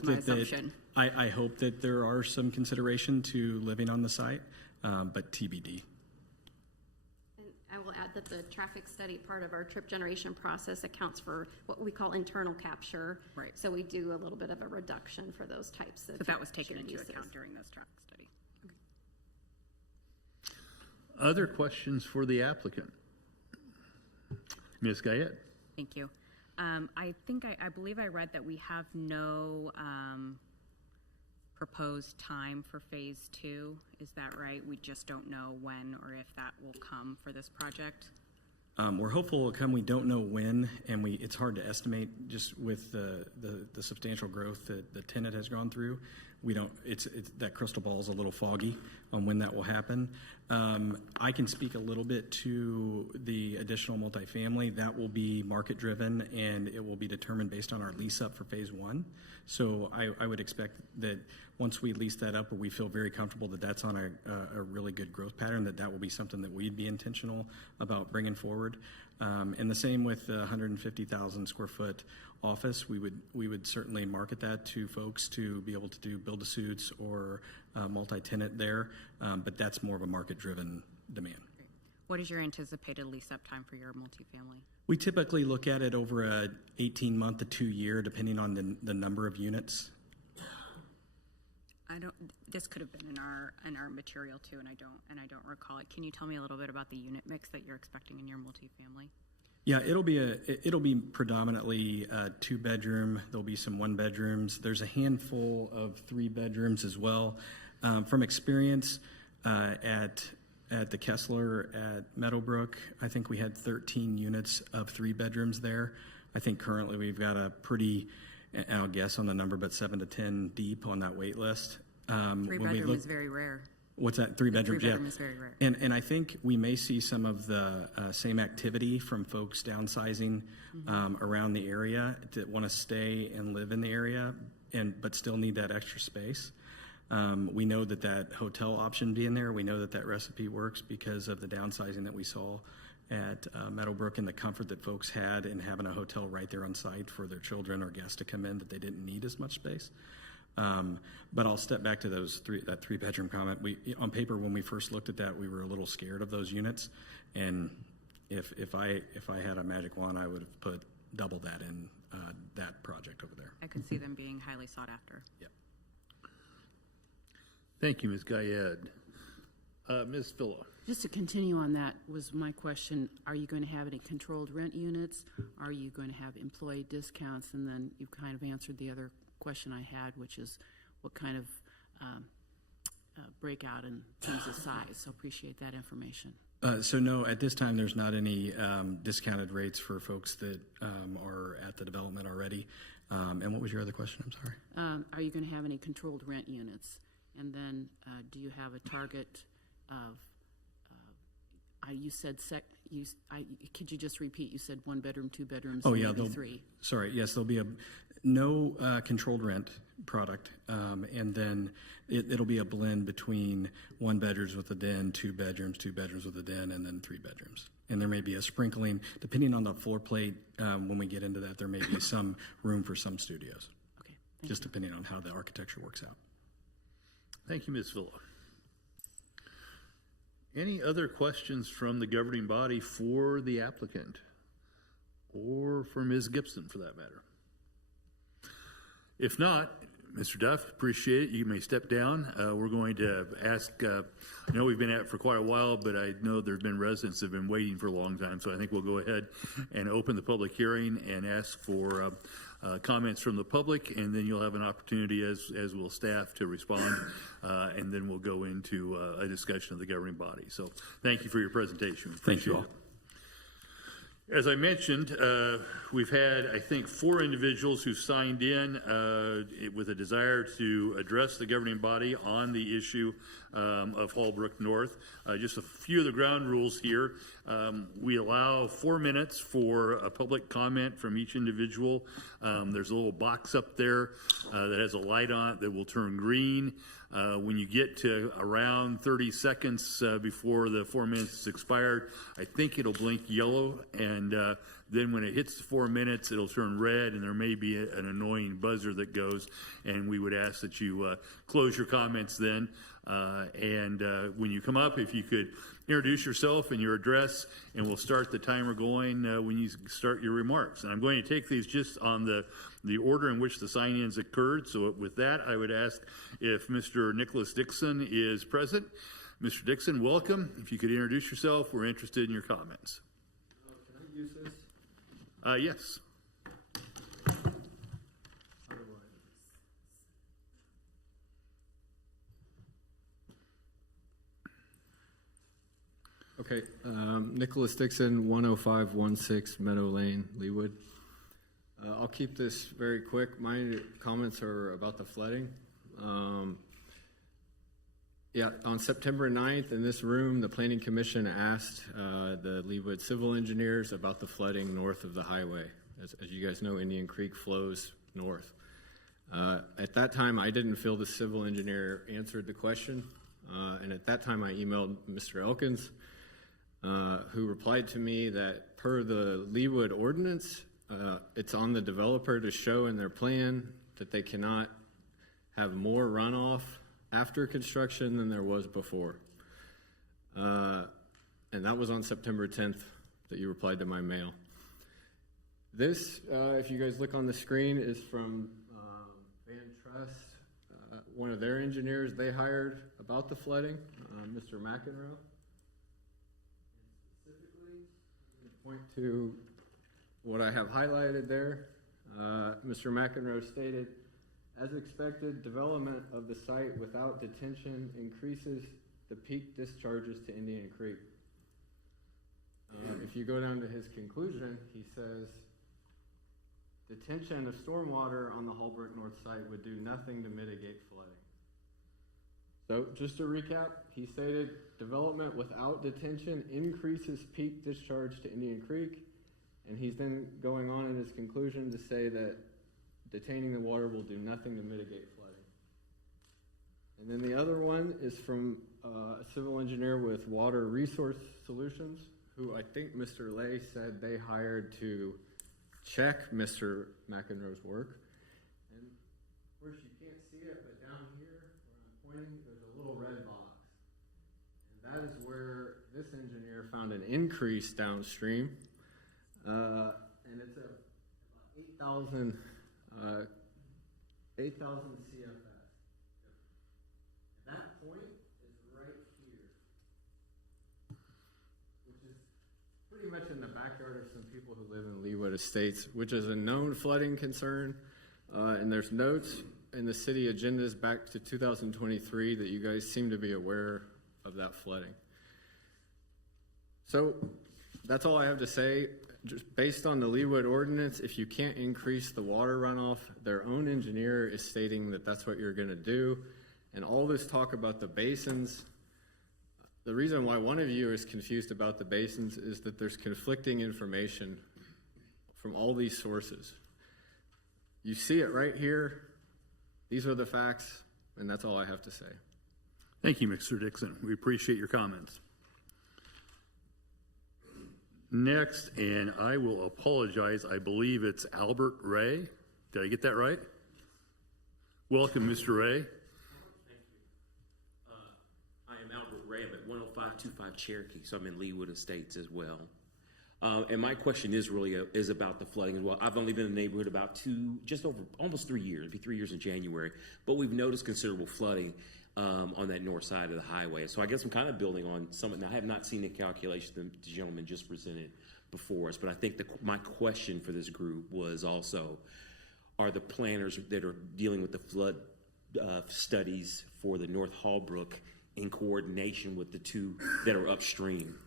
I hope that there are some consideration to living on the site, but TBD. And I will add that the traffic study part of our trip generation process accounts for what we call internal capture. Right. So we do a little bit of a reduction for those types of. So that was taken into uses. account during this traffic study. Okay. Other questions for the applicant? Ms. Guyette. Thank you. I believe I read that we have no proposed time for phase 2. Is that right? We just don't know when or if that will come for this project. We're hopeful it will come. We don't know when, and it's hard to estimate just with the substantial growth that the tenant has gone through. We don't. It's that crystal ball is a little foggy on when that will happen. I can speak a little bit to the additional multifamily. That will be market driven, and it will be determined based on our lease up for phase 1. So I would expect that once we lease that up, or we feel very comfortable that that's on a really good growth pattern, that will be something that we'd be intentional about bringing forward. And the same with the 150,000 square foot office. We would certainly market that to folks to be able to do build-to-suits or multi-tenant there, but that's more of a market-driven demand. Great. What is your anticipated lease-up time for your multifamily? We typically look at it over a 18-month to 2-year, depending on the number of units. This could have been in our material too, and I don't recall it. Can you tell me a little bit about the unit mix that you're expecting in your multifamily? Yeah, it'll be predominantly 2-bedroom. There'll be some 1-bedrooms. There's a handful of 3-bedrooms as well. From experience at the Kessler at Meadowbrook, I think we had 13 units of 3-bedrooms there. I think currently we've got a pretty, I'll guess on the number, but 7 to 10 deep on that wait list. 3-bedroom is very rare. What's that? 3-bedrooms? Three-bedroom is very rare. And I think we may see some of the same activity from folks downsizing around the area that want to stay and live in the area. but still need that extra space. We know that hotel option being there, we know that recipe works because of the downsizing that we saw at Meadowbrook and the comfort that folks had in having a hotel right there on site for their children or guests to come in, that they didn't need as much space. But I'll step back to that 3-bedroom comment. On paper, when we first looked at that, we were a little scared of those units. And if I had a magic wand, I would have put double that in that project over there. I could see them being highly sought after. Yep. Thank you, Ms. Guyed. Ms. Philo. Just to continue on that was my question, are you going to have any controlled rent units? Are you going to have employee discounts? And then you've kind of answered the other question I had, which is what kind of breakout in terms of size. So appreciate that information. So no, at this time, there's not any discounted rates for folks that are at the development already. And what was your other question? I'm sorry. Are you going to have any controlled rent units? And then do you have a target of, you said, could you just repeat? You said 1 bedroom, 2 bedrooms, maybe 3. Sorry, yes, there'll be no controlled rent product, and then it'll be a blend between 1 bedrooms with a den, 2 bedrooms with a den, and then 3 bedrooms. And there may be a sprinkling, depending on the floor plate. When we get into that, there may be some room for some studios. Okay. Just depending on how the architecture works out. Thank you, Ms. Villa. Any other questions from the governing body for the applicant or for Ms. Gibson, for that matter? If not, Mr. Duff, appreciate it. You may step down. We're going to ask, I know we've been at it for quite a while, but I know there's been residents that have been waiting for a long time, so I think we'll go ahead and open the public hearing and ask for comments from the public, and then you'll have an opportunity, as will staff, to respond, and then we'll go into a discussion of the governing body. So thank you for your presentation. Thank you all. As I mentioned, we've had, I think, 4 individuals who signed in with a desire to address the governing body on the issue of Hallbrook North. Just a few of the ground rules here. We allow 4 minutes for a public comment from each individual. There's a little box up there that has a light on it that will turn green. When you get to around 30 seconds before the 4 minutes is expired, I think it'll blink yellow, and then when it hits the 4 minutes, it'll turn red, and there may be an annoying buzzer that goes, and we would ask that you close your comments then. When you come up, if you could introduce yourself and your address, and we'll start the timer going when you start your remarks. And I'm going to take these just on the order in which the sign-ins occurred. So with that, I would ask if Mr. Nicholas Dixon is present. Mr. Dixon, welcome. If you could introduce yourself, we're interested in your comments. Can I use this? Yes. Okay, Nicholas Dixon, 10516 Meadow Lane, Leawood. I'll keep this very quick. My comments are about the flooding. On September 9th in this room, the Planning Commission asked the Leawood civil engineers about the flooding north of the highway. As you guys know, Indian Creek flows north. At that time, I didn't feel the civil engineer answered the question. And at that time, I emailed Mr. Elkins, who replied to me that per the Leawood ordinance, it's on the developer to show in their plan that they cannot have more runoff after construction than there was before. And that was on September 10th that you replied to my mail. This, if you guys look on the screen, is from Van Trust, one of their engineers they hired about the flooding, Mr. McEnroe. Specifically, point to what I have highlighted there. Mr. McEnroe stated, as expected, development of the site without detention increases the peak discharges to Indian Creek. If you go down to his conclusion, he says, detention of stormwater on the Hallbrook North site would do nothing to mitigate flooding. So just to recap, he stated development without detention increases peak discharge to Indian Creek, and he's then going on in his conclusion to say that detaining the water will do nothing to mitigate flooding. And then the other one is from a civil engineer with Water Resource Solutions, who I think Mr. Lay said they hired to check Mr. McEnroe's work. And of course you can't see it, but down here where I'm pointing, there's a little red box. And that is where this engineer found an increase downstream. And it's about 8,000 CFS. And that point is right here, which is pretty much in the backyard of some people who live in Leawood Estates, which is a known flooding concern. And there's notes in the city agendas back to 2023 that you guys seem to be aware of that flooding. So that's all I have to say. Just based on the Leawood ordinance, if you can't increase the water runoff, their own engineer is stating that that's what you're going to do. And all this talk about the basins, the reason why one of you is confused about the basins is that there's conflicting information from all these sources. You see it right here. These are the facts, and that's all I have to say. Thank you, Mr. Dixon. We appreciate your comments. Next, and I will apologize, I believe it's Albert Ray. Did I get that right? Welcome, Mr. Ray. I am Albert Ray. I'm at 10525 Cherokee, so I'm in Leawood Estates as well. And my question is really is about the flooding as well. I've only been in the neighborhood about almost 3 years. It'll be 3 years in January, but we've noticed considerable flooding on that north side of the highway. So I guess I'm kind of building on some. Now I have not seen the calculation that the gentleman just presented before us, but I think my question for this group was also, are the planners that are dealing with the flood studies for the North Hallbrook in coordination with the two that are upstream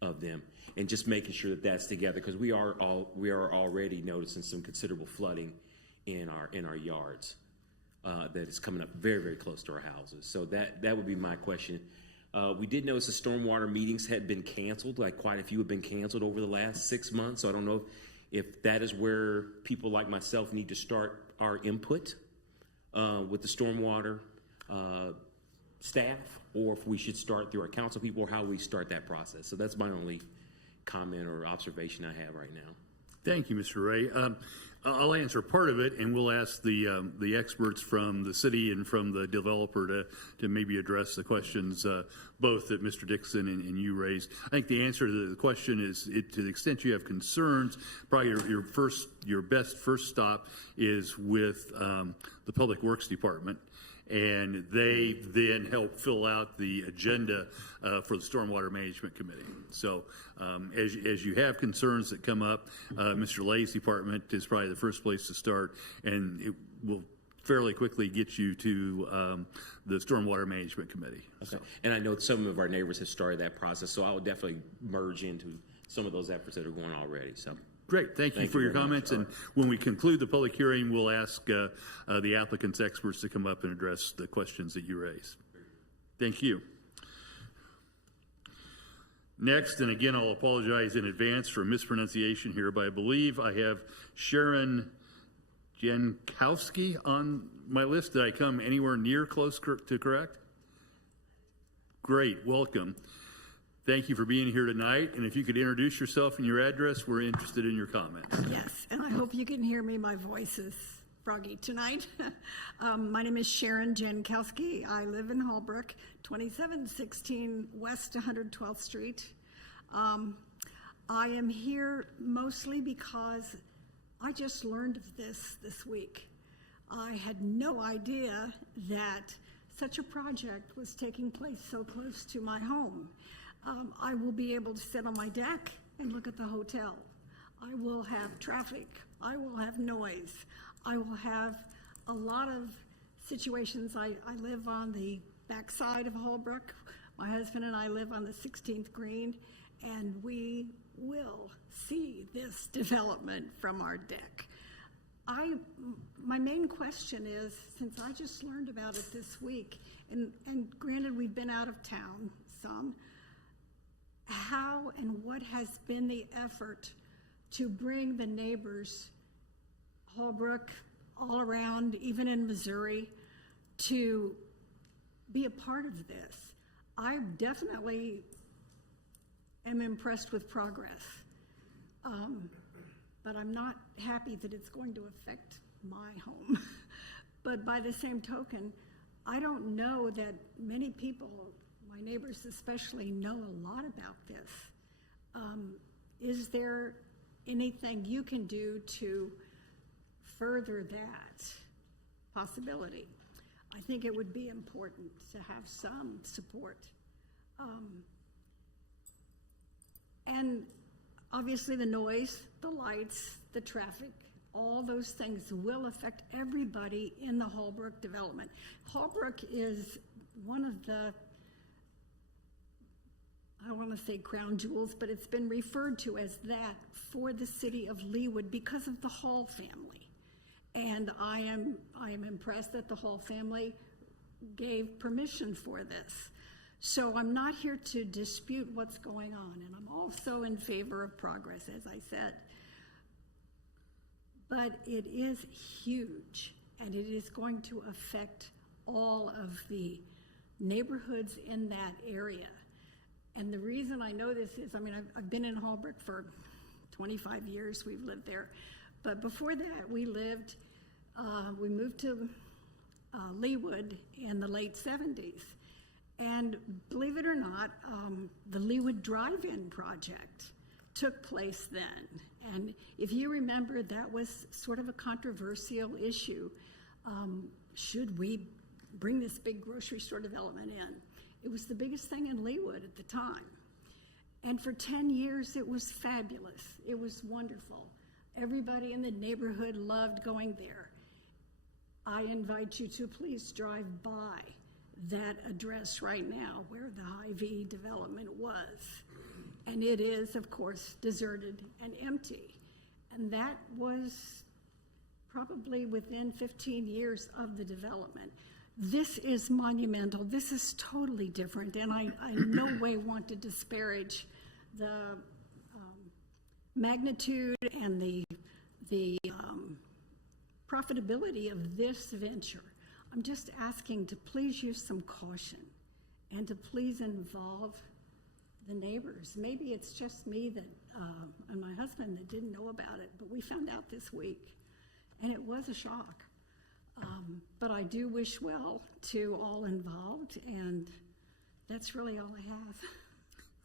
of them, and just making sure that that's together, because we are already noticing some considerable flooding in our yards. That is coming up very, very close to our houses. So that would be my question. We did notice the stormwater meetings had been canceled, like quite a few have been canceled over the last 6 months. So I don't know if that is where people like myself need to start our input with the stormwater staff, or if we should start through our council people, or how we start that process. So that's my only comment or observation I have right now. Thank you, Mr. Ray. I'll answer part of it, and we'll ask the experts from the city and from the developer to maybe address the questions both that Mr. Dixon and you raised. I think the answer to the question is, to the extent you have concerns, probably your best first stop is with the Public Works Department. And they then help fill out the agenda for the Stormwater Management Committee. So as you have concerns that come up, Mr. Lay's department is probably the first place to start, and it will fairly quickly get you to the Stormwater Management Committee. Okay. So. And I know some of our neighbors have started that process, so I will definitely merge into some of those efforts that are going already. So. Great. Thank you for your comments. And when we conclude the public hearing, we'll ask the applicant's experts to come up and address the questions that you raise. Thank you. Next, and again, I'll apologize in advance for mispronunciation here, but I believe I have Sharon Jankowski on my list. Did I come anywhere near close to correct? Great. Welcome. Thank you for being here tonight, and if you could introduce yourself and your address, we're interested in your comments. Yes, and I hope you can hear me. My voice is froggy tonight. My name is Sharon Jankowski. I live in Hallbrook, 2716 West 112th Street. I am here mostly because I just learned of this week. I had no idea that such a project was taking place so close to my home. I will be able to sit on my deck and look at the hotel. I will have traffic. I will have noise. I will have a lot of situations. I live on the backside of Hallbrook. My husband and I live on the 16th green, and we will see this development from our deck. My main question is, since I just learned about it this week, and granted we've been out of town some, how and what has been the effort to bring the neighbors, Holbrook, all around, even in Missouri, to be a part of this. I definitely am impressed with progress, but I'm not happy that it's going to affect my home. But by the same token, I don't know that many people, my neighbors especially, know a lot about this. Is there anything you can do to further that possibility? I think it would be important to have some support. And obviously the noise, the lights, the traffic, all those things will affect everybody in the Holbrook development. Holbrook is one of the, I don't want to say crown jewels, but it's been referred to as that for the city of Leawood because of the Hall family. And I am impressed that the Hall family gave permission for this. So I'm not here to dispute what's going on, and I'm also in favor of progress, as I said. But it is huge, and it is going to affect all of the neighborhoods in that area. And the reason I know this is, I mean, I've been in Holbrook for 25 years, we've lived there. But before that, we moved to Leawood in the late 70s. And believe it or not, the Leawood Drive-In project took place then. And if you remember, that was sort of a controversial issue. Should we bring this big grocery store development in? It was the biggest thing in Leawood at the time. And for 10 years, it was fabulous. It was wonderful. Everybody in the neighborhood loved going there. I invite you to please drive by that address right now where the Hy-Vee development was. And it is, of course, deserted and empty. And that was probably within 15 years of the development. This is monumental. This is totally different. And I in no way want to disparage the magnitude and the profitability of this venture. I'm just asking to please use some caution and to please involve the neighbors. Maybe it's just me that and my husband that didn't know about it, but we found out this week, and it was a shock. But I do wish well to all involved, and that's really all I have.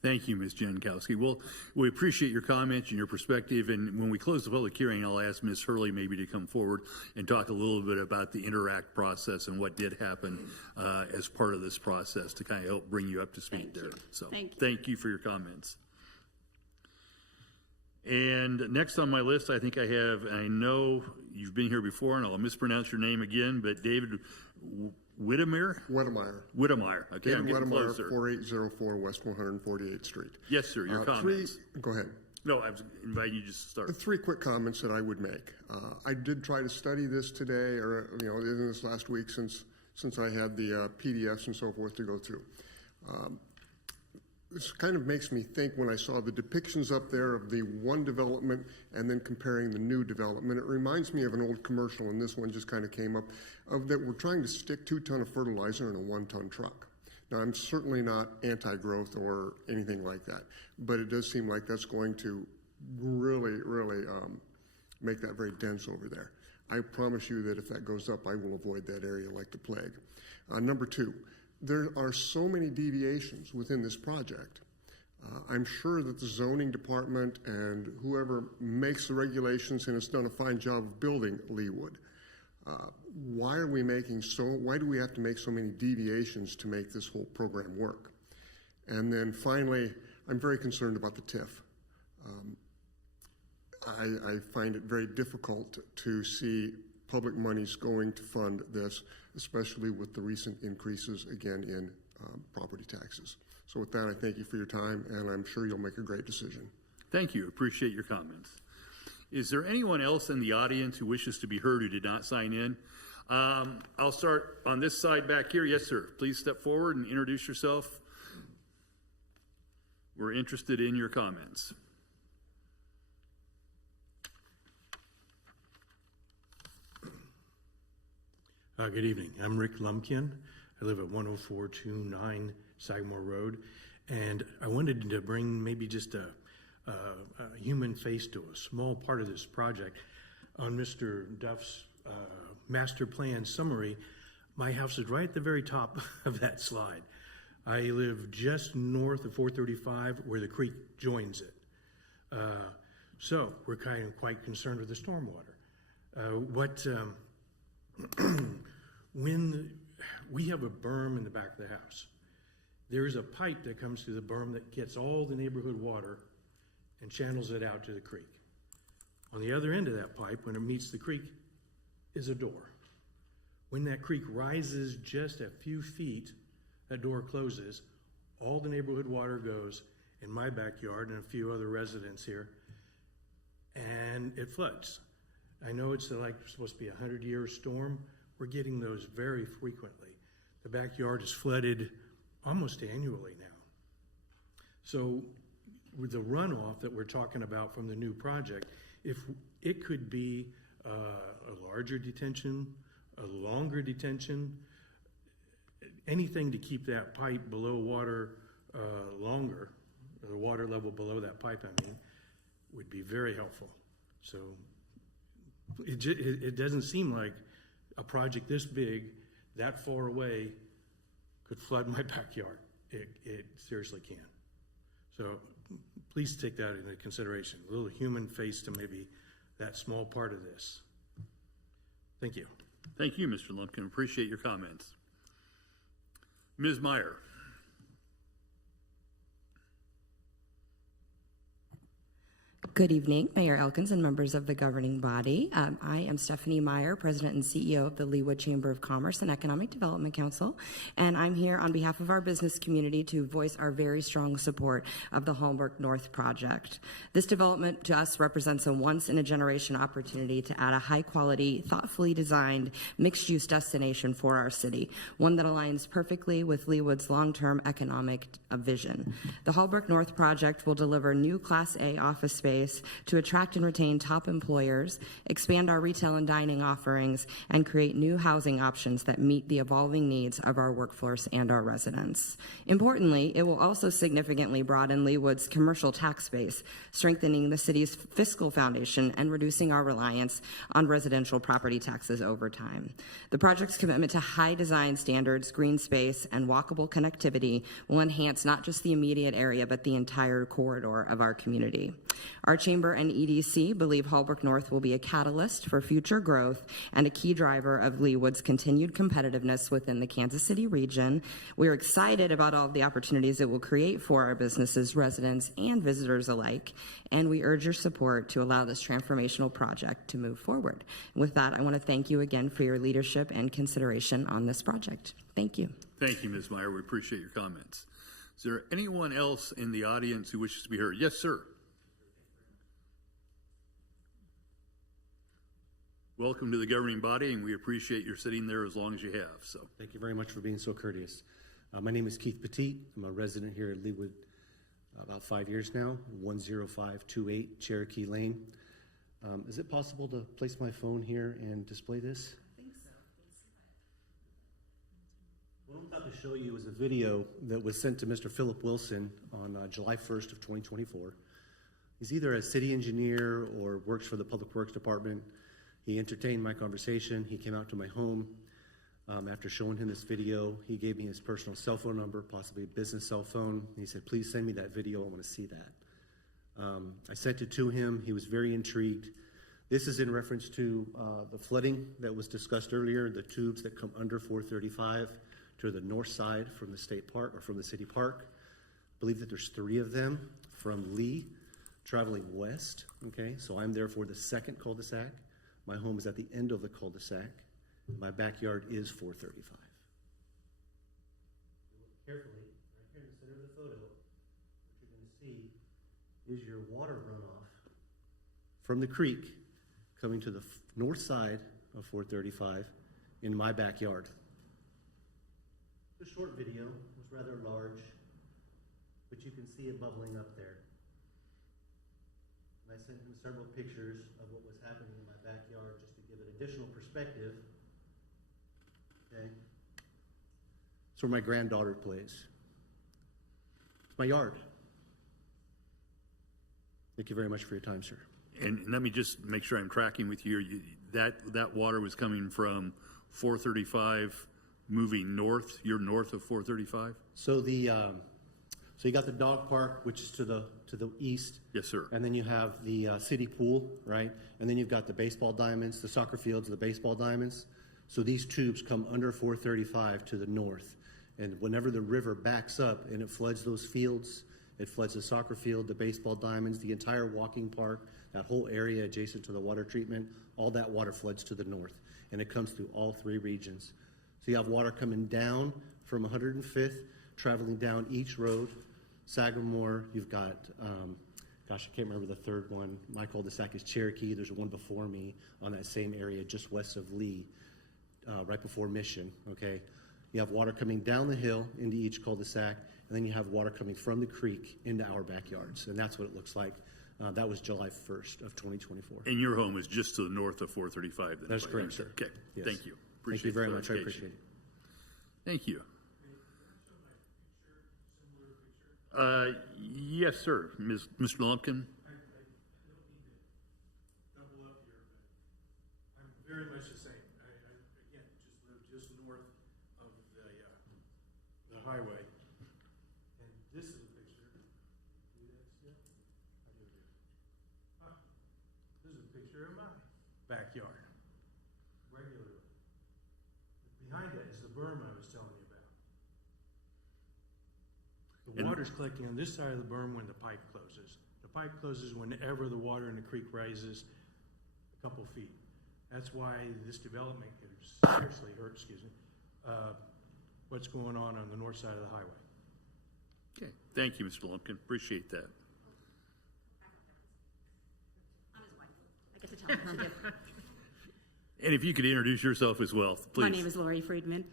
Thank you, Ms. Jankowski. Well, we appreciate your comments and your perspective, and when we close the public hearing, I'll ask Ms. Hurley maybe to come forward and talk a little bit about the Interact process and what did happen as part of this process to kind of help bring you up to speed there. So thank you for your comments. And next on my list, I think I have, and I know you've been here before, and I'll mispronounce your name again, but David Whittemire? Whittemire. Okay, David I'm getting Whittemire, closer. 4804 West 148th Street. Yes, sir, your comments. Go ahead. No, I was inviting you just to start. Three quick comments that I would make. I did try to study this today, or in this last week, since I had the PDFs and so forth to go through. This kind of makes me think when I saw the depictions up there of the one development and then comparing the new development. It reminds me of an old commercial, and this one just kind of came up, of that we're trying to stick 2 tons of fertilizer in a 1-ton truck. Now, I'm certainly not anti-growth or anything like that, but it does seem like that's going to really make that very dense over there. I promise you that if that goes up, I will avoid that area like the plague. Number 2. There are so many deviations within this project. I'm sure that the zoning department and whoever makes the regulations and has done a fine job of building Leawood. Why do we have to make so many deviations to make this whole program work? And then finally, I'm very concerned about the TIF. I find it very difficult to see public monies going to fund this, especially with the recent increases again in property taxes. So with that, I thank you for your time, and I'm sure you'll make a great decision. Thank you. Appreciate your comments. Is there anyone else in the audience who wishes to be heard who did not sign in? I'll start on this side back here. Yes, sir. Please step forward and introduce yourself. We're interested in your comments. Good evening. I'm Rick Lumpkin. I live at 10429 Sagamore Road, and I wanted to bring maybe just a human face to a small part of this project. On Mr. Duff's master plan summary, my house is right at the very top of that slide. I live just north of 435 where the creek joins it. So we're kind of quite concerned with the stormwater. When we have a berm in the back of the house, there's a pipe that comes through the berm that gets all the neighborhood water and channels it out to the creek. On the other end of that pipe, when it meets the creek, is a door. When that creek rises just a few feet, that door closes, all the neighborhood water goes in my backyard and a few other residents here, and it floods. I know it's like supposed to be a 100-year storm. We're getting those very frequently. The backyard is flooded almost annually now. So with the runoff that we're talking about from the new project, if it could be a larger detention, a longer detention, anything to keep that pipe below water longer, the water level below that pipe, I mean, would be very helpful. So it doesn't seem like a project this big, that far away, could flood my backyard. It seriously can. So please take that into consideration. A little human face to maybe that small part of this. Thank you. Thank you, Mr. Lumpkin. Appreciate your comments. Ms. Meyer. Good evening, Mayor Elkins and members of the governing body. I am Stephanie Meyer, President and CEO of the Leawood Chamber of Commerce and Economic Development Council, and I'm here on behalf of our business community to voice our very strong support of the Holmbrook North project. This development to us represents a once-in-a-generation opportunity to add a high-quality, thoughtfully designed, mixed-use destination for our city, one that aligns perfectly with Leawood's long-term economic vision. The Holmbrook North project will deliver new Class A office space to attract and retain top employers, expand our retail and dining offerings, and create new housing options that meet the evolving needs of our workforce and our residents. Importantly, it will also significantly broaden Leawood's commercial tax base, strengthening the city's fiscal foundation and reducing our reliance on residential property taxes over time. The project's commitment to high design standards, green space, and walkable connectivity will enhance not just the immediate area, but the entire corridor of our community. Our Chamber and EDC believe Holbrook North will be a catalyst for future growth and a key driver of Leawood's continued competitiveness within the Kansas City region. We're excited about all of the opportunities it will create for our businesses, residents, and visitors alike, and we urge your support to allow this transformational project to move forward. With that, I want to thank you again for your leadership and consideration on this project. Thank you. Thank you, Ms. Meyer. We appreciate your comments. Is there anyone else in the audience who wishes to be heard? Yes, sir. Welcome to the governing body, and we appreciate your sitting there as long as you have. So, thank you very much for being so courteous. My name is Keith Petit. I'm a resident here at Leawood about 5 years now, 10528 Cherokee Lane. Is it possible to place my phone here and display this? I think so. What I'm about to show you is a video that was sent to Mr. Philip Wilson on July 1st of 2024. He's either a city engineer or works for the Public Works Department. He entertained my conversation. He came out to my home. After showing him this video, he gave me his personal cell phone number, possibly a business cell phone. He said, please send me that video. I want to see that. I sent it to him. He was very intrigued. This is in reference to the flooding that was discussed earlier, the tubes that come under 435 to the north side from the state park or from the city park. I believe that there's 3 of them from Lee traveling west. Okay, so I'm therefore the second cul-de-sac. My home is at the end of the cul-de-sac. My backyard is 435. Look carefully, right here in the center of the photo, what you're going to see is your water runoff from the creek coming to the north side of 435 in my backyard. The short video was rather large, but you can see it bubbling up there. And I sent him several pictures of what was happening in my backyard just to give it additional perspective. It's where my granddaughter plays. It's my yard. Thank you very much for your time, sir. And let me just make sure I'm tracking with you. That water was coming from 435 moving north. You're north of 435? So so you got the dog park, which is to the east. Yes, sir. And then you have the city pool, right? And then you've got the baseball diamonds, the soccer fields, the baseball diamonds. So these tubes come under 435 to the north. And whenever the river backs up and it floods those fields, it floods the soccer field, the baseball diamonds, the entire walking park, that whole area adjacent to the water treatment, all that water floods to the north. And it comes through all three regions. So you have water coming down from 105th, traveling down each road. Sagamore, you've got, gosh, I can't remember the third one. My cul-de-sac is Cherokee. There's one before me on that same area just west of Lee, right before Mission, okay? You have water coming down the hill into each cul-de-sac, and then you have water coming from the creek into our backyards, and that's what it looks like. That was July 1st of 2024. And your home is just to the north of 435 then? That's if I correct, understand. sir. Okay, Yes. thank you. Thank you very much. I clarification. appreciate it. Thank you. Yes, sir. Mr. Lumpkin? I'm very much the same. Again, live just north of the highway. And this is a picture. See that still? How do you do it? This is a picture of my backyard, regularly. Behind that is the berm I was telling you about. The water's collecting on this side of the berm when the pipe closes. The pipe closes whenever the water in the creek rises a couple feet. That's why this development could seriously hurt, what's going on the north side of the highway. Okay, thank you, Mr. Lumpkin. Appreciate that. I get to tell him how good. And if you could introduce yourself as well, please. My name is Lori Friedman.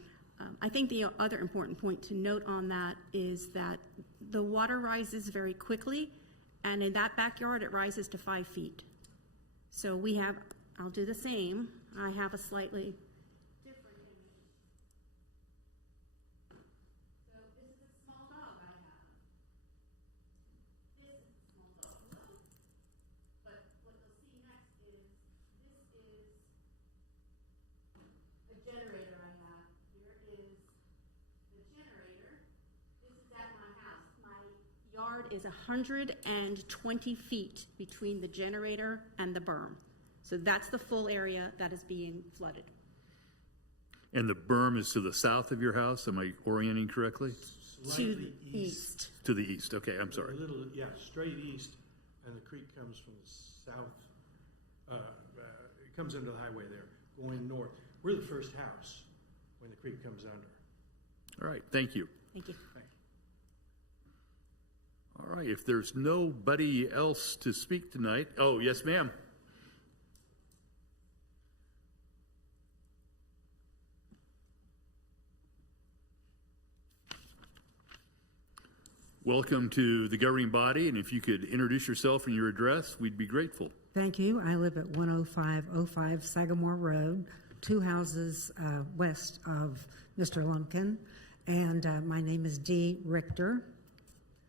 I think the other important point to note on that is that the water rises very quickly, and in that backyard, it rises to 5 feet. So we have, I'll do the same. I have a slightly different image. So this is a small dog I have. This is a small dog. But what you'll see next is, this is a generator I have. Here is the generator. This is at my house. My yard is 120 feet between the generator and the berm. So that's the full area that is being flooded. And the berm is to the south of your house? Am I orienting correctly? To the east. To the east, okay, I'm sorry. Straight east, and the creek comes from the south. It comes into the highway there, going north. We're the first house when the creek comes under. All right, thank you. Thank you. All right, if there's nobody else to speak tonight, oh, yes, ma'am. Welcome to the governing body, and if you could introduce yourself and your address, we'd be grateful. Thank you. I live at 10505 Sagamore Road, 2 houses west of Mr. Lumpkin, and my name is Dee Richter.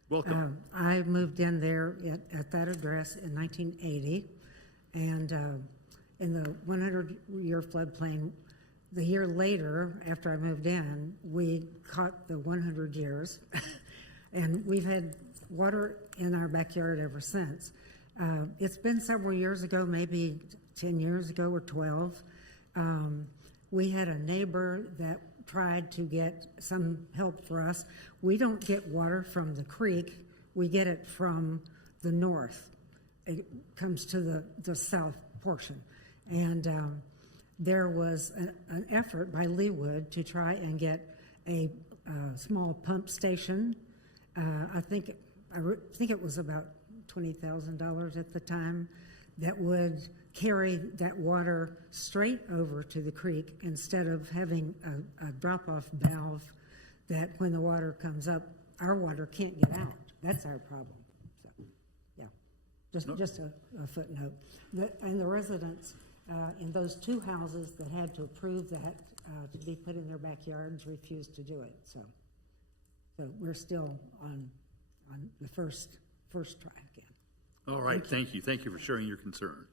Welcome. I moved in there at that address in 1980, and in the 100-year floodplain, the year later, after I moved in, we caught the 100 years. And we've had water in our backyard ever since. It's been several years ago, maybe 10 years ago or 12. We had a neighbor that tried to get some help for us. We don't get water from the creek. We get it from the north. It comes to the south portion. And there was an effort by Leawood to try and get a small pump station. I think it was about $20,000 at the time that would carry that water straight over to the creek instead of having a drop-off valve that when the water comes up, our water can't get out. That's our problem. So, yeah, just a footnote. And the residents And those two houses that had to approve that to be put in their backyards refused to do it. So we're still on the first try again. All right, thank you. Thank you for sharing your concern.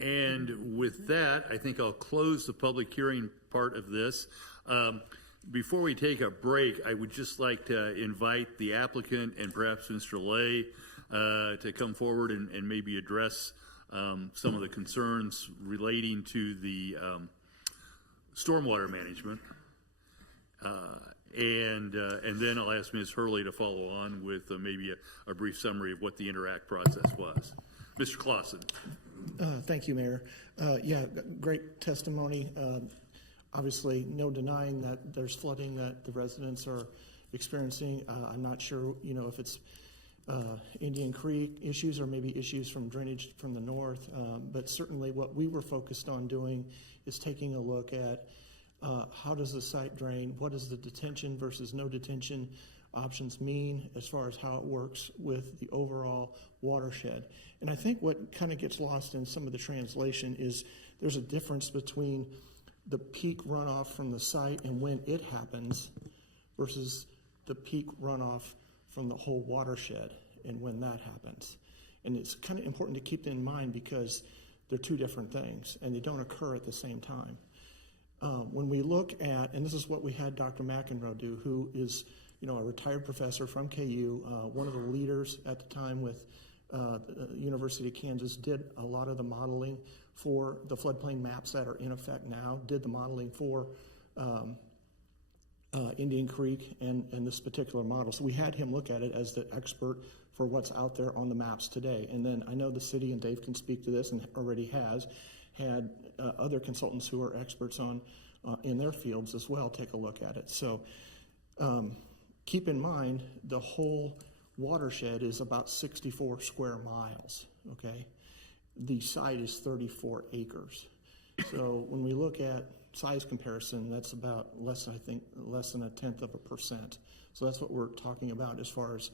And with that, I think I'll close the public hearing part of this. Before we take a break, I would just like to invite the applicant and perhaps Mr. Lay to come forward and maybe address some of the concerns relating to the stormwater management. And then I'll ask Ms. Hurley to follow on with maybe a brief summary of what the Interact process was. Mr. Clausen. Thank you, Mayor. Yeah, great testimony. Obviously, no denying that there's flooding that the residents are experiencing. I'm not sure, if it's Indian Creek issues or maybe issues from drainage from the north, but certainly what we were focused on doing is taking a look at how does the site drain, what does the detention versus no detention options mean as far as how it works with the overall watershed. And I think what kind of gets lost in some of the translation is there's a difference between the peak runoff from the site and when it happens versus the peak runoff from the whole watershed and when that happens. And it's kind of important to keep that in mind because they're two different things and they don't occur at the same time. When we look at, and this is what we had Dr. McEnroe do, who is a retired professor from KU, one of the leaders at the time with the University of Kansas, did a lot of the modeling for the floodplain maps that are in effect now, did the modeling for Indian Creek and this particular model. So we had him look at it as the expert for what's out there on the maps today. And then I know the city, and Dave can speak to this and already has, had other consultants who are experts on in their fields as well take a look at it. So keep in mind the whole watershed is about 64 square miles, okay? The site is 34 acres. So when we look at size comparison, that's about less than 0.1%. So that's what we're talking about as far as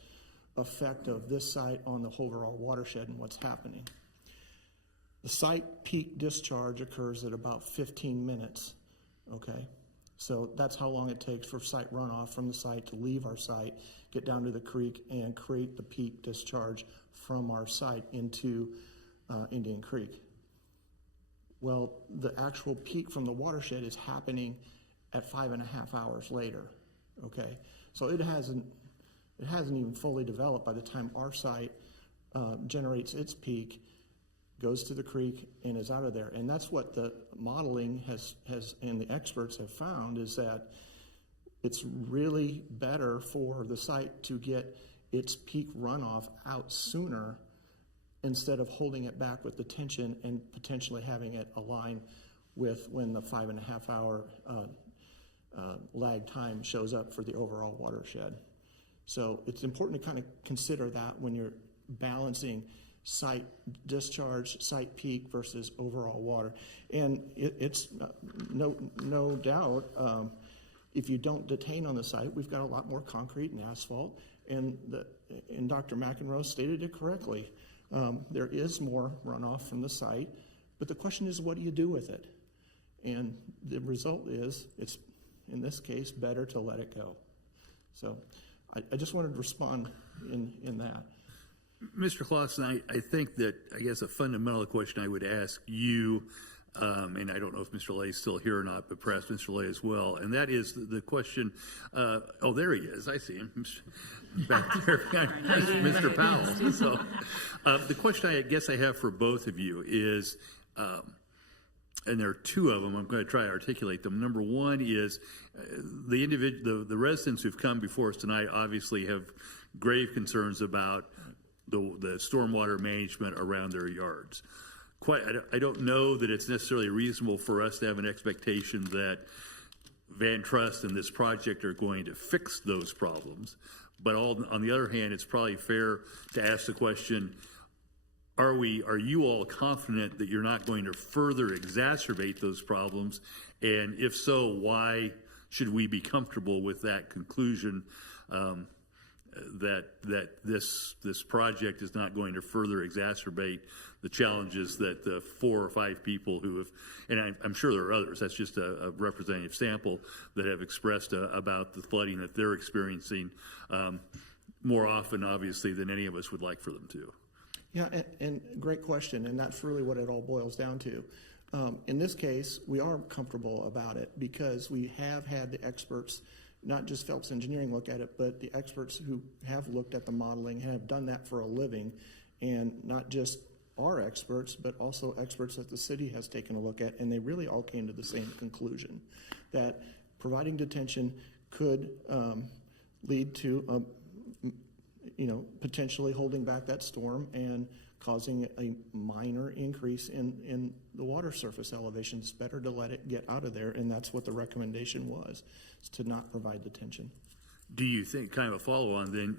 effect of this site on the overall watershed and what's happening. The site peak discharge occurs at about 15 minutes, okay? So that's how long it takes for site runoff from the site to leave our site, get down to the creek, and create the peak discharge from our site into Indian Creek. Well, the actual peak from the watershed is happening at 5.5 hours later, okay? So it hasn't even fully developed by the time our site generates its peak, goes to the creek, and is out of there. And that's what the modeling has and the experts have found, is that it's really better for the site to get its peak runoff out sooner instead of holding it back with detention and potentially having it align with when the 5.5 hour lag time shows up for the overall watershed. So it's important to kind of consider that when you're balancing site discharge, site peak versus overall water. And it's no doubt, if you don't detain on the site, we've got a lot more concrete and asphalt. And Dr. McEnroe stated it correctly. There is more runoff from the site, but the question is, what do you do with it? And the result is, it's, in this case, better to let it go. So I just wanted to respond in that. Mr. Clausen, I think that, I guess, a fundamental question I would ask you, and I don't know if Mr. Lay is still here or not, but perhaps Mr. Lay as well, and that is the question, oh, there he is, I see him, back there, Mr. Powell. So the question I guess I have for both of you is, and there are two of them, I'm going to try to articulate them. Number one is the residents who've come before us tonight obviously have grave concerns about the stormwater management around their yards. I don't know that it's necessarily reasonable for us to have an expectation that Van Trust and this project are going to fix those problems. But on the other hand, it's probably fair to ask the question, are you all confident that you're not going to further exacerbate those problems? And if so, why should we be comfortable with that conclusion? that this project is not going to further exacerbate the challenges that the 4 or 5 people who have, and I'm sure there are others, that's just a representative sample, that have expressed about the flooding that they're experiencing more often, obviously, than any of us would like for them to. Yeah, and great question, and that's really what it all boils down to. In this case, we are comfortable about it because we have had the experts, not just Phelps Engineering, look at it, but the experts who have looked at the modeling have done that for a living, and not just our experts, but also experts that the city has taken a look at, and they really all came to the same conclusion, that providing detention could lead to potentially holding back that storm and causing a minor increase in the water surface elevation. It's better to let it get out of there, and that's what the recommendation was, is to not provide detention. Do you think, kind of a follow-on then,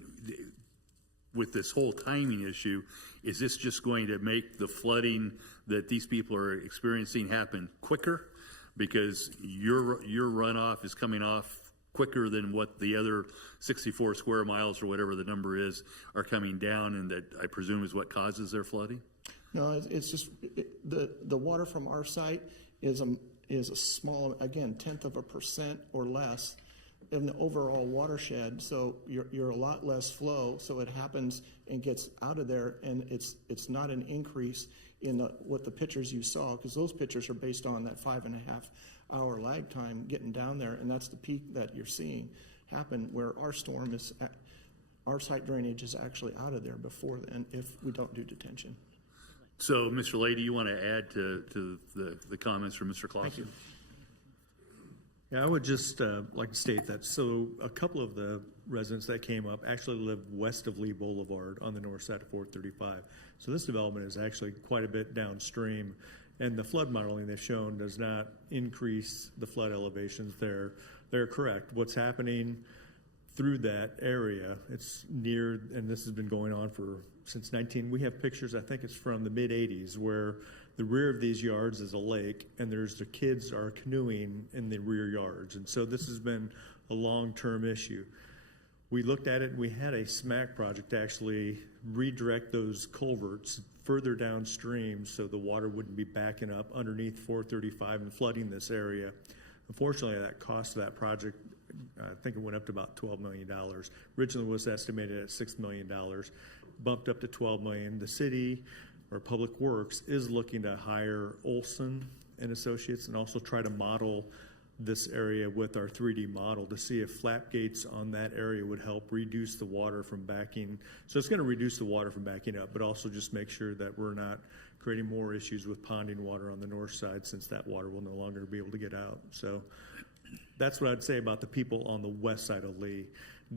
with this whole timing issue, is this just going to make the flooding that these people are experiencing happen quicker? Because your runoff is coming off quicker than what the other 64 square miles or whatever the number is are coming down, and that I presume is what causes their flooding? No, it's just the water from our site is a small, again, 1/10% or less in the overall watershed. So you're a lot less flow. So it happens and gets out of there, and it's not an increase in what the pictures you saw, because those pictures are based on that 5.5 hour lag time getting down there, and that's the peak that you're seeing happen, where our site drainage is actually out of there before then if we don't do detention. So, Mr. Lady, you want to add to the comments from Mr. Clausen? Yeah, I would just like to state that. So a couple of the residents that came up actually live west of Lee Boulevard on the north side of 435. So this development is actually quite a bit downstream. And the flood modeling they've shown does not increase the flood elevations there. They're correct. What's happening through that area, it's near, and this has been going on since we have pictures, I think it's from the mid-'80s, where the rear of these yards is a lake, and the kids are canoeing in the rear yards. And so this has been a long-term issue. We looked at it, and we had a SMAC project to actually redirect those culverts further downstream so the water wouldn't be backing up underneath 435 and flooding this area. Unfortunately, that cost of that project, I think it went up to about $12 million. Originally was estimated at $6 million, bumped up to $12 million. The city, or Public Works, is looking to hire Olson and Associates and also try to model this area with our 3D model to see if flap gates on that area would help reduce the water from backing. So it's going to reduce the water from backing up, but also just make sure that we're not creating more issues with ponding water on the north side, since that water will no longer be able to get out. So that's what I'd say about the people on the west side of Lee.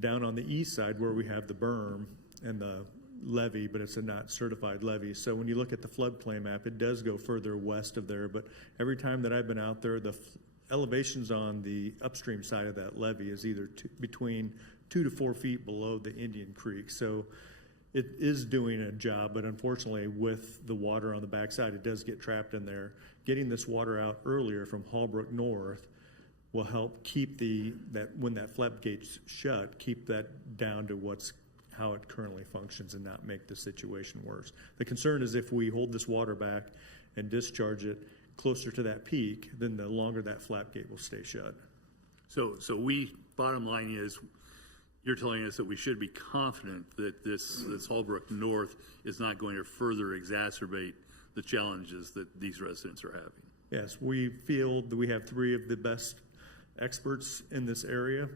Down on the east side, where we have the berm and the levee, but it's a not certified levee. So when you look at the floodplain map, it does go further west of there, but every time that I've been out there, the elevations on the upstream side of that levee is either between 2 to 4 feet below the Indian Creek. So it is doing a job, but unfortunately with the water on the backside, it does get trapped in there. Getting this water out earlier from Hallbrook North will help keep when that flap gate's shut, keep that down to how it currently functions and not make the situation worse. The concern is if we hold this water back and discharge it closer to that peak, then the longer that flap gate will stay shut. So bottom line is, you're telling us that we should be confident that this Hallbrook North is not going to further exacerbate the challenges that these residents are having. Yes, we feel that we have 3 of the best experts in this area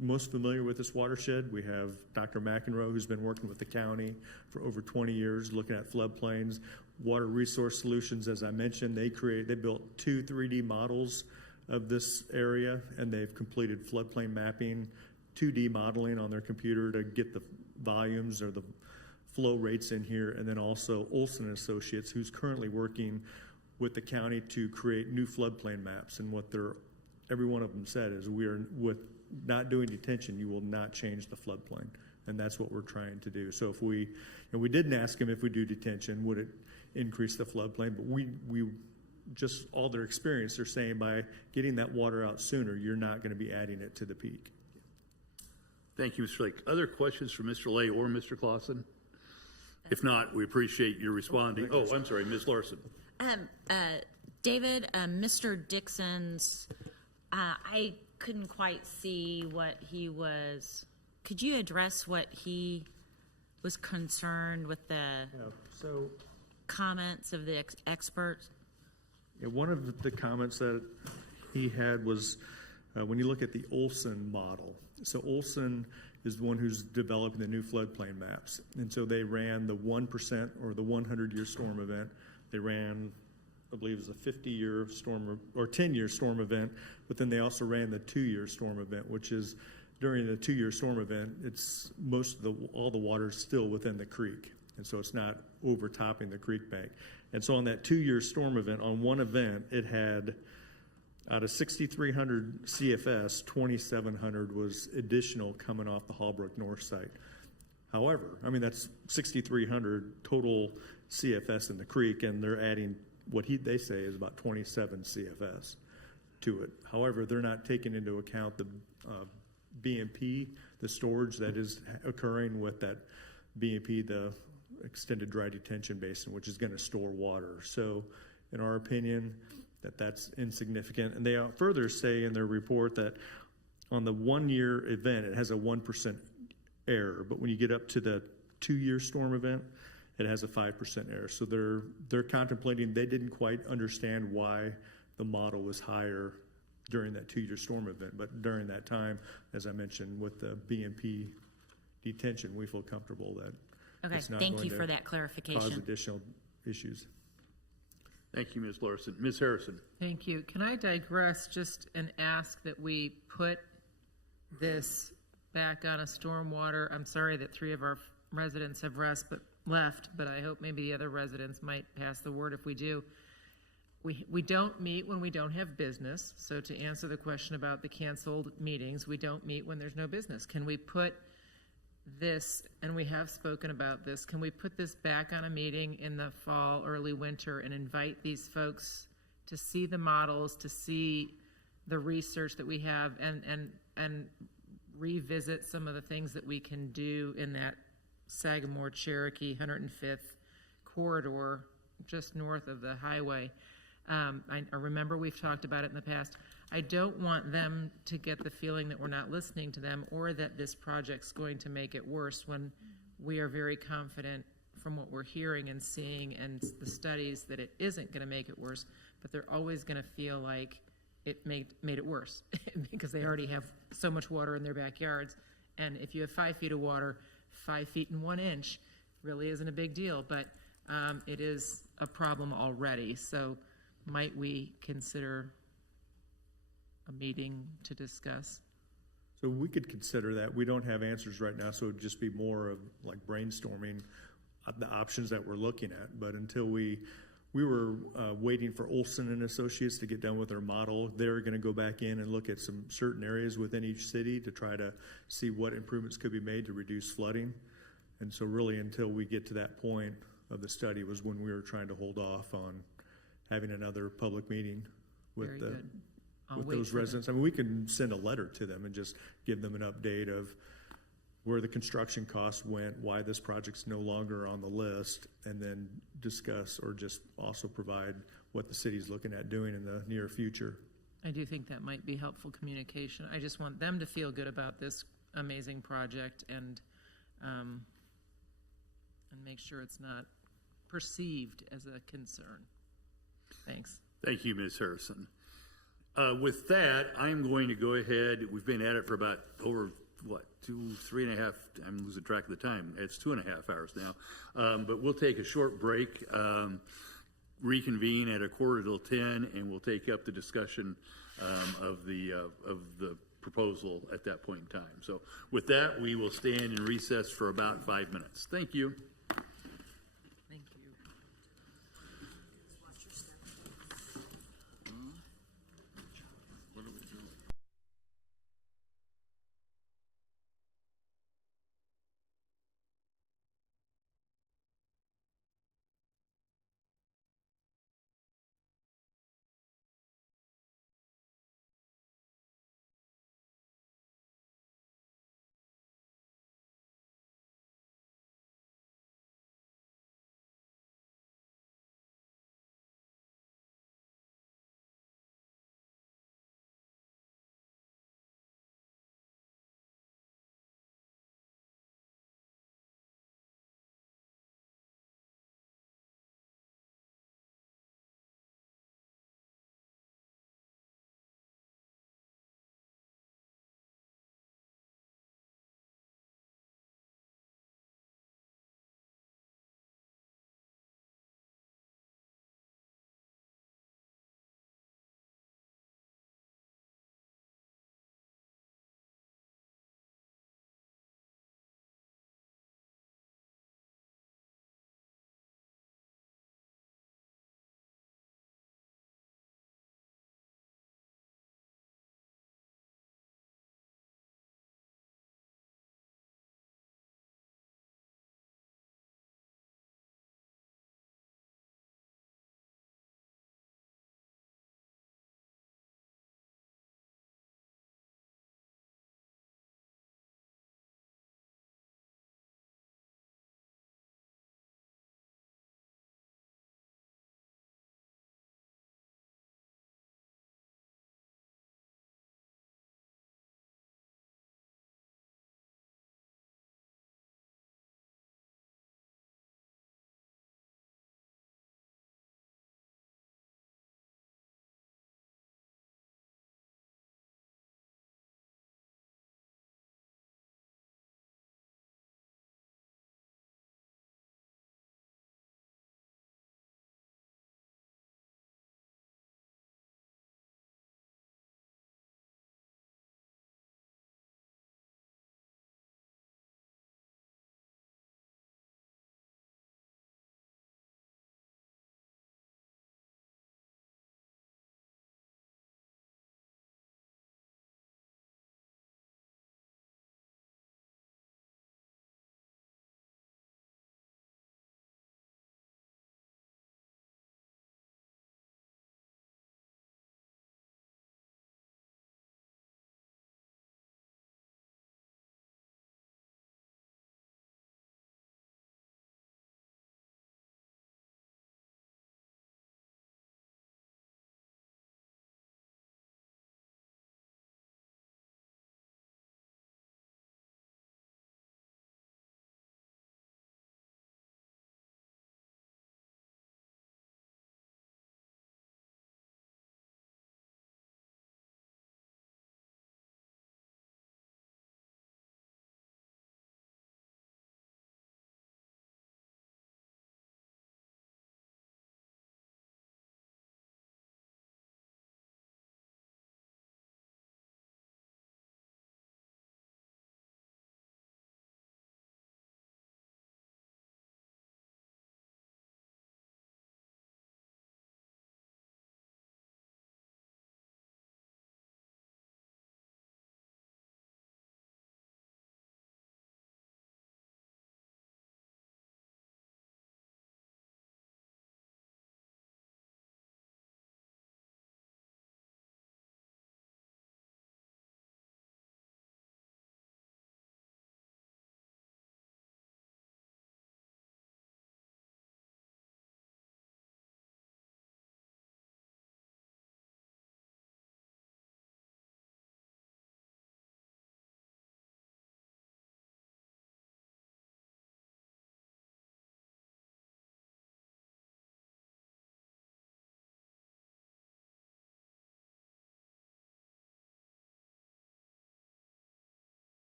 most familiar with this watershed. We have Dr. McEnroe, who's been working with the county for over 20 years looking at floodplains. Water Resource Solutions, as I mentioned, they built 2 3D models of this area, and they've completed floodplain mapping, 2D modeling on their computer to get the volumes or the flow rates in here, and then also Olson Associates, who's currently working with the county to create new floodplain maps. And what every one of them said is, with not doing detention, you will not change the floodplain. And that's what we're trying to do. So if we didn't ask them if we do detention, would it increase the floodplain? But we just all their experience, they're saying by getting that water out sooner, you're not going to be adding it to the peak. Thank you, Mr. Lake. Other questions for Mr. Lay or Mr. Clausen? If not, we appreciate your responding. Oh, I'm sorry, Ms. Larson. David, Mr. Dixon's, I couldn't quite see what he was. Could you address what he was concerned with the comments of the experts? Yeah, one of the comments that he had was when you look at the Olson model. So Olson is the one who's developing the new floodplain maps. And so they ran the 1% or the 100-year storm event. They ran, I believe it was a 50-year storm or 10-year storm event, but then they also ran the 2-year storm event, which is during the 2-year storm event, it's all the water is still within the creek. And so it's not overtopping the creek bank. And so on that 2-year storm event, on one event, it had out of 6,300 CFS, 2,700 was additional coming off the Hallbrook North site. However, I mean, that's 6,300 total CFS in the creek, and they're adding what they say is about 27 CFS to it. However, they're not taking into account the BMP, the storage that is occurring with that BMP, the extended dry detention basin, which is going to store water. So in our opinion, that's insignificant. And they further say in their report that on the 1-year event, it has a 1% error. But when you get up to the 2-year storm event, it has a 5% error. So they're contemplating, they didn't quite understand why the model was higher during that 2-year storm event. But during that time, as I mentioned, with the BMP detention, we feel comfortable that it's not thank going you to for that clarification. cause additional issues. Thank you, Ms. Larson. Ms. Harrison. Thank you. Can I digress just and ask that we put this back on a stormwater? I'm sorry that 3 of our residents have left, but I hope maybe the other residents might pass the word if we do. We don't meet when we don't have business. So to answer the question about the canceled meetings, we don't meet when there's no business. Can we put this, and we have spoken about this, can we put this back on a meeting in the fall, early winter, and invite these folks to see the models, to see the research that we have, and revisit some of the things that we can do in that Sagamore, Cherokee, 105th corridor just north of the highway. I remember we've talked about it in the past. I don't want them to get the feeling that we're not listening to them or that this project's going to make it worse when we are very confident from what we're hearing and seeing and the studies that it isn't going to make it worse, but they're always going to feel like it made it worse because they already have so much water in their backyards. And if you have 5 feet of water, 5 feet and 1 inch really isn't a big deal, but it is a problem already. So might we consider a meeting to discuss? So we could consider that. We don't have answers right now, so it would just be more of like brainstorming the options that we're looking at. But until we were waiting for Olson and Associates to get done with their model. They're going to go back in and look at some certain areas within each city to try to see what improvements could be made to reduce flooding. And so really until we get to that point of the study was when we were trying to hold off on having another public meeting with those residents. I mean, we can send a letter to them and just give them an update of where the construction costs went, why this project's no longer on the list, and then discuss or just also provide what the city's looking at doing in the near future. I do think that might be helpful communication. I just want them to feel good about this amazing project and make sure it's not perceived as a concern. Thanks. Thank you, Ms. Harrison. With that, I'm going to go ahead. We've been at it for about over, 3.5, I'm losing track of the time. It's 2.5 hours now. But we'll take a short break, reconvene at 9:45, and we'll take up the discussion of the proposal at that point in time. So with that, we will stand in recess for about 5 minutes. Thank you.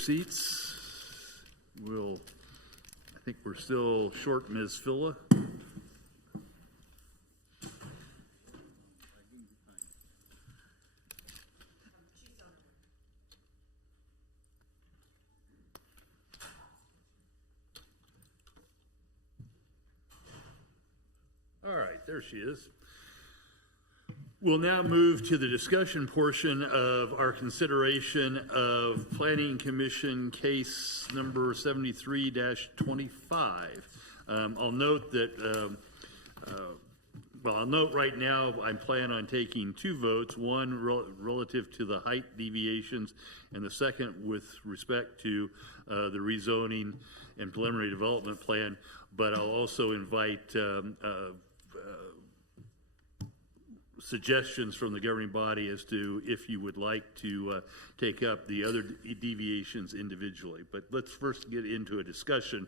seats. I think we're still short Ms. Phila. All right, there she is. We'll now move to the discussion portion of our consideration of Planning Commission case number 73-25. I'll note that, I'll note right now I plan on taking two votes, one relative to the height deviations and the second with respect to the rezoning and preliminary development plan, but I'll also invite suggestions from the governing body as to if you would like to take up the other deviations individually. But let's first get into a discussion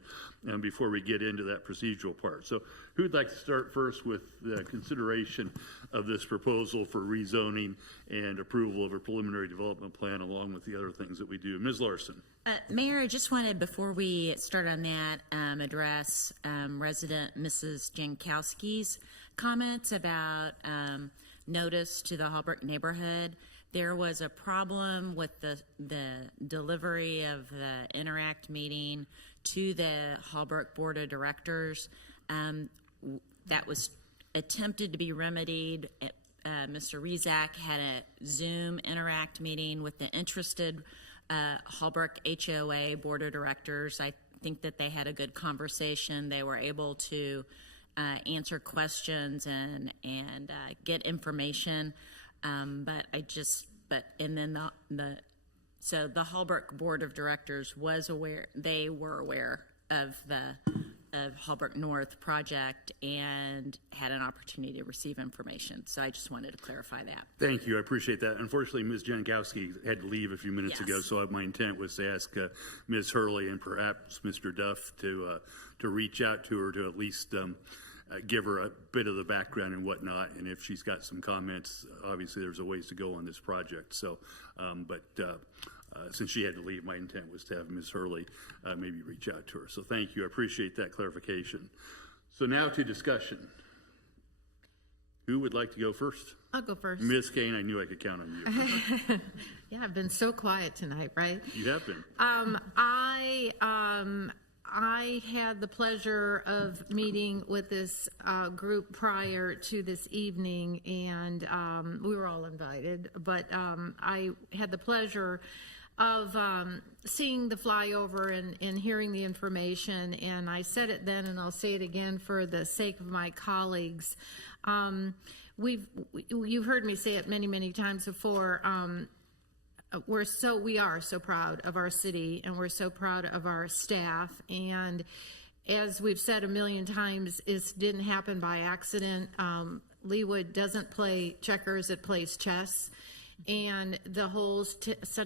before we get into that procedural part. So who'd like to start first with the consideration of this proposal for rezoning and approval of a preliminary development plan along with the other things that we do? Ms. Larson. Mayor, I just wanted, before we start on that, address resident Mrs. Jankowski's comments about notice to the Hallbrook neighborhood. There was a problem with the delivery of the Interact meeting to the Hallbrook Board of Directors. That was attempted to be remedied. Mr. Rezak had a Zoom Interact meeting with the interested Hallbrook HOA Board of Directors. I think that they had a good conversation. They were able to answer questions and get information. So the Hallbrook Board of Directors was aware, they were aware of the Hallbrook North project and had an opportunity to receive information. So I just wanted to clarify that. Thank you. I appreciate that. Unfortunately, Ms. Jankowski had to leave a few minutes ago, so my intent was to ask Ms. Hurley and perhaps Mr. Duff to reach out to her to at least give her a bit of the background and whatnot. And if she's got some comments, obviously there's a ways to go on this project. So, since she had to leave, my intent was to have Ms. Hurley maybe reach out to her. So thank you. I appreciate that clarification. So now to discussion. Who would like to go first? I'll go first. Ms. Kane, I knew I could count on you. Yeah, I've been so quiet tonight, right? You have been. I had the pleasure of meeting with this group prior to this evening, and we were all invited, but I had the pleasure of seeing the flyover and hearing the information, and I said it then and I'll say it again for the sake of my colleagues. You've heard me say it many, many times before. We are so proud of our city, and we're so proud of our staff. And as we've said a million times, it didn't happen by accident. Leawood doesn't play checkers, it plays chess. And the whole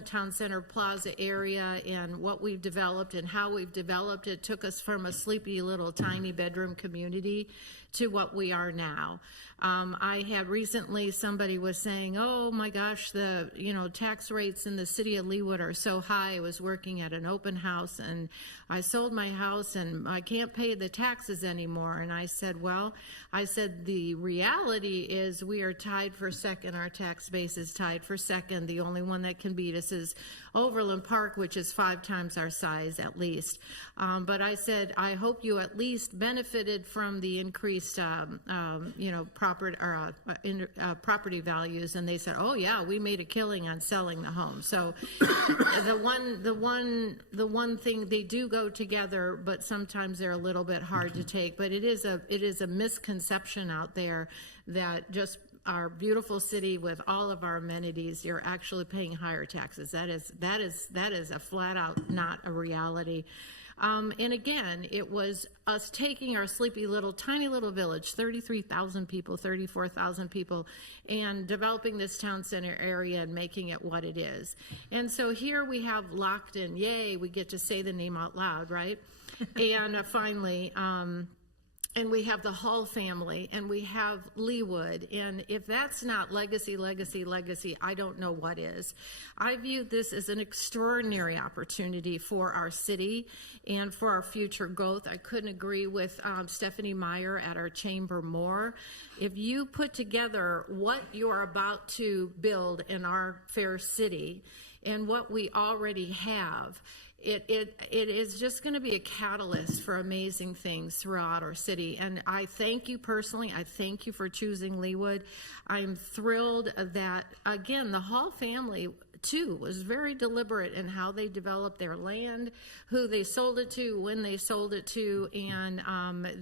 Town Center Plaza area and what we've developed and how we've developed it took us from a sleepy little tiny bedroom community to what we are now. I had recently, somebody was saying, oh my gosh, the tax rates in the city of Leawood are so high. I was working at an open house and I sold my house and I can't pay the taxes anymore. And I said, the reality is we are tied for second. Our tax base is tied for second. The only one that can beat us is Overland Park, which is 5 times our size at least. But I said, I hope you at least benefited from the increased, property values. And they said, oh yeah, we made a killing on selling the home. So the one thing, they do go together, but sometimes they're a little bit hard to take. But it is a misconception out there that just our beautiful city with all of our amenities, you're actually paying higher taxes. That is a flat out not a reality. And again, it was us taking our sleepy little, tiny little village, 33,000 people, 34,000 people, and developing this town center area and making it what it is. And so here we have Lockton. Yay, we get to say the name out loud, right? And finally, and we have the Hall family, and we have Leawood, and if that's not legacy, legacy, legacy, I don't know what is. I view this as an extraordinary opportunity for our city and for our future growth. I couldn't agree with Stephanie Meyer at our chamber more. If you put together what you're about to build in our fair city and what we already have, it is just going to be a catalyst for amazing things throughout our city. And I thank you personally. I thank you for choosing Leawood. I'm thrilled that, again, the Hall family, too, was very deliberate in how they developed their land, who they sold it to, when they sold it to, and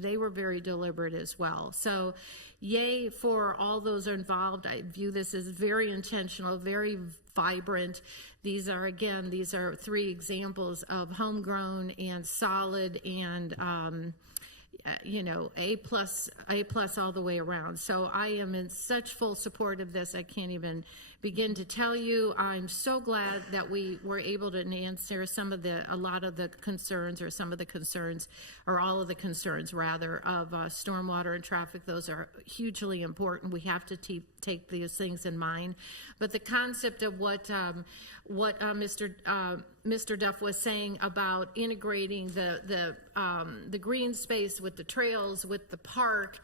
they were very deliberate as well. So yay for all those involved. I view this as very intentional, very vibrant. These are three examples of homegrown and solid and A plus all the way around. So I am in such full support of this. I can't even begin to tell you. I'm so glad that we were able to answer a lot of the concerns, or some of the concerns, or all of the concerns rather, of stormwater and traffic. Those are hugely important. We have to take these things in mind. But the concept of what Mr. Duff was saying about integrating the green space with the trails, with the park.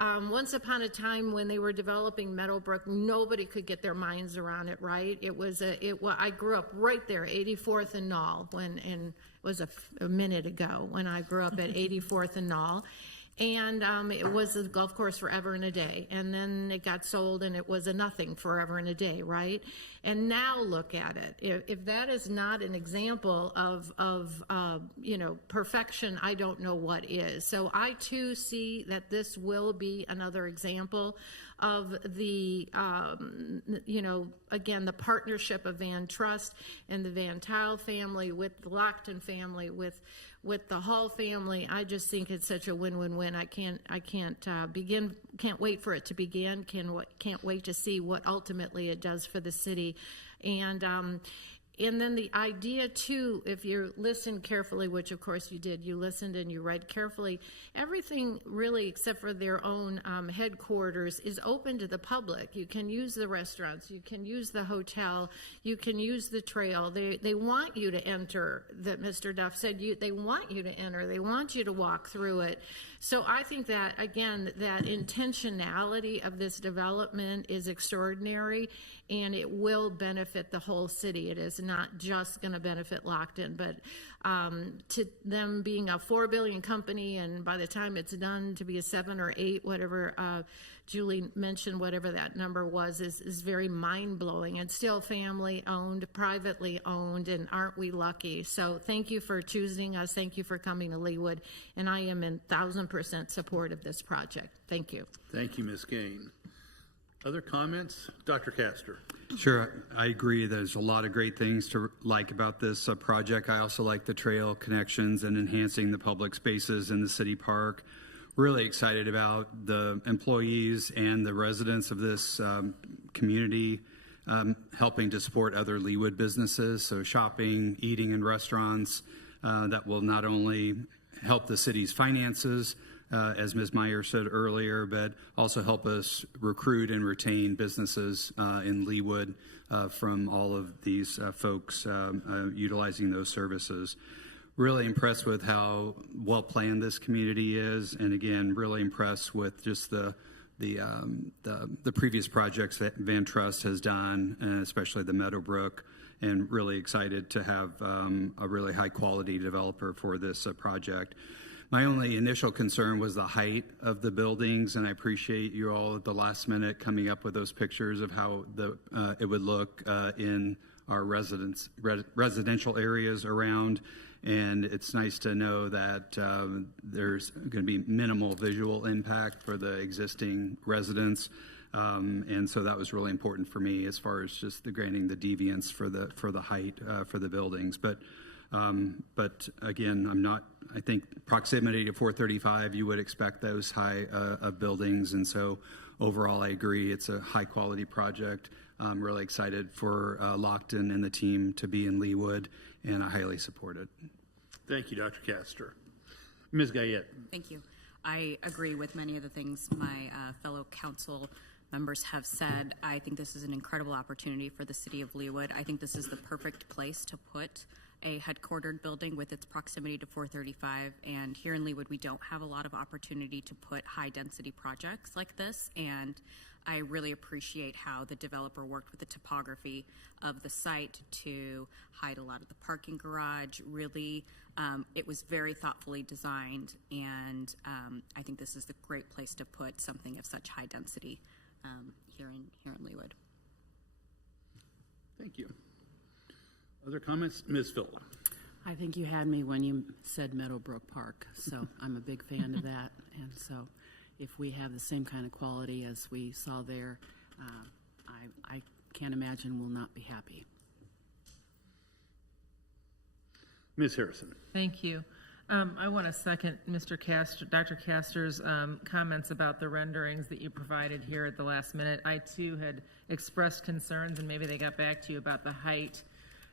Once upon a time, when they were developing Meadowbrook, nobody could get their minds around it. Right? I grew up right there, 84th and Knoll, and it was a minute ago when I grew up at 84th and Knoll. And it was a golf course forever and a day. And then it got sold, and it was a nothing forever and a day, right? And now look at it. If that is not an example of perfection, I don't know what is. So I, too, see that this will be another example of the, again, the partnership of Van Trust and the Van Tuyl family with the Lockton family, with the Hall family. I just think it's such a win-win-win. I can't wait for it to begin. Can't wait to see what ultimately it does for the city. And then the idea, too, if you listen carefully, which of course you did, you listened and you read carefully, everything really except for their own headquarters is open to the public. You can use the restaurants, you can use the hotel, you can use the trail. They want you to enter, that Mr. Duff said, they want you to enter, they want you to walk through it. So I think that, again, that intentionality of this development is extraordinary, and it will benefit the whole city. It is not just going to benefit Lockton, but to them being a $4 billion company, and by the time it's done to be a 7 or 8, whatever Julie mentioned, whatever that number was, is very mind-blowing, and still family-owned, privately owned, and aren't we lucky? So thank you for choosing us. Thank you for coming to Leawood, and I am in 1,000% support of this project. Thank you. Thank you, Ms. Gain. Other comments? Dr. Castor. Sure, I agree. There's a lot of great things to like about this project. I also like the trail connections and enhancing the public spaces in the city park. Really excited about the employees and the residents of this community helping to support other Leawood businesses. So shopping, eating in restaurants that will not only help the city's finances, as Ms. Meyer said earlier, but also help us recruit and retain businesses in Leawood from all of these folks utilizing those services. Really impressed with how well planned this community is, and again, really impressed with just the previous projects that Van Trust has done, and especially the Meadowbrook, and really excited to have a really high quality developer for this project. My only initial concern was the height of the buildings, and I appreciate you all at the last minute coming up with those pictures of how it would look in our residential areas around. And it's nice to know that there's going to be minimal visual impact for the existing residents. And so that was really important for me as far as just granting the deviance for the height for the buildings. But again, I think proximity to 435, you would expect those high of buildings. And so overall, I agree. It's a high quality project. I'm really excited for Lockton and the team to be in Leawood, and I highly support it. Thank you, Dr. Castor. Ms. Gayette. Thank you. I agree with many of the things my fellow council members have said. I think this is an incredible opportunity for the city of Leawood. I think this is the perfect place to put a headquartered building with its proximity to 435. And here in Leawood, we don't have a lot of opportunity to put high-density projects like this. And I really appreciate how the developer worked with the topography of the site to hide a lot of the parking garage. Really, it was very thoughtfully designed, and I think this is the great place to put something of such high density here in Leawood. Thank you. Other comments? Ms. Phillip. I think you had me when you said Meadowbrook Park, so I'm a big fan of that. And so if we have the same kind of quality as we saw there, I can't imagine we'll not be happy. Ms. Harrison. Thank you. I want to second Dr. Castor's comments about the renderings that you provided here at the last minute. I too had expressed concerns, and maybe they got back to you about the height.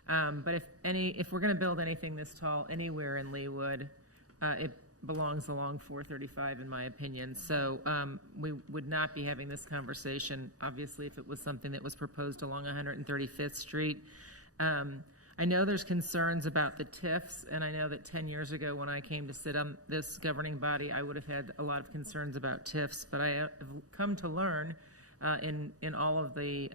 But if we're going to build anything this tall anywhere in Leawood, it belongs along 435, in my opinion. So we would not be having this conversation, obviously, if it was something that was proposed along 135th Street. I know there's concerns about the TIFs, and I know that 10 years ago when I came to sit on this governing body, I would have had a lot of concerns about TIFs, but I have come to learn in all of the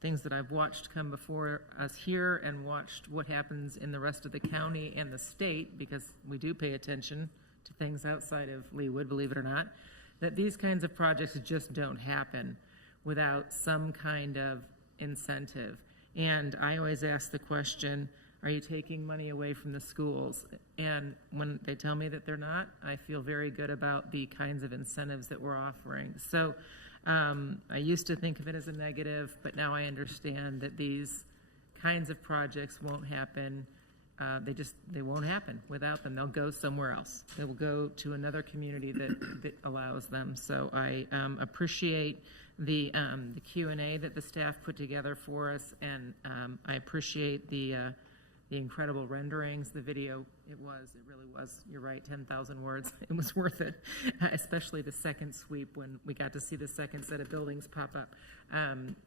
things that I've watched come before us here and watched what happens in the rest of the county and the state, because we do pay attention to things outside of Leawood, believe it or not, that these kinds of projects just don't happen without some kind of incentive. And I always ask the question, are you taking money away from the schools? And when they tell me that they're not, I feel very good about the kinds of incentives that we're offering. So I used to think of it as a negative, but now I understand that these kinds of projects won't happen. They won't happen without them. They'll go somewhere else. They will go to another community that allows them. So I appreciate the Q&A that the staff put together for us, and I appreciate the incredible renderings, the video. It really was, you're right, 10,000 words. It was worth it, especially the second sweep when we got to see the second set of buildings pop up.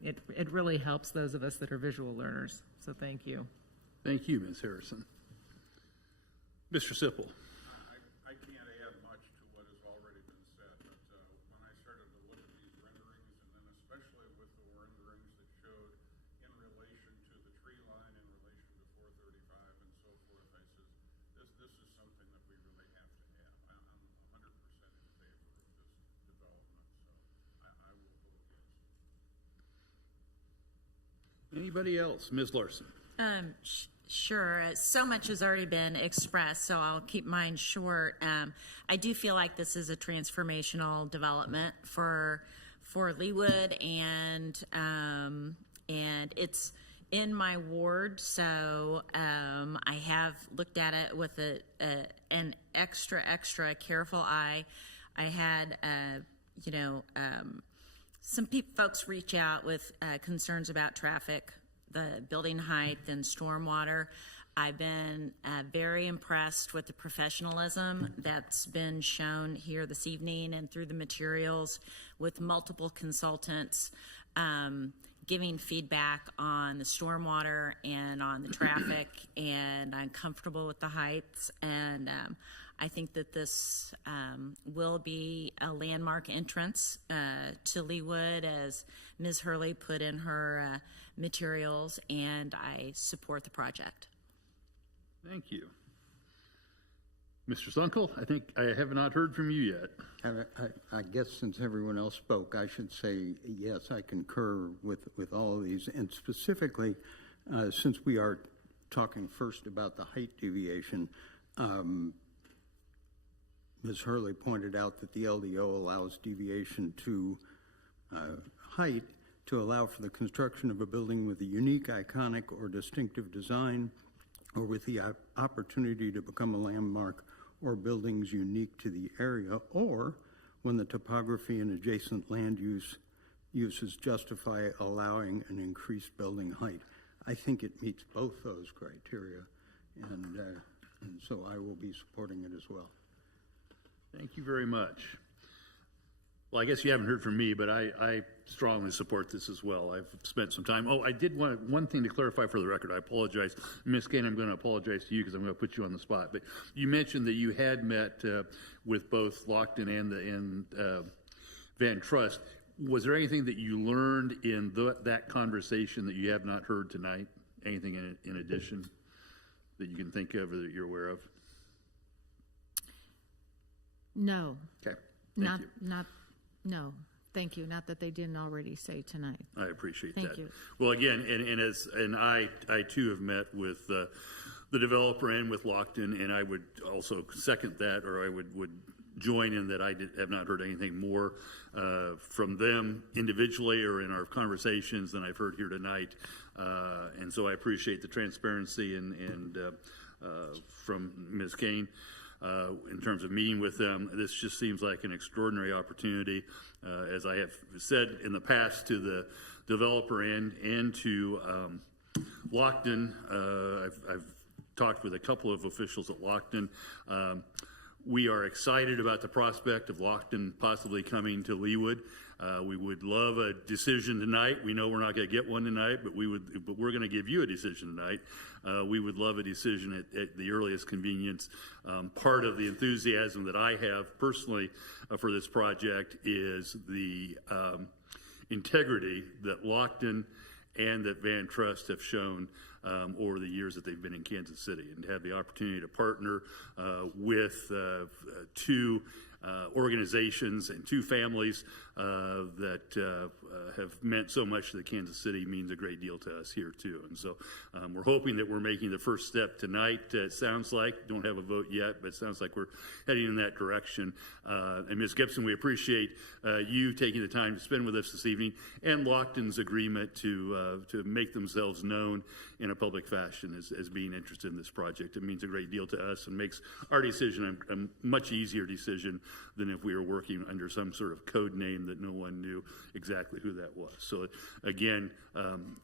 It really helps those of us that are visual learners, so thank you. Thank you, Ms. Harrison. Mr. Sipple. I can't add much to what has already been said, but when I started to look at these renderings, and then especially with the renderings that showed in relation to the tree line, in relation to 435 and so forth, I said, this is something that we really have to have. I'm 100% in favor of this development, so I will vote yes. Anybody else? Ms. Larson. Sure. So much has already been expressed, so I'll keep mine short. I do feel like this is a transformational development for Leawood, and it's in my ward, so I have looked at it with an extra careful eye. I had some folks reach out with concerns about traffic, the building height, and stormwater. I've been very impressed with the professionalism that's been shown here this evening and through the materials, with multiple consultants giving feedback on the stormwater and on the traffic, and I'm comfortable with the heights, and I think that this will be a landmark entrance to Leawood, as Ms. Hurley put in her materials, and I support the project. Thank you. Mr. Sunkel, I think I have not heard from you yet. I guess since everyone else spoke, I should say yes, I concur with all of these, and specifically, since we are talking first about the height deviation, Ms. Hurley pointed out that the LDO allows deviation to height to allow for the construction of a building with a unique, iconic, or distinctive design, or with the opportunity to become a landmark, or buildings unique to the area, or when the topography and adjacent land uses justify allowing an increased building height. I think it meets both those criteria, and so I will be supporting it as well. Thank you very much. Well, I guess you haven't heard from me, but I strongly support this as well. I've spent some time. Oh, I did want one thing to clarify for the record. I apologize. Ms. Kane, I'm going to apologize to you because I'm going to put you on the spot. But you mentioned that you had met with both Lockton and Van Trust. Was there anything that you learned in that conversation that you have not heard tonight? Anything in addition that you can think of or that you're aware of? No. Okay. Thank you. No. Thank you. Not that they didn't already say tonight. I appreciate that. Thank you. Well, again, and I too have met with the developer and with Lockton, and I would also second that, or I would join in that. I have not heard anything more from them individually or in our conversations than I've heard here tonight, and so I appreciate the transparency and from Ms. Kane. In terms of meeting with them, this just seems like an extraordinary opportunity. As I have said in the past to the developer and to Lockton, I've talked with a couple of officials at Lockton. We are excited about the prospect of Lockton possibly coming to Leawood. We would love a decision tonight. We know we're not going to get one tonight, but we're going to give you a decision tonight. We would love a decision at the earliest convenience. Part of the enthusiasm that I have personally for this project is the integrity that Lockton and that Van Trust have shown over the years that they've been in Kansas City, and to have the opportunity to partner with two organizations and two families that have meant so much to the Kansas City means a great deal to us here too. And so we're hoping that we're making the first step tonight. It sounds like, don't have a vote yet, but it sounds like we're heading in that direction. And Ms. Gibson, we appreciate you taking the time to spend with us this evening, and Lockton's agreement to make themselves known in a public fashion as being interested in this project. It means a great deal to us and makes our decision a much easier decision than if we were working under some sort of code name that no one knew exactly who that was. So again,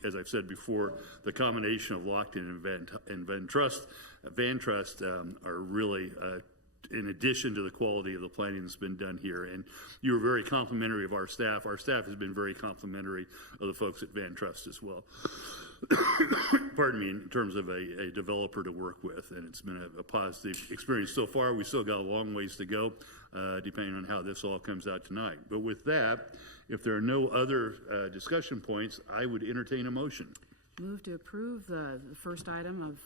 as I've said before, the combination of Lockton and Van Trust are really in addition to the quality of the planning that's been done here. And you were very complimentary of our staff. Our staff has been very complimentary of the folks at Van Trust as well. Pardon me, in terms of a developer to work with, and it's been a positive experience so far. We still got a long ways to go, depending on how this all comes out tonight. But with that, if there are no other discussion points, I would entertain a motion. Move to approve the first item of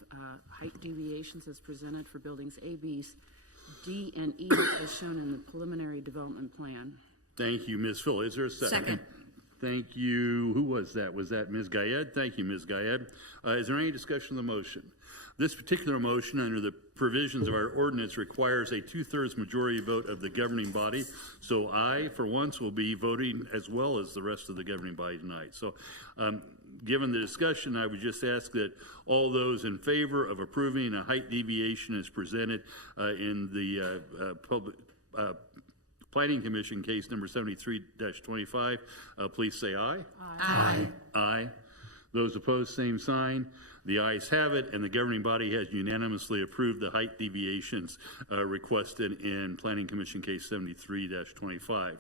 height deviations as presented for buildings A, B, D, and E as shown in the preliminary development plan. Thank you, Ms. Phil. Is there a second? Second. Thank you. Who was that? Was that Ms. Gayed? Thank you, Ms. Gayed. Is there any discussion of the motion? This particular motion, under the provisions of our ordinance, requires a 2/3 majority vote of the governing body. So I, for once, will be voting as well as the rest of the governing body tonight. So given the discussion, I would just ask that all those in favor of approving a height deviation as presented in the public Planning Commission case number 73-25, please say aye. Aye. Aye. Those opposed, same sign. The ayes have it, and the governing body has unanimously approved the height deviations requested in Planning Commission case 73-25.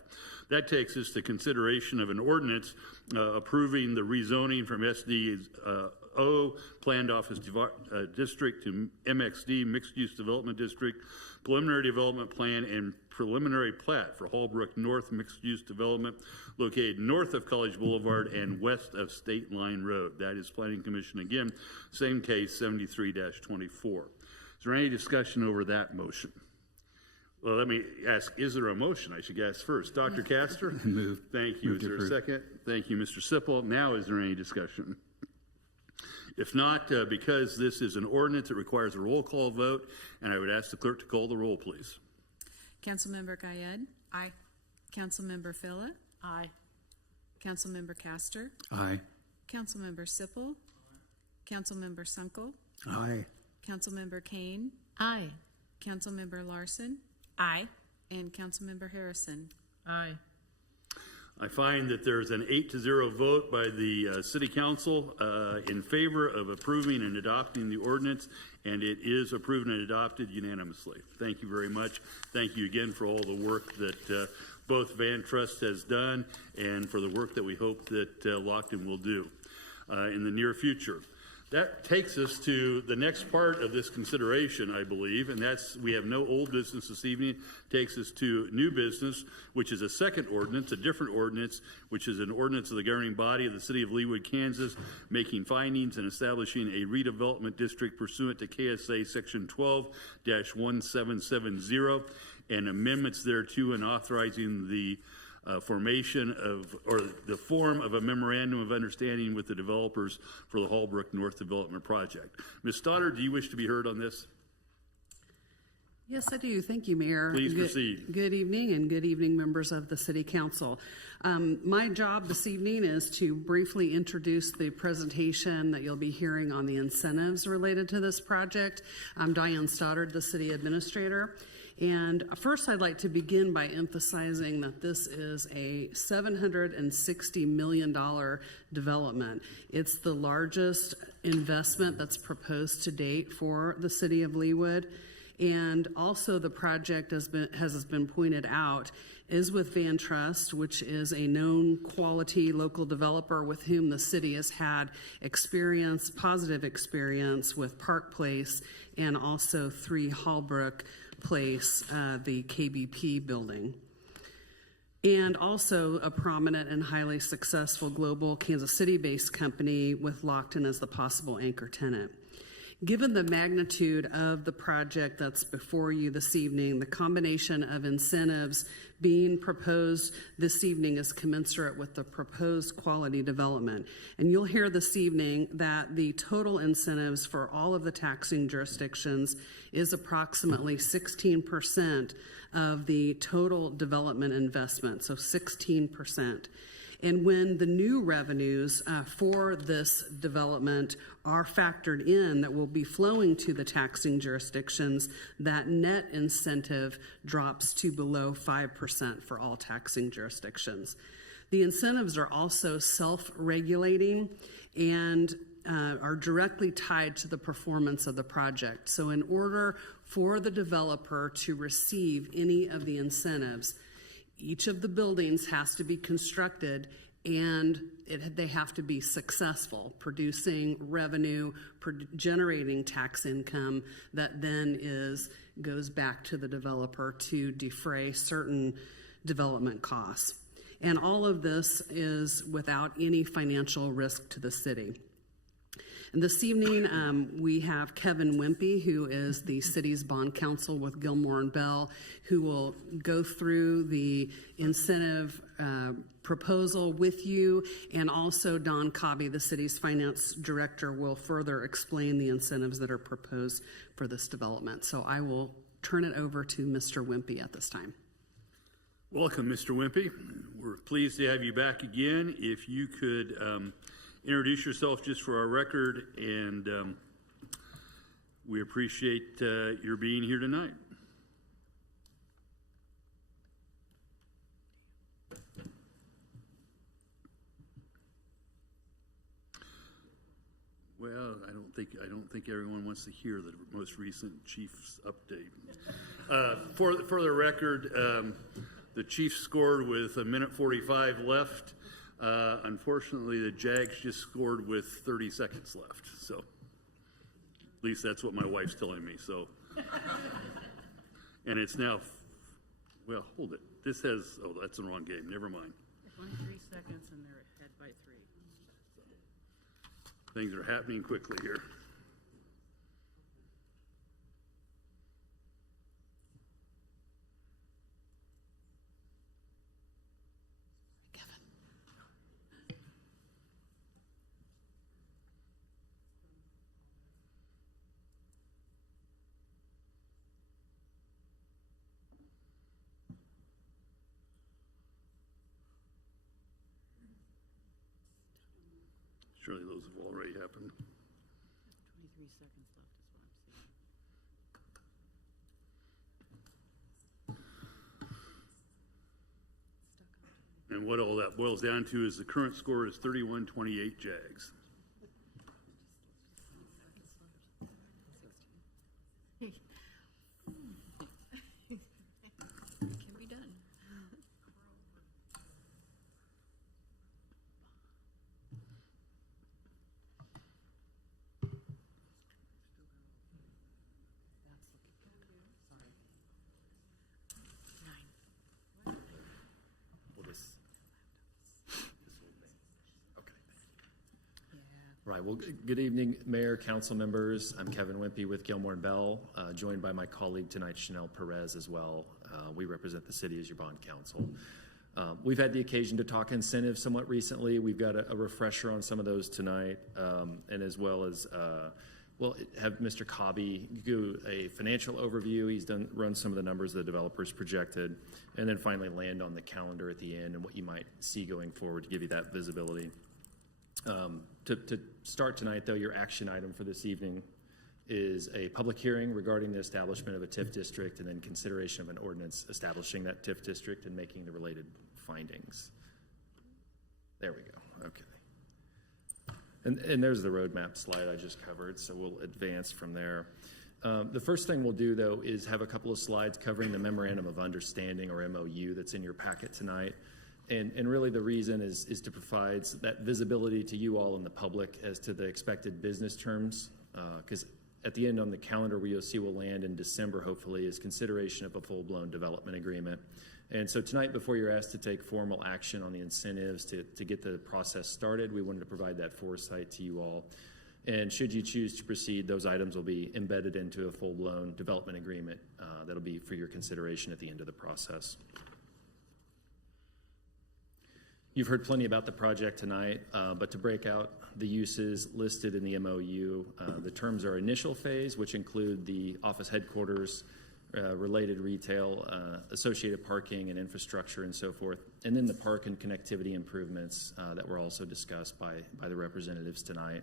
That takes us to consideration of an ordinance approving the rezoning from SDO Planned Office District to MXD Mixed Use Development District, preliminary development plan and preliminary plat for Hallbrook North Mixed Use Development located north of College Boulevard and west of State Line Road. That is Planning Commission again, same case 73-24. Is there any discussion over that motion? Well, let me ask, is there a motion? I should ask first. Dr. Castor? Move. Thank you. Is there a second? Thank you, Mr. Sipple. Now, is there any discussion? If not, because this is an ordinance, it requires a roll call vote, and I would ask the clerk to call the roll, please. Councilmember Gayed? Aye. Councilmember Phila? Aye. Councilmember Castor? Aye. Councilmember Sipple? Councilmember Sunkel? Aye. Councilmember Kane? Aye. Councilmember Larson? Aye. And Councilmember Harrison? Aye. I find that there's an 8-0 vote by the City Council in favor of approving and adopting the ordinance, and it is approved and adopted unanimously. Thank you very much. Thank you again for all the work that both Van Trust has done and for the work that we hope that Lockton will do in the near future. That takes us to the next part of this consideration, I believe, and that's, we have no old business this evening. Takes us to new business, which is a second ordinance, a different ordinance, which is an ordinance of the governing body of the City of Leawood, Kansas, making findings and establishing a redevelopment district pursuant to KSA Section 12-1770 and amendments thereto, and authorizing the formation of, or the form of a memorandum of understanding with the developers for the Hallbrook North Development Project. Ms. Stoddard, do you wish to be heard on this? Yes, I do. Thank you, Mayor. Please proceed. Good evening, and good evening, members of the City Council. My job this evening is to briefly introduce the presentation that you'll be hearing on the incentives related to this project. I'm Diane Stoddard, the City Administrator. And first, I'd like to begin by emphasizing that this is a $760 million development. It's the largest investment that's proposed to date for the City of Leawood. And also the project, as has been pointed out, is with Van Trust, which is a known quality local developer with whom the city has had experience, positive experience with Park Place and also 3 Hallbrook Place, the KBP building. And also a prominent and highly successful global Kansas City-based company with Lockton as the possible anchor tenant. Given the magnitude of the project that's before you this evening, the combination of incentives being proposed this evening is commensurate with the proposed quality development. And you'll hear this evening that the total incentives for all of the taxing jurisdictions is approximately 16% of the total development investment, so 16%. And when the new revenues for this development are factored in that will be flowing to the taxing jurisdictions, that net incentive drops to below 5% for all taxing jurisdictions. The incentives are also self-regulating and are directly tied to the performance of the project. So in order for the developer to receive any of the incentives, each of the buildings has to be constructed and they have to be successful, producing revenue, generating tax income that then goes back to the developer to defray certain development costs. And all of this is without any financial risk to the city. And this evening, we have Kevin Wimpy, who is the city's bond counsel with Gilmore and Bell, who will go through the incentive proposal with you, and also Don Cobby, the city's finance director, will further explain the incentives that are proposed for this development. So I will turn it over to Mr. Wimpy at this time. Welcome, Mr. Wimpy. We're pleased to have you back again. If you could introduce yourself just for our record, and we appreciate your being here tonight. Well, I don't think everyone wants to hear the most recent Chiefs update. For the record, the Chiefs scored with 1:45 left. Unfortunately, the Jags just scored with 30 seconds left. So, at least that's what my wife's telling me. So, and it's now, well, hold it. This has, oh, that's the wrong game. Never mind. 23 seconds and they're ahead by 3. Things are happening quickly here. Surely those have already happened. 23 seconds left is what I'm seeing. And what all that boils down to is the current score is 31-28 Jags. Can be done. Right. Well, good evening, Mayor, council members. I'm Kevin Wimpy with Gilmore and Bell, joined by my colleague tonight, Chanel Perez, as well. We represent the city as your bond counsel. We've had the occasion to talk incentives somewhat recently. We've got a refresher on some of those tonight, and as well as have Mr. Cobby do a financial overview. He's run some of the numbers the developers projected, and then finally land on the calendar at the end and what you might see going forward to give you that visibility. To start tonight, though, your action item for this evening is a public hearing regarding the establishment of a TIF district and then consideration of an ordinance establishing that TIF district and making the related findings. There we go. Okay. And there's the roadmap slide I just covered, so we'll advance from there. The first thing we'll do, though, is have a couple of slides covering the Memorandum of Understanding, or MOU, that's in your packet tonight. And really the reason is to provide that visibility to you all in the public as to the expected business terms, because at the end on the calendar where you'll see will land in December, hopefully, is consideration of a full-blown development agreement. And so tonight, before you're asked to take formal action on the incentives to get the process started, we wanted to provide that foresight to you all. And should you choose to proceed, those items will be embedded into a full-blown development agreement that'll be for your consideration at the end of the process. You've heard plenty about the project tonight, but to break out the uses listed in the MOU, the terms are initial phase, which include the office headquarters, related retail, associated parking and infrastructure and so forth, and then the park and connectivity improvements that were also discussed by the representatives tonight.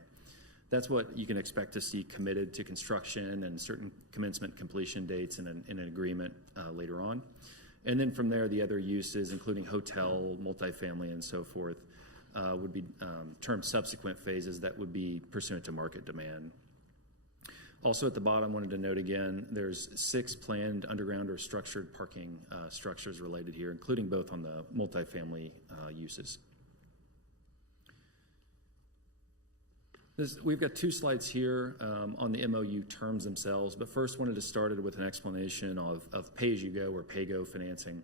That's what you can expect to see committed to construction and certain commencement completion dates in an agreement later on. And then from there, the other uses, including hotel, multifamily, and so forth, would be termed subsequent phases that would be pursuant to market demand. Also at the bottom, wanted to note again, there's 6 planned underground or structured parking structures related here, including both on the multifamily uses. We've got 2 slides here on the MOU terms themselves, but first wanted to start it with an explanation of pay-as-you-go or pay-go financing.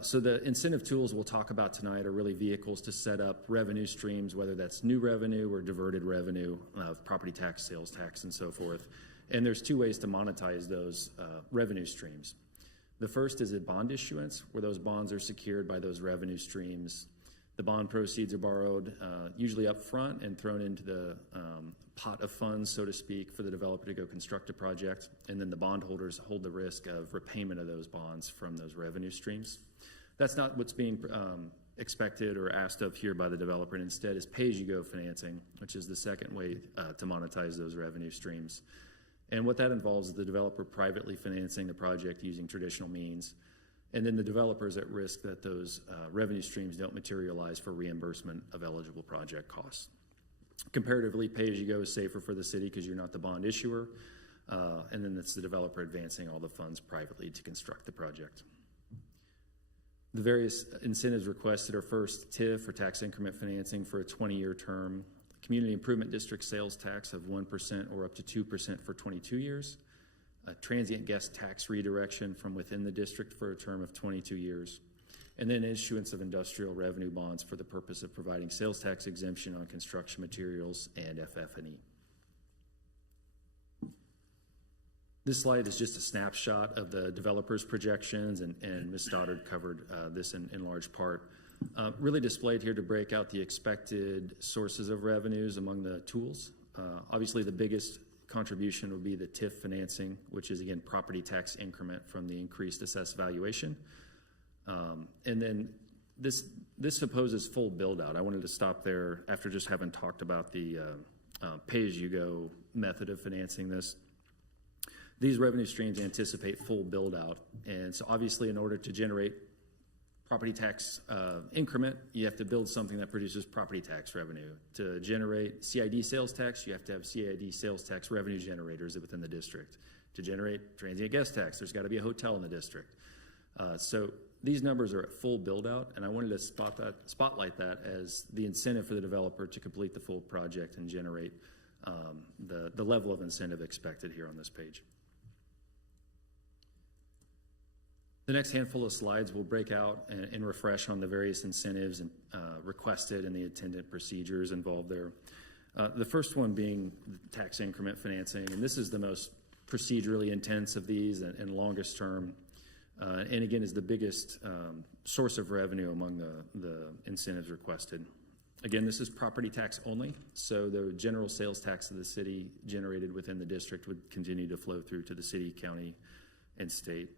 So the incentive tools we'll talk about tonight are really vehicles to set up revenue streams, whether that's new revenue or diverted revenue of property tax, sales tax, and so forth. And there's 2 ways to monetize those revenue streams. The first is a bond issuance, where those bonds are secured by those revenue streams. The bond proceeds are borrowed usually up front and thrown into the pot of funds, so to speak, for the developer to go construct a project. And then the bondholders hold the risk of repayment of those bonds from those revenue streams. That's not what's being expected or asked of here by the developer, and instead is pay-as-you-go financing, which is the second way to monetize those revenue streams. And what that involves is the developer privately financing the project using traditional means, and then the developer is at risk that those revenue streams don't materialize for reimbursement of eligible project costs. Comparatively, pay-as-you-go is safer for the city because you're not the bond issuer, and then it's the developer advancing all the funds privately to construct the project. The various incentives requested are first TIF, or tax increment financing, for a 20-year term, community improvement district sales tax of 1% or up to 2% for 22 years, a transient guest tax redirection from within the district for a term of 22 years, and then issuance of industrial revenue bonds for the purpose of providing sales tax exemption on construction materials and FF&E. This slide is just a snapshot of the developer's projections, and Ms. Stoddard covered this in large part. Really displayed here to break out the expected sources of revenues among the tools. Obviously, the biggest contribution would be the TIF financing, which is, again, property tax increment from the increased assessed valuation. And then this supposes full build-out. I wanted to stop there after just having talked about the pay-as-you-go method of financing this. These revenue streams anticipate full build-out, and so obviously in order to generate property tax increment, you have to build something that produces property tax revenue. To generate CID sales tax, you have to have CID sales tax revenue generators within the district. To generate transient guest tax, there's got to be a hotel in the district. So these numbers are at full build out, and I wanted to spotlight that as the incentive for the developer to complete the full project and generate the level of incentive expected here on this page. The next handful of slides will break out and refresh on the various incentives and requested and the attendant procedures involved there. The first one being tax increment financing, and this is the most procedurally intense of these and longest term, and again is the biggest source of revenue among the incentives requested. Again, this is property tax only, so the general sales tax of the city generated within the district would continue to flow through to the city, county, and state.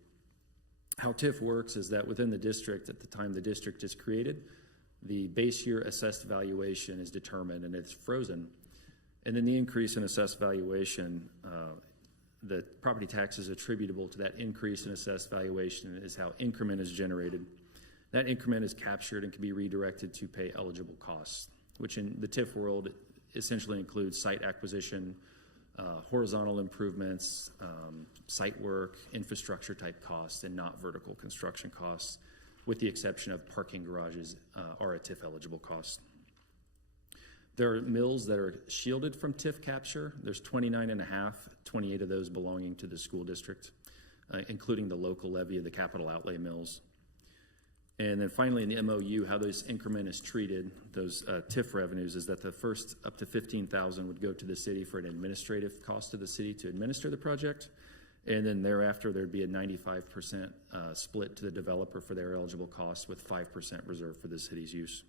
How TIF works is that within the district, at the time the district is created, the base year assessed valuation is determined and it's frozen. And then the increase in assessed valuation, the property tax is attributable to that increase in assessed valuation is how increment is generated. That increment is captured and can be redirected to pay eligible costs, which in the TIF world essentially includes site acquisition, horizontal improvements, site work, infrastructure type costs, and not vertical construction costs, with the exception of parking garages are a TIF eligible cost. There are mills that are shielded from TIF capture. There's 29 and a half, 28 of those belonging to the school district, including the local levy of the capital outlay mills. And then finally in the MOU, how this increment is treated, those TIF revenues, is that the first up to $15,000 would go to the city for an administrative cost to the city to administer the project. And then thereafter, there'd be a 95% split to the developer for their eligible costs with 5% reserved for the city's use.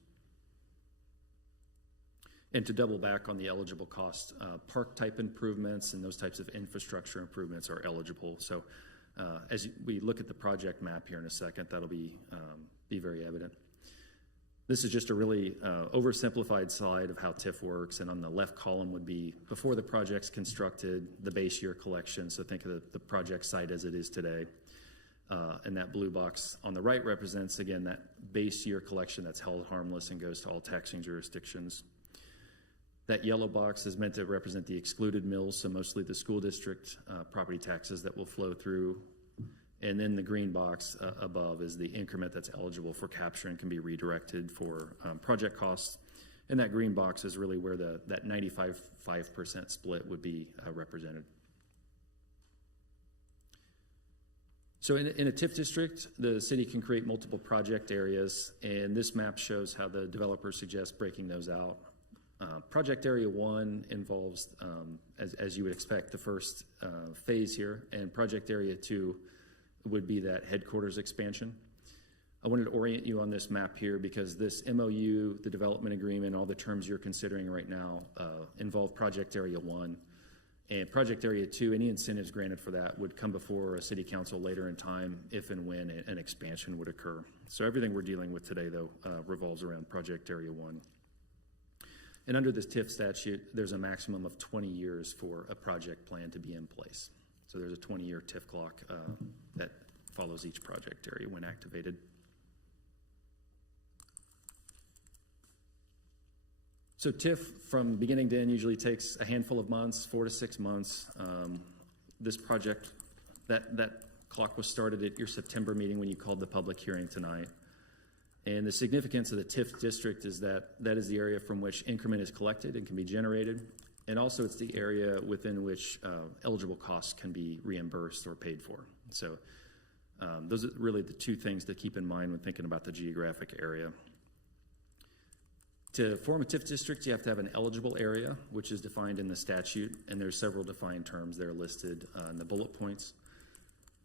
And to double back on the eligible costs, park type improvements and those types of infrastructure improvements are eligible. So as we look at the project map here in a second, that'll be very evident. This is just a really oversimplified slide of how TIF works, and on the left column would be before the project's constructed, the base year collection, so think of the project site as it is today. And that blue box on the right represents, again, that base year collection that's held harmless and goes to all taxing jurisdictions. That yellow box is meant to represent the excluded mills, so mostly the school district property taxes that will flow through. And then the green box above is the increment that's eligible for capture and can be redirected for project costs. And that green box is really where that 95% split would be represented. So in a TIF district, the city can create multiple project areas, and this map shows how the developer suggests breaking those out. Project Area 1 involves, as you would expect, the first phase here, and Project Area 2 would be that headquarters expansion. I wanted to orient you on this map here because this MOU, the development agreement, all the terms you're considering right now involve Project Area 1. And Project Area 2, any incentives granted for that would come before a city council later in time if and when an expansion would occur. So everything we're dealing with today, though, revolves around Project Area 1. And under this TIF statute, there's a maximum of 20 years for a project plan to be in place. So there's a 20-year TIF clock that follows each project area when activated. So TIF from beginning to end usually takes a handful of months, 4 to 6 months. This project, that clock was started at your September meeting when you called the public hearing tonight. And the significance of the TIF district is that is the area from which increment is collected and can be generated. And also it's the area within which eligible costs can be reimbursed or paid for. So those are really the two things to keep in mind when thinking about the geographic area. To form a TIF district, you have to have an eligible area, which is defined in the statute, and there's several defined terms that are listed in the bullet points.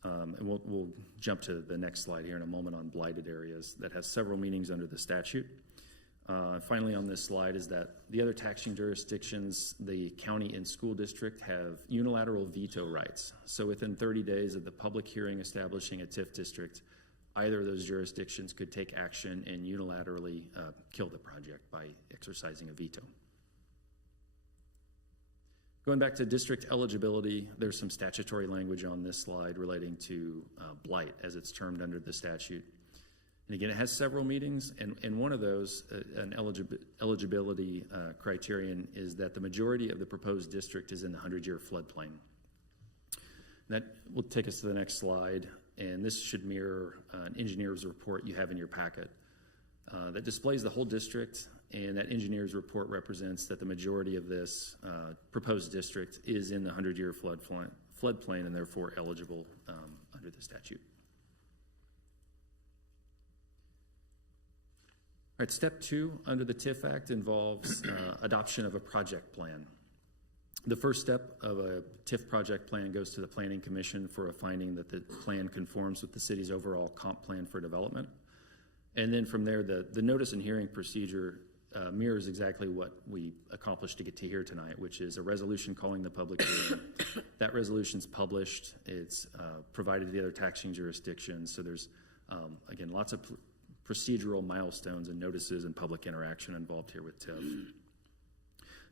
And we'll jump to the next slide here in a moment on blighted areas that has several meanings under the statute. Finally on this slide is that the other taxing jurisdictions, the county and school district, have unilateral veto rights. So within 30 days of the public hearing establishing a TIF district, either of those jurisdictions could take action and unilaterally kill the project by exercising a veto. Going back to district eligibility, there's some statutory language on this slide relating to blight as it's termed under the statute. And again, it has several meetings, and one of those, an eligibility criterion, is that the majority of the proposed district is in the 100-year floodplain. That will take us to the next slide, and this should mirror an engineer's report you have in your packet that displays the whole district, and that engineer's report represents that the majority of this proposed district is in the 100-year floodplain and therefore eligible under the statute. All right, step 2 under the TIF Act involves adoption of a project plan. The first step of a TIF project plan goes to the Planning Commission for a finding that the plan conforms with the city's overall comp plan for development. And then from there, the notice and hearing procedure mirrors exactly what we accomplished to get to here tonight, which is a resolution calling the public hearing. That resolution's published. It's provided to the other taxing jurisdictions. So there's, again, lots of procedural milestones and notices and public interaction involved here with TIF.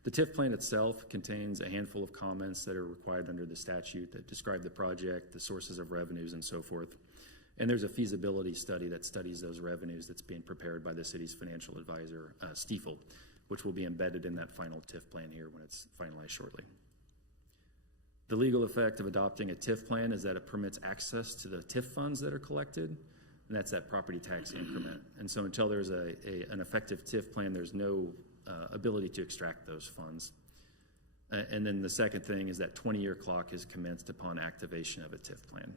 The TIF plan itself contains a handful of comments that are required under the statute that describe the project, the sources of revenues, and so forth. And there's a feasibility study that studies those revenues that's being prepared by the city's financial advisor, Stiefel, which will be embedded in that final TIF plan here when it's finalized shortly. The legal effect of adopting a TIF plan is that it permits access to the TIF funds that are collected, and that's that property tax increment. And so until there's an effective TIF plan, there's no ability to extract those funds. And then the second thing is that 20-year clock is commenced upon activation of a TIF plan.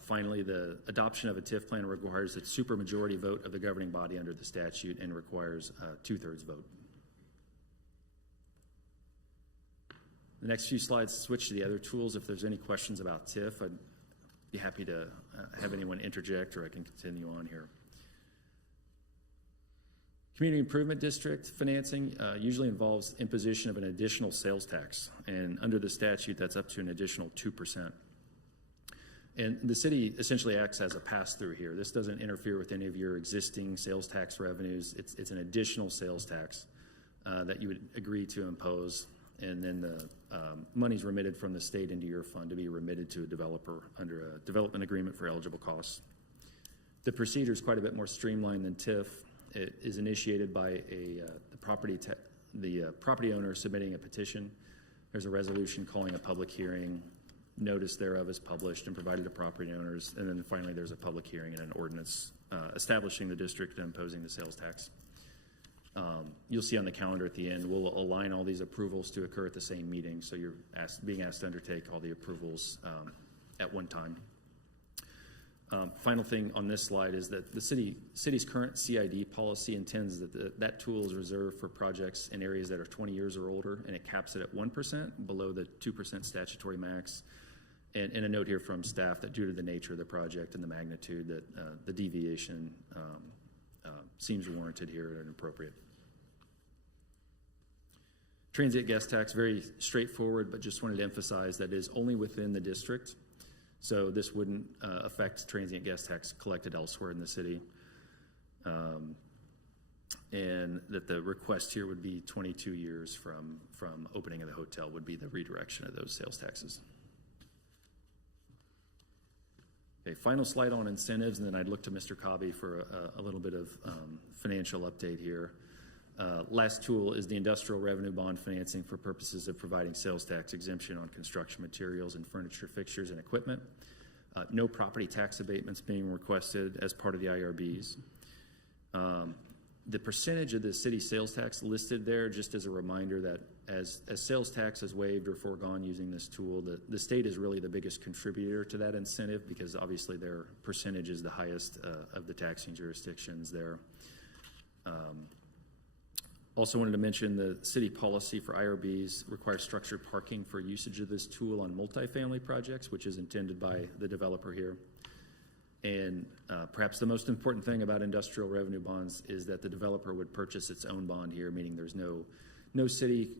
Finally, the adoption of a TIF plan requires a supermajority vote of the governing body under the statute and requires a 2/3 vote. The next few slides switch to the other tools. If there's any questions about TIF, I'd be happy to have anyone interject, or I can continue on here. Community Improvement District financing usually involves imposition of an additional sales tax, and under the statute, that's up to an additional 2%. And the city essentially acts as a pass-through here. This doesn't interfere with any of your existing sales tax revenues. It's an additional sales tax that you would agree to impose, and then the money's remitted from the state into your fund to be remitted to a developer under a development agreement for eligible costs. The procedure is quite a bit more streamlined than TIF. It is initiated by the property owner submitting a petition. There's a resolution calling a public hearing. Notice thereof is published and provided to property owners. And then finally, there's a public hearing and an ordinance establishing the district and imposing the sales tax. You'll see on the calendar at the end, we'll align all these approvals to occur at the same meeting. So you're being asked to undertake all the approvals at one time. Final thing on this slide is that the city's current CID policy intends that that tool is reserved for projects in areas that are 20 years or older, and it caps it at 1% below the 2% statutory max. And a note here from staff that due to the nature of the project and the magnitude, that the deviation seems warranted here and appropriate. Transient guest tax, very straightforward, but just wanted to emphasize that it is only within the district. So this wouldn't affect transient guest tax collected elsewhere in the city. And that the request here would be 22 years from opening of the hotel would be the redirection of those sales taxes. Okay, final slide on incentives, and then I'd look to Mr. Cobby for a little bit of financial update here. Last tool is the industrial revenue bond financing for purposes of providing sales tax exemption on construction materials and furniture, fixtures, and equipment. No property tax abatements being requested as part of the IRBs. The percentage of the city sales tax listed there, just as a reminder that as sales tax is waived or foregone using this tool, the state is really the biggest contributor to that incentive because obviously their percentage is the highest of the taxing jurisdictions there. Also wanted to mention the city policy for IRBs requires structured parking for usage of this tool on multifamily projects, which is intended by the developer here. And perhaps the most important thing about industrial revenue bonds is that the developer would purchase its own bond here, meaning there's no city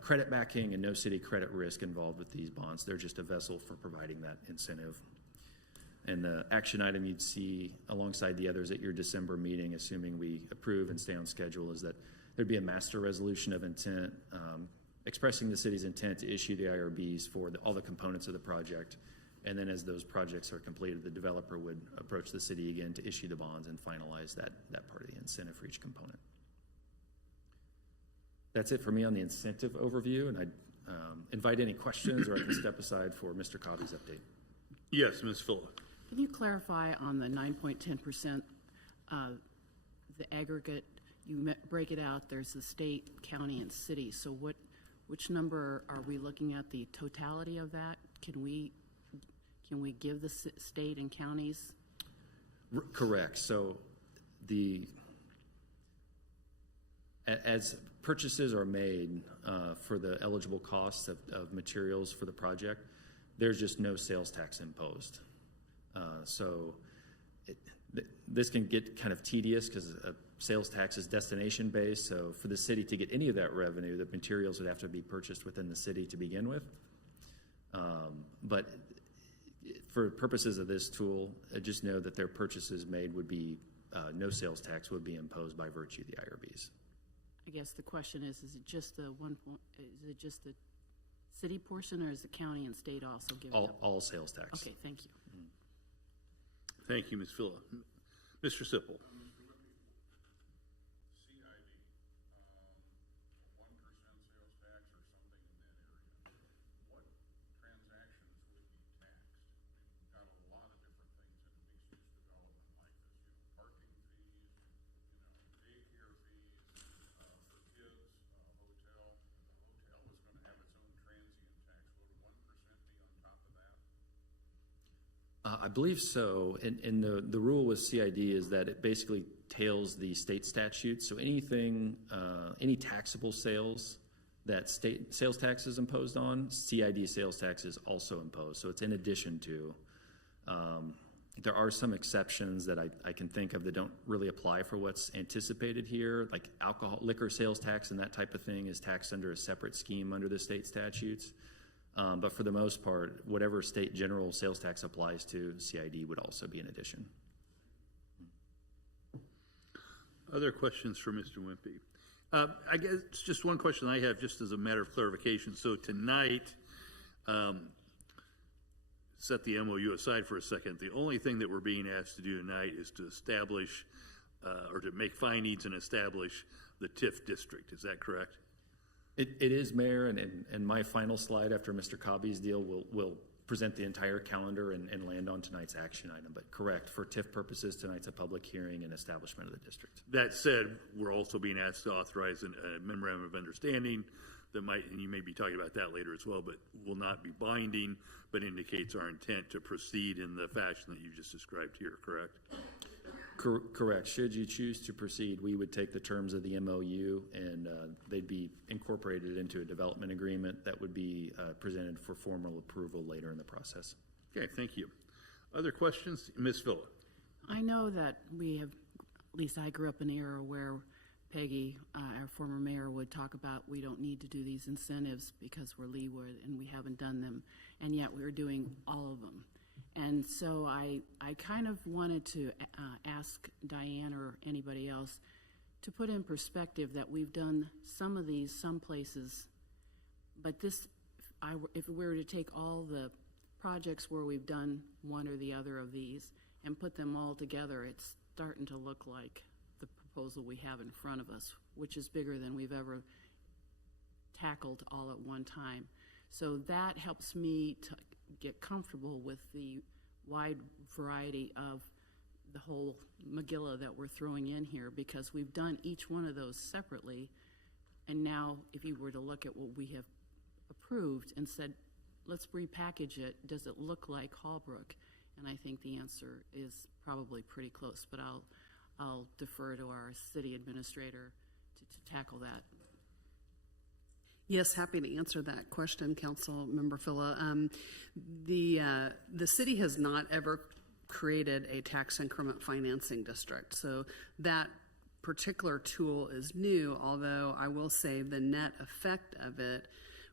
credit backing and no city credit risk involved with these bonds. They're just a vessel for providing that incentive. And the action item you'd see alongside the others at your December meeting, assuming we approve and stay on schedule, is that there'd be a master resolution of intent expressing the city's intent to issue the IRBs for all the components of the project. And then as those projects are completed, the developer would approach the city again to issue the bonds and finalize that part of the incentive for each component. That's it for me on the incentive overview, and I'd invite any questions, or I can step aside for Mr. Cobby's update. Yes, Ms. Phillip. Can you clarify on the 9.10%, the aggregate, break it out, there's the state, county, and city. So which number are we looking at, the totality of that? Can we give the state and counties? Correct. So as purchases are made for the eligible costs of materials for the project, there's just no sales tax imposed. This can get kind of tedious because sales tax is destination based. So for the city to get any of that revenue, the materials would have to be purchased within the city to begin with. But for purposes of this tool, just know that their purchases made would be no sales tax would be imposed by virtue of the IRBs. I guess the question is it just the city portion, or is the county and state also giving up? All sales tax. Okay, thank you. Thank you, Ms. Phillip. Mr. Sipple. I believe so, and the rule with CID is that it basically tails the state statute. So anything, any taxable sales that state sales tax is imposed on, CID sales tax is also imposed. So it's in addition to. There are some exceptions that I can think of that don't really apply for what's anticipated here, like liquor sales tax and that type of thing is taxed under a separate scheme under the state statutes. But for the most part, whatever state general sales tax applies to, CID would also be in addition. Other questions for Mr. Wimpy? I guess it's just one question I have, just as a matter of clarification. So tonight, set the MOU aside for a second. The only thing that we're being asked to do tonight is to establish or to make findings and establish the TIF district. Is that correct? It is, Mayor, and my final slide after Mr. Cobby's deal will present the entire calendar and land on tonight's action item. But correct, for TIF purposes, tonight's a public hearing and establishment of the district. That said, we're also being asked to authorize a memorandum of understanding that might, and you may be talking about that later as well, but will not be binding, but indicates our intent to proceed in the fashion that you just described here, correct? Correct. Should you choose to proceed, we would take the terms of the MOU and they'd be incorporated into a development agreement that would be presented for formal approval later in the process. Okay, thank you. Other questions? Ms. Phillip. I know that we have, at least I grew up in an era where Peggy, our former mayor, would talk about we don't need to do these incentives because we're Leawood and we haven't done them, and yet we're doing all of them. And so I kind of wanted to ask Diane or anybody else to put in perspective that we've done some of these some places, but this, if we were to take all the projects where we've done one or the other of these and put them all together, it's starting to look like the proposal we have in front of us, which is bigger than we've ever tackled all at one time. So that helps me to get comfortable with the wide variety of the whole Megillah that we're throwing in here, because we've done each one of those separately. And now if you were to look at what we have approved and said, let's repackage it, does it look like Hallbrook? And I think the answer is probably pretty close, but I'll defer to our city administrator to tackle that. Yes, happy to answer that question, Council Member Phila. The city has not ever created a tax increment financing district, so that particular tool is new, although I will say the net effect of it,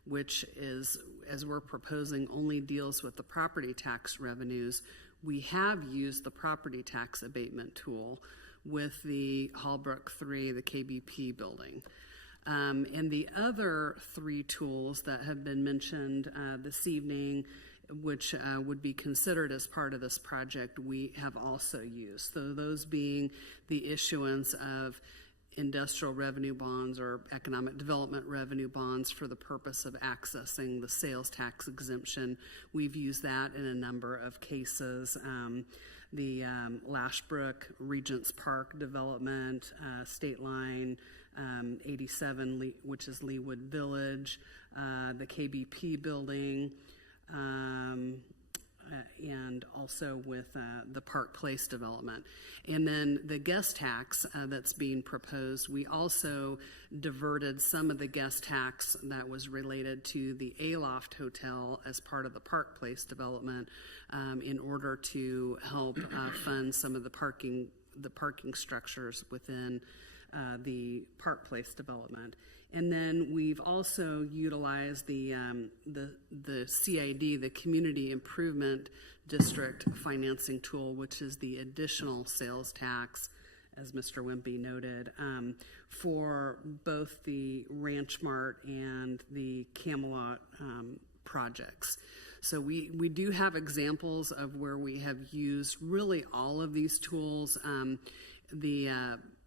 which is, as we're proposing, only deals with the property tax revenues. We have used the property tax abatement tool with the Hallbrook 3, the KBP building. And the other three tools that have been mentioned this evening which would be considered as part of this project, we have also used. So those being the issuance of industrial revenue bonds or economic development revenue bonds for the purpose of accessing the sales tax exemption. We've used that in a number of cases. The Lashbrook Regents Park development, State Line 87, which is Leawood Village, the KBP building, and also with the Park Place development. And then the guest tax that's being proposed, we also diverted some of the guest tax that was related to the Aloft Hotel as part of the Park Place development in order to help fund some of the parking structures within the Park Place development. And then we've also utilized the CID, the Community Improvement District financing tool, which is the additional sales tax, as Mr. Wimpy noted, for both the Ranch Mart and the Camelot projects. So we do have examples of where we have used really all of these tools.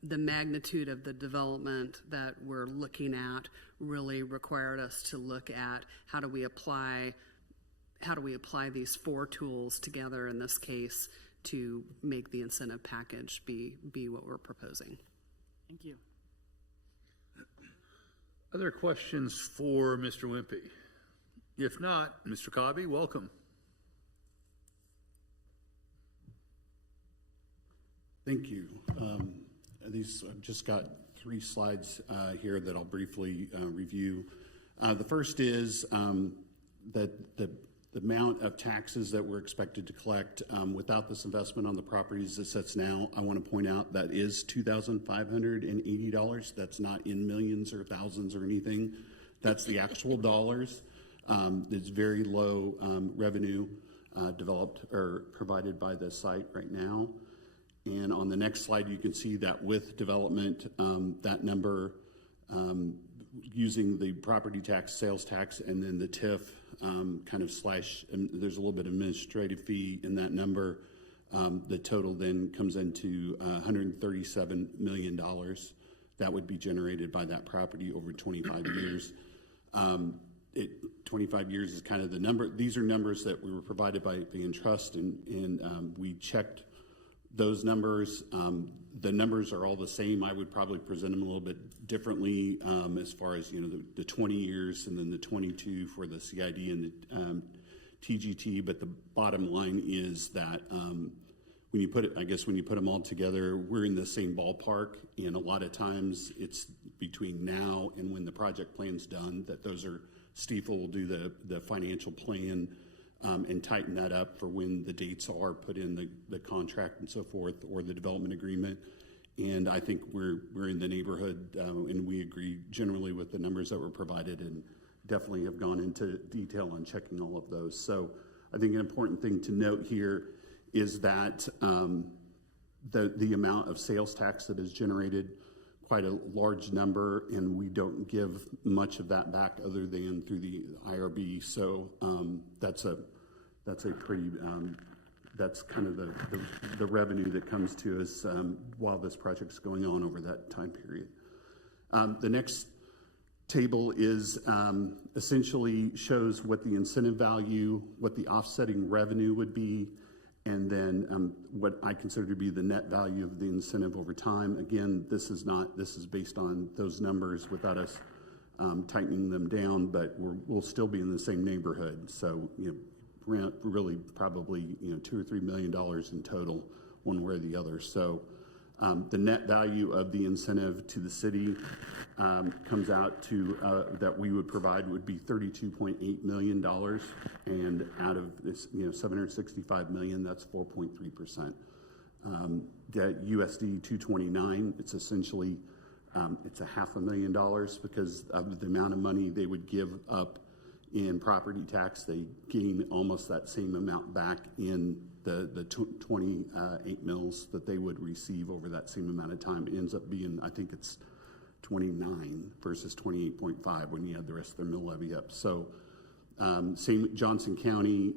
The magnitude of the development that we're looking at really required us to look at how do we apply these four tools together in this case to make the incentive package be what we're proposing. Thank you. Other questions for Mr. Wimpy? If not, Mr. Cobby, welcome. Thank you. I've just got 3 slides here that I'll briefly review. The first is that the amount of taxes that we're expected to collect without this investment on the properties that sits now. I want to point out that is $2,580. That's not in millions or thousands or anything. That's the actual dollars. It's very low revenue developed or provided by the site right now. And on the next slide, you can see that with development, that number using the property tax, sales tax, and then the TIF kind of slash, and there's a little bit of administrative fee in that number. The total then comes into $137 million that would be generated by that property over 25 years. 25 years is kind of the number. These are numbers that we were provided by Vantrust, and we checked those numbers. The numbers are all the same. I would probably present them a little bit differently as far as the 20 years and then the 22 for the CID and the TGT. But the bottom line is that when you put them all together, we're in the same ballpark. And a lot of times it's between now and when the project plan's done that those are. Stiefel will do the financial plan and tighten that up for when the dates are put in the contract and so forth, or the development agreement. And I think we're in the neighborhood, and we agree generally with the numbers that were provided, and definitely have gone into detail on checking all of those. So I think an important thing to note here is that the amount of sales tax that is generated, quite a large number, and we don't give much of that back other than through the IRB. So that's a pretty that's kind of the revenue that comes to us while this project's going on over that time period. The next table is essentially shows what the incentive value, what the offsetting revenue would be, and then what I consider to be the net value of the incentive over time. Again, this is based on those numbers without us tightening them down, but we'll still be in the same neighborhood. So, really probably $2 or $3 million in total, one way or the other. So the net value of the incentive to the city comes out to that we would provide would be $32.8 million, and out of this $765 million, that's 4.3%. The USD 229, it's essentially it's $500,000 because of the amount of money they would give up in property tax. They gain almost that same amount back in the 28 mills that they would receive over that same amount of time. It ends up being, I think it's 29 versus 28.5 when you add the rest of their mill levy up. So Same Johnson County,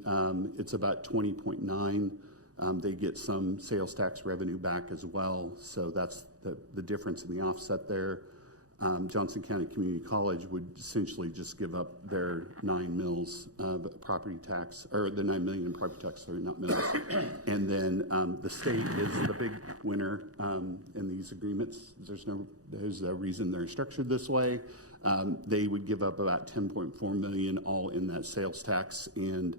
it's about 20.9. They get some sales tax revenue back as well, so that's the difference in the offset there. Johnson County Community College would essentially just give up their 9 mills of property tax, or the 9 million in property tax, sorry, not mills. And then the state is the big winner in these agreements. There's a reason they're structured this way. They would give up about 10.4 million all in that sales tax, and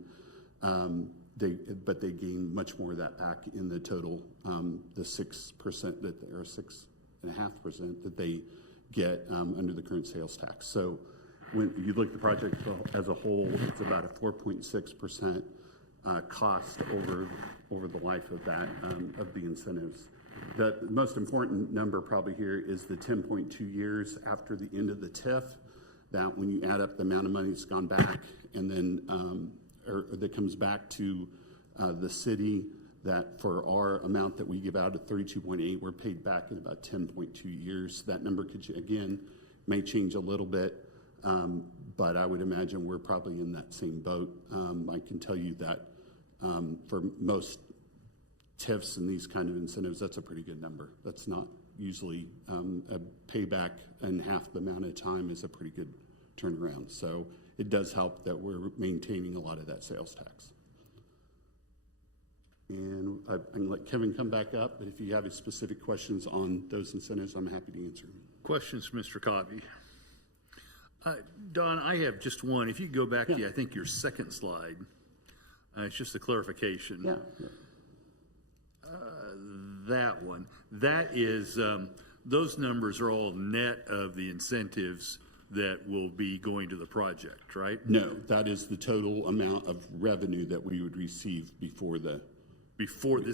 but they gain much more of that back in the total, the 6% that, or 6.5% that they get under the current sales tax. So when you look at the project as a whole, it's about a 4.6% cost over the life of that, of the incentives. The most important number probably here is the 10.2 years after the end of the TIF, that when you add up the amount of money that's gone back and then, or that comes back to the city, that for our amount that we give out at 32.8, we're paid back in about 10.2 years. That number could, again, may change a little bit, but I would imagine we're probably in that same boat. I can tell you that for most TIFs and these kind of incentives, that's a pretty good number. That's not usually a payback in half the amount of time is a pretty good turnaround. So it does help that we're maintaining a lot of that sales tax. And I can let Kevin come back up, but if you have any specific questions on those incentives, I'm happy to answer them. Questions for Mr. Cobby? Don, I have just one. If you go back to, I think, your second slide, it's just a clarification. Yeah. That one. That is, those numbers are all net of the incentives that will be going to the project, right? No, that is the total amount of revenue that we would receive before the... Before the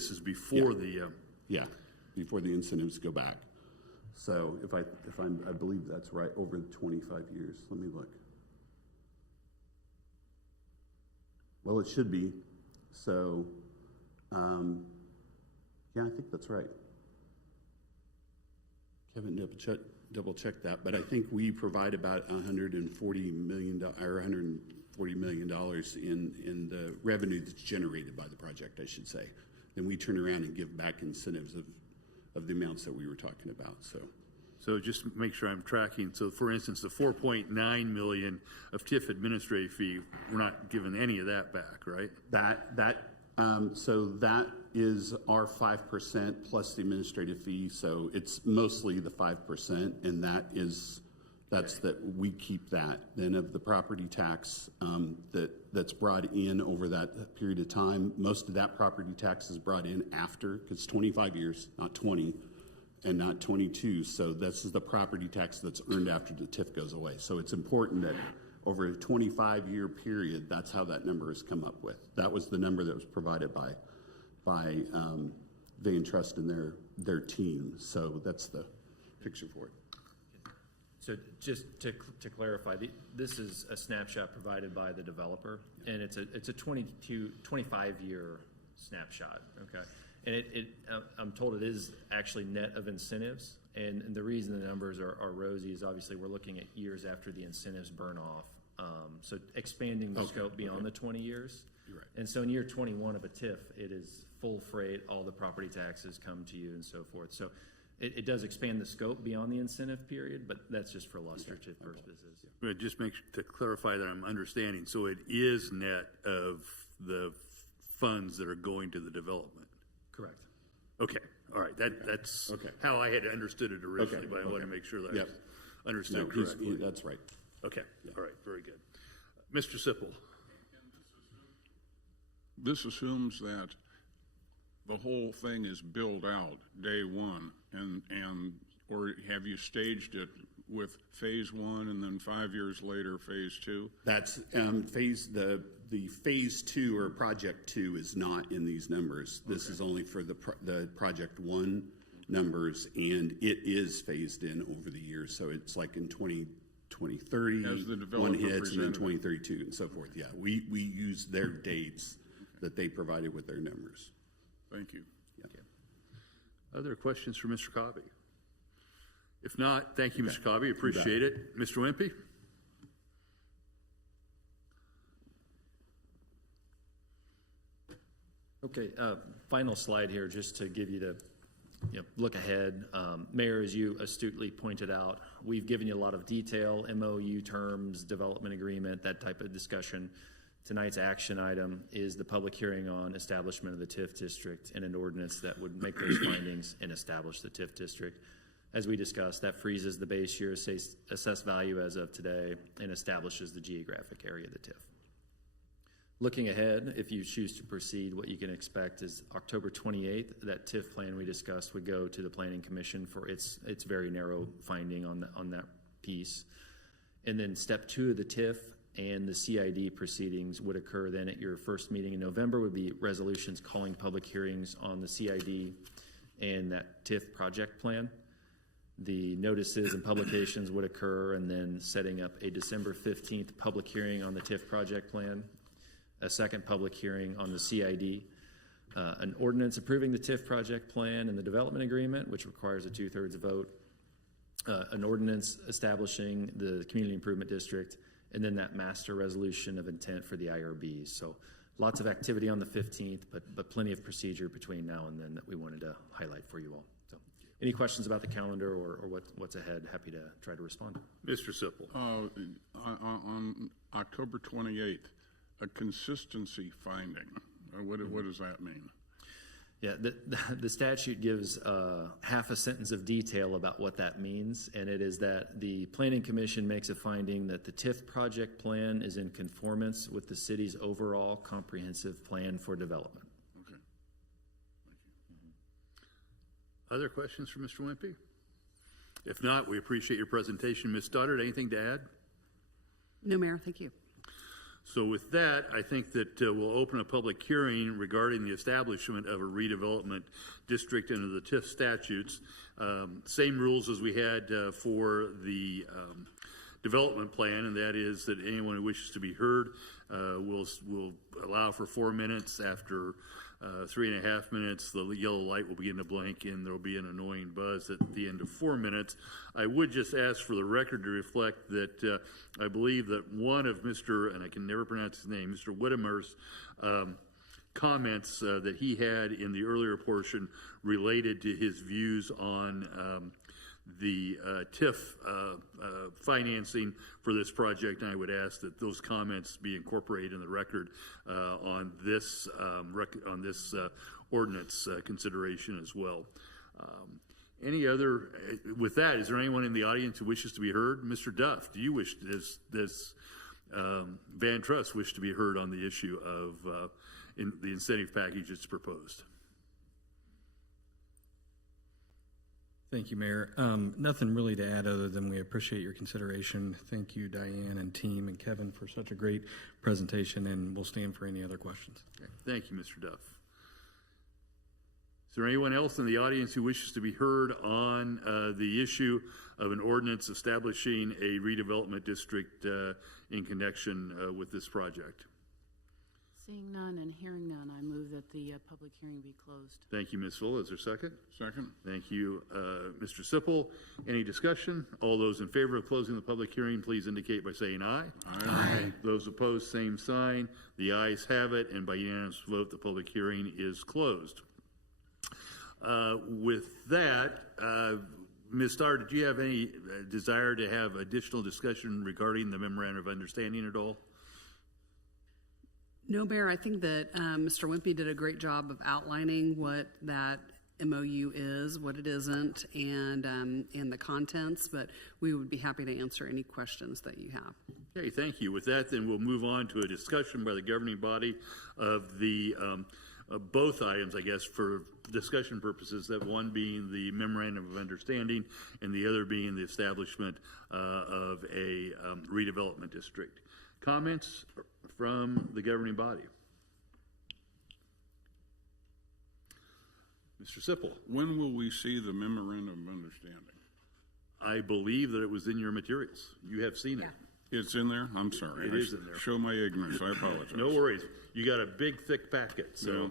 before the incentives go back. So I believe that's right, over 25 years. Let me look. Well, it should be. So, yeah, I think that's right. Kevin double check that, but I think we provide about $140 million or $140 million in the revenue that's generated by the project, I should say. Then we turn around and give back incentives of the amounts that we were talking about. So just make sure I'm tracking. So, for instance, the 4.9 million of TIF administrative fee, we're not giving any of that back, right? So that is our 5% plus the administrative fee. So it's mostly the 5%, and that's that we keep that. Then of the property tax that's brought in over that period of time, most of that property tax is brought in after, because 25 years, not 20, and not 22. So this is the property tax that's earned after the TIF goes away. So it's important that over a 25-year period, that's how that number has come up with. That was the number that was provided by Van Trust and their team. So that's the picture for it. So just to clarify, this is a snapshot provided by the developer, and it's a 25-year snapshot, okay? And I'm told it is actually net of incentives, and the reason the numbers are rosy is obviously we're looking at years after the incentives burn off. So expanding the scope beyond the 20 years. You're right. And so in year 21 of a TIF, it is full freight, all the property taxes come to you and so forth. So it does expand the scope beyond the incentive period, but that's just for illustrative purposes. But just to clarify that I'm understanding. So it is net of the funds that are going to the development. Correct. Okay. All right. That's how I had understood it originally, but I want to make sure that I understood correctly. That's right. Okay. All right. Very good. Mr. Sipple. This assumes that the whole thing is built out day one, or have you staged it with phase one and then 5 years later phase two? That's the phase two or project two is not in these numbers. This is only for the project one numbers, and it is phased in over the years. So it's like in 2030, one hits, and then 2032 and so forth. Yeah, we use their dates that they provided with their numbers. Thank you. Yeah. Other questions for Mr. Cobby? If not, thank you, Mr. Cobby. Appreciate it. Mr. Wimpy? Okay, final slide here, just to give you the look ahead. Mayor, as you astutely pointed out, we've given you a lot of detail, MOU terms, development agreement, that type of discussion. Tonight's action item is the public hearing on establishment of the TIF district and an ordinance that would make those findings and establish the TIF district. As we discussed, that freezes the base year assessed value as of today and establishes the geographic area of the TIF. Looking ahead, if you choose to proceed, what you can expect is October 28th, that TIF plan we discussed would go to the Planning Commission for its very narrow finding on that piece. And then step 2 of the TIF and the CID proceedings would occur then at your first meeting in November, would be resolutions calling public hearings on the CID and that TIF project plan. The notices and publications would occur, and then setting up a December 15th public hearing on the TIF project plan, a second public hearing on the CID, an ordinance approving the TIF project plan and the development agreement, which requires a 2/3 vote, an ordinance establishing the community improvement district, and then that master resolution of intent for the IRBs. So lots of activity on the 15th, but plenty of procedure between now and then that we wanted to highlight for you all. So any questions about the calendar or what's ahead? Happy to try to respond. Mr. Sipple. On October 28th, a consistency finding, what does that mean? Yeah, the statute gives half a sentence of detail about what that means, and it is that the Planning Commission makes a finding that the TIF project plan is in conformance with the city's overall comprehensive plan for development. Okay. Other questions for Mr. Wimpy? If not, we appreciate your presentation. Ms. Stoddard, anything to add? No, Mayor, thank you. So with that, I think that we'll open a public hearing regarding the establishment of a redevelopment district under the TIF statutes. Same rules as we had for the development plan, and that is that anyone who wishes to be heard will allow for 4 minutes. After 3.5 minutes, the yellow light will begin to blink, and there will be an annoying buzz at the end of 4 minutes. I would just ask for the record to reflect that I believe that one of Mr., and I can never pronounce his name, Mr. Whittemer's comments that he had in the earlier portion related to his views on the TIF financing for this project, and I would ask that those comments be incorporated in the record on this ordinance consideration as well. Any other? With that, is there anyone in the audience who wishes to be heard? Mr. Duff, do you wish does Van Trust wish to be heard on the issue of the incentive package that's proposed? Thank you, Mayor. Nothing really to add other than we appreciate your consideration. Thank you, Diane and team and Kevin, for such a great presentation, and we'll stand for any other questions. Okay. Thank you, Mr. Duff. Is there anyone else in the audience who wishes to be heard on the issue of an ordinance establishing a redevelopment district in connection with this project? Seeing none and hearing none, I move that the public hearing be closed. Thank you, Ms. Full. Is there a second? Second. Thank you, Mr. Sipple. Any discussion? All those in favor of closing the public hearing, please indicate by saying aye. Aye. Those opposed, same sign. The ayes have it, and by unanimous vote, the public hearing is closed. With that, Ms. Starr, did you have any desire to have additional discussion regarding the memorandum of understanding at all? No, Mayor, I think that Mr. Wimpy did a great job of outlining what that MOU is, what it isn't, and the contents, but we would be happy to answer any questions that you have. Okay, thank you. With that, then we'll move on to a discussion by the governing body of the both items, I guess, for discussion purposes, that one being the memorandum of understanding and the other being the establishment of a redevelopment district. Comments from the governing body? Mr. Sipple. When will we see the memorandum of understanding? I believe that it was in your materials. You have seen it. It's in there? I'm sorry. It is in there. Show my ignorance. I apologize. No worries. You got a big, thick packet, so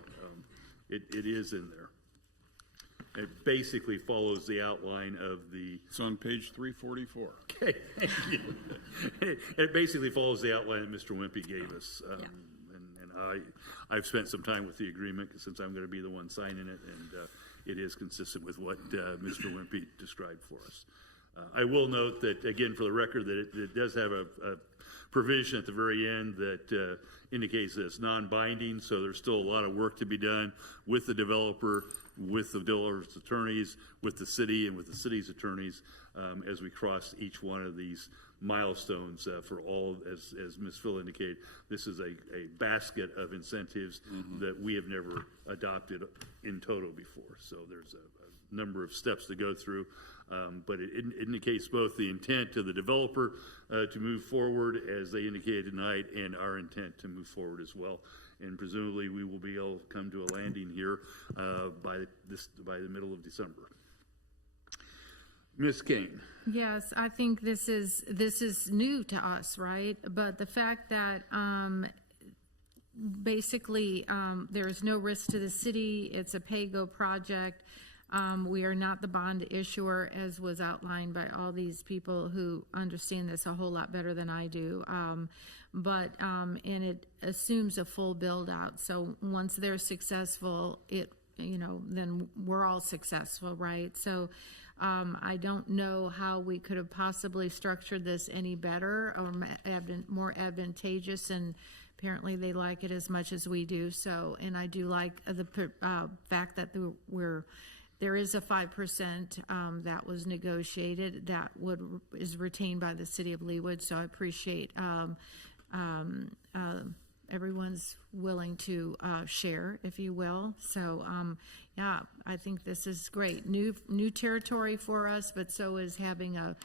it is in there. It basically follows the outline of the... It's on page 344. Okay, thank you. It basically follows the outline that Mr. Wimpy gave us, and I've spent some time with the agreement since I'm going to be the one signing it, and it is consistent with what Mr. Wimpy described for us. I will note that, again, for the record, that it does have a provision at the very end that indicates that it's non-binding, so there's still a lot of work to be done with the developer, with the developer's attorneys, with the city, and with the city's attorneys as we cross each one of these milestones for all, as Ms. Phil indicated, this is a basket of incentives that we have never adopted in total before. So there's a number of steps to go through, but it indicates both the intent of the developer to move forward, as they indicated tonight, and our intent to move forward as well. And presumably we will be able to come to a landing here by the middle of December. Ms. Kane. Yes, I think this is new to us, right? But the fact that basically there is no risk to the city, it's a pay-go project. We are not the bond issuer, as was outlined by all these people who understand this a whole lot better than I do. And it assumes a full build out. So once they're successful, then we're all successful, right? So I don't know how we could have possibly structured this any better or more advantageous, and apparently they like it as much as we do. So, and I do like the fact that there is a 5% that was negotiated that is retained by the city of Leawood. So I appreciate everyone's willing to share, if you will. So yeah, I think this is great. New territory for us, but so is having a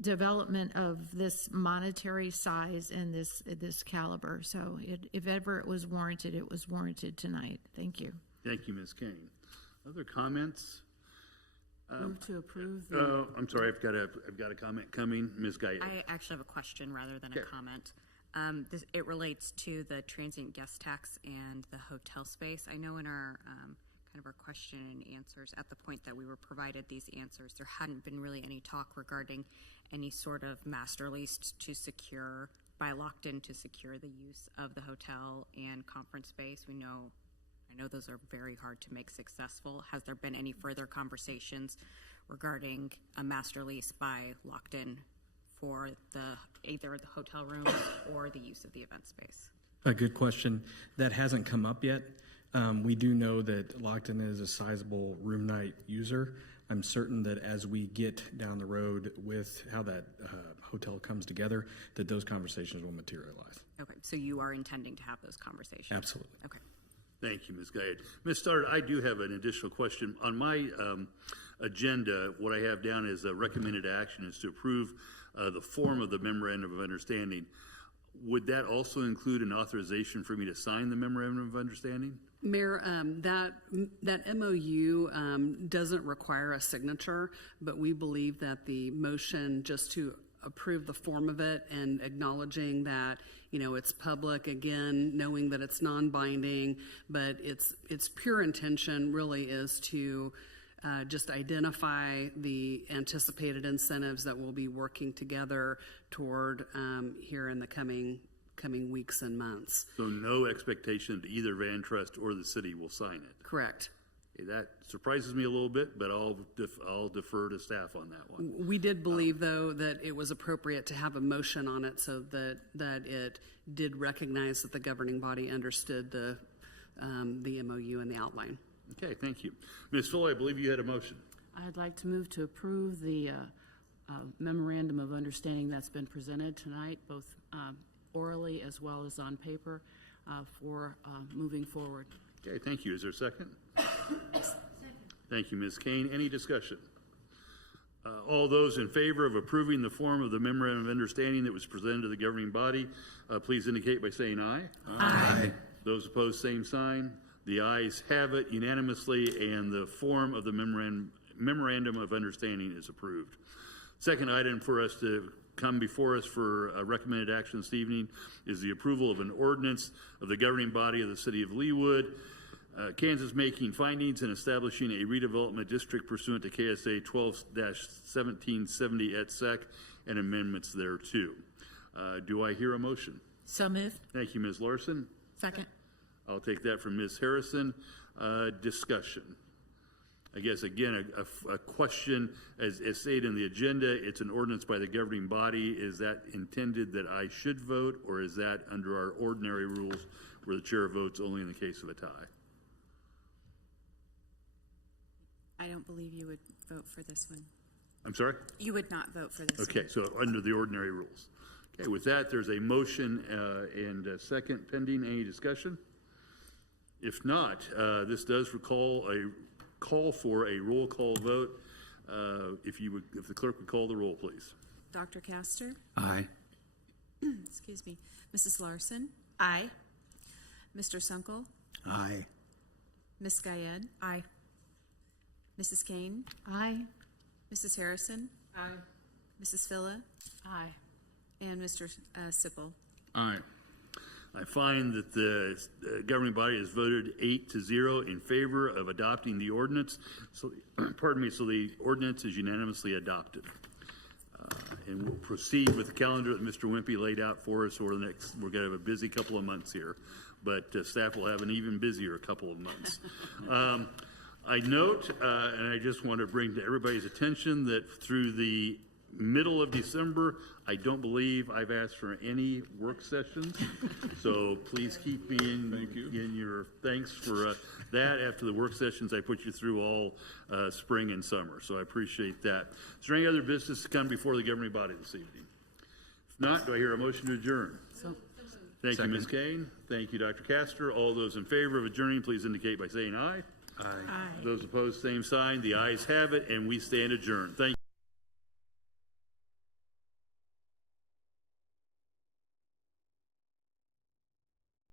development of this monetary size and this caliber. So if ever it was warranted tonight. Thank you. Thank you, Ms. Kane. Other comments? Move to approve. I'm sorry, I've got a comment coming. Ms. Gaye. I actually have a question rather than a comment. It relates to the transient guest tax and the hotel space. I know in our kind of our question and answers, at the point that we were provided these answers, there hadn't been really any talk regarding any sort of master lease to secure, by Locked In, to secure the use of the hotel and conference space. I know those are very hard to make successful. Has there been any further conversations regarding a master lease by Locked In for either the hotel rooms or the use of the event space? A good question. That hasn't come up yet. We do know that Locked In is a sizable room night user. I'm certain that as we get down the road with how that hotel comes together, that those conversations will materialize. Okay, so you are intending to have those conversations? Absolutely. Okay. Thank you, Ms. Gaye. Ms. Stoddard, I do have an additional question. On my agenda, what I have down as a recommended action is to approve the form of the memorandum of understanding. Would that also include an authorization for me to sign the memorandum of understanding? Mayor, that MOU doesn't require a signature, but we believe that the motion just to approve the form of it and acknowledging that, it's public, again, knowing that it's non-binding, but its pure intention really is to just identify the anticipated incentives that we'll be working together toward here in the coming weeks and months. So no expectation that either Van Trust or the city will sign it? Correct. Okay, that surprises me a little bit, but I'll defer to staff on that one. We did believe, though, that it was appropriate to have a motion on it so that it did recognize that the governing body understood the MOU and the outline. Okay, thank you. Ms. Fuller, I believe you had a motion. I'd like to move to approve the memorandum of understanding that's been presented tonight, both orally as well as on paper, for moving forward. Okay, thank you. Is there a second? Thank you, Ms. Kane. Any discussion? All those in favor of approving the form of the memorandum of understanding that was presented to the governing body, please indicate by saying aye. Aye. Those opposed, same sign. The ayes have it unanimously, and the form of the memorandum of understanding is approved. Second item for us to come before us for a recommended action this evening is the approval of an ordinance of the governing body of the city of Leawood, Kansas, making findings and establishing a redevelopment district pursuant to KSA 12-1770 et sec and amendments thereto. Do I hear a motion? So moved. Thank you, Ms. Larson. Second. I'll take that from Ms. Harrison. Discussion. I guess, again, a question, as stated in the agenda, it's an ordinance by the governing body. Is that intended that I should vote, or is that under our ordinary rules where the chair votes only in the case of a tie? I don't believe you would vote for this one. I'm sorry? You would not vote for this one. Okay, so under the ordinary rules. Okay, with that, there's a motion and a second pending. Any discussion? If not, this does call for a roll call vote. If the clerk would call the roll, please. Dr. Castor? Aye. Excuse me. Mrs. Larson? Aye. Mr. Sunkel? Aye. Ms. Guyed? Aye. Mrs. Kane? Aye. Mrs. Harrison? Aye. Mrs. Phila? Aye. And Mr. Sippel? Aye. I find that the governing body has voted 8-0 in favor of adopting the ordinance. So, pardon me, so the ordinance is unanimously adopted. And we'll proceed with the calendar that Mr. Wimpy laid out for us over the next, we're going to have a busy couple of months here, but staff will have an even busier couple of months. I note, and I just want to bring to everybody's attention that through the middle of December, I don't believe I've asked for any work sessions. So please keep me in your thanks for that. After the work sessions, I put you through all spring and summer. So I appreciate that. Is there any other business to come before the governing body this evening? If not, do I hear a motion to adjourn? Thank you, Ms. Kane. Thank you, Dr. Castor. All those in favor of adjourning, please indicate by saying aye. Aye. Those opposed, same sign. The ayes have it, and we stand adjourned. Thank you.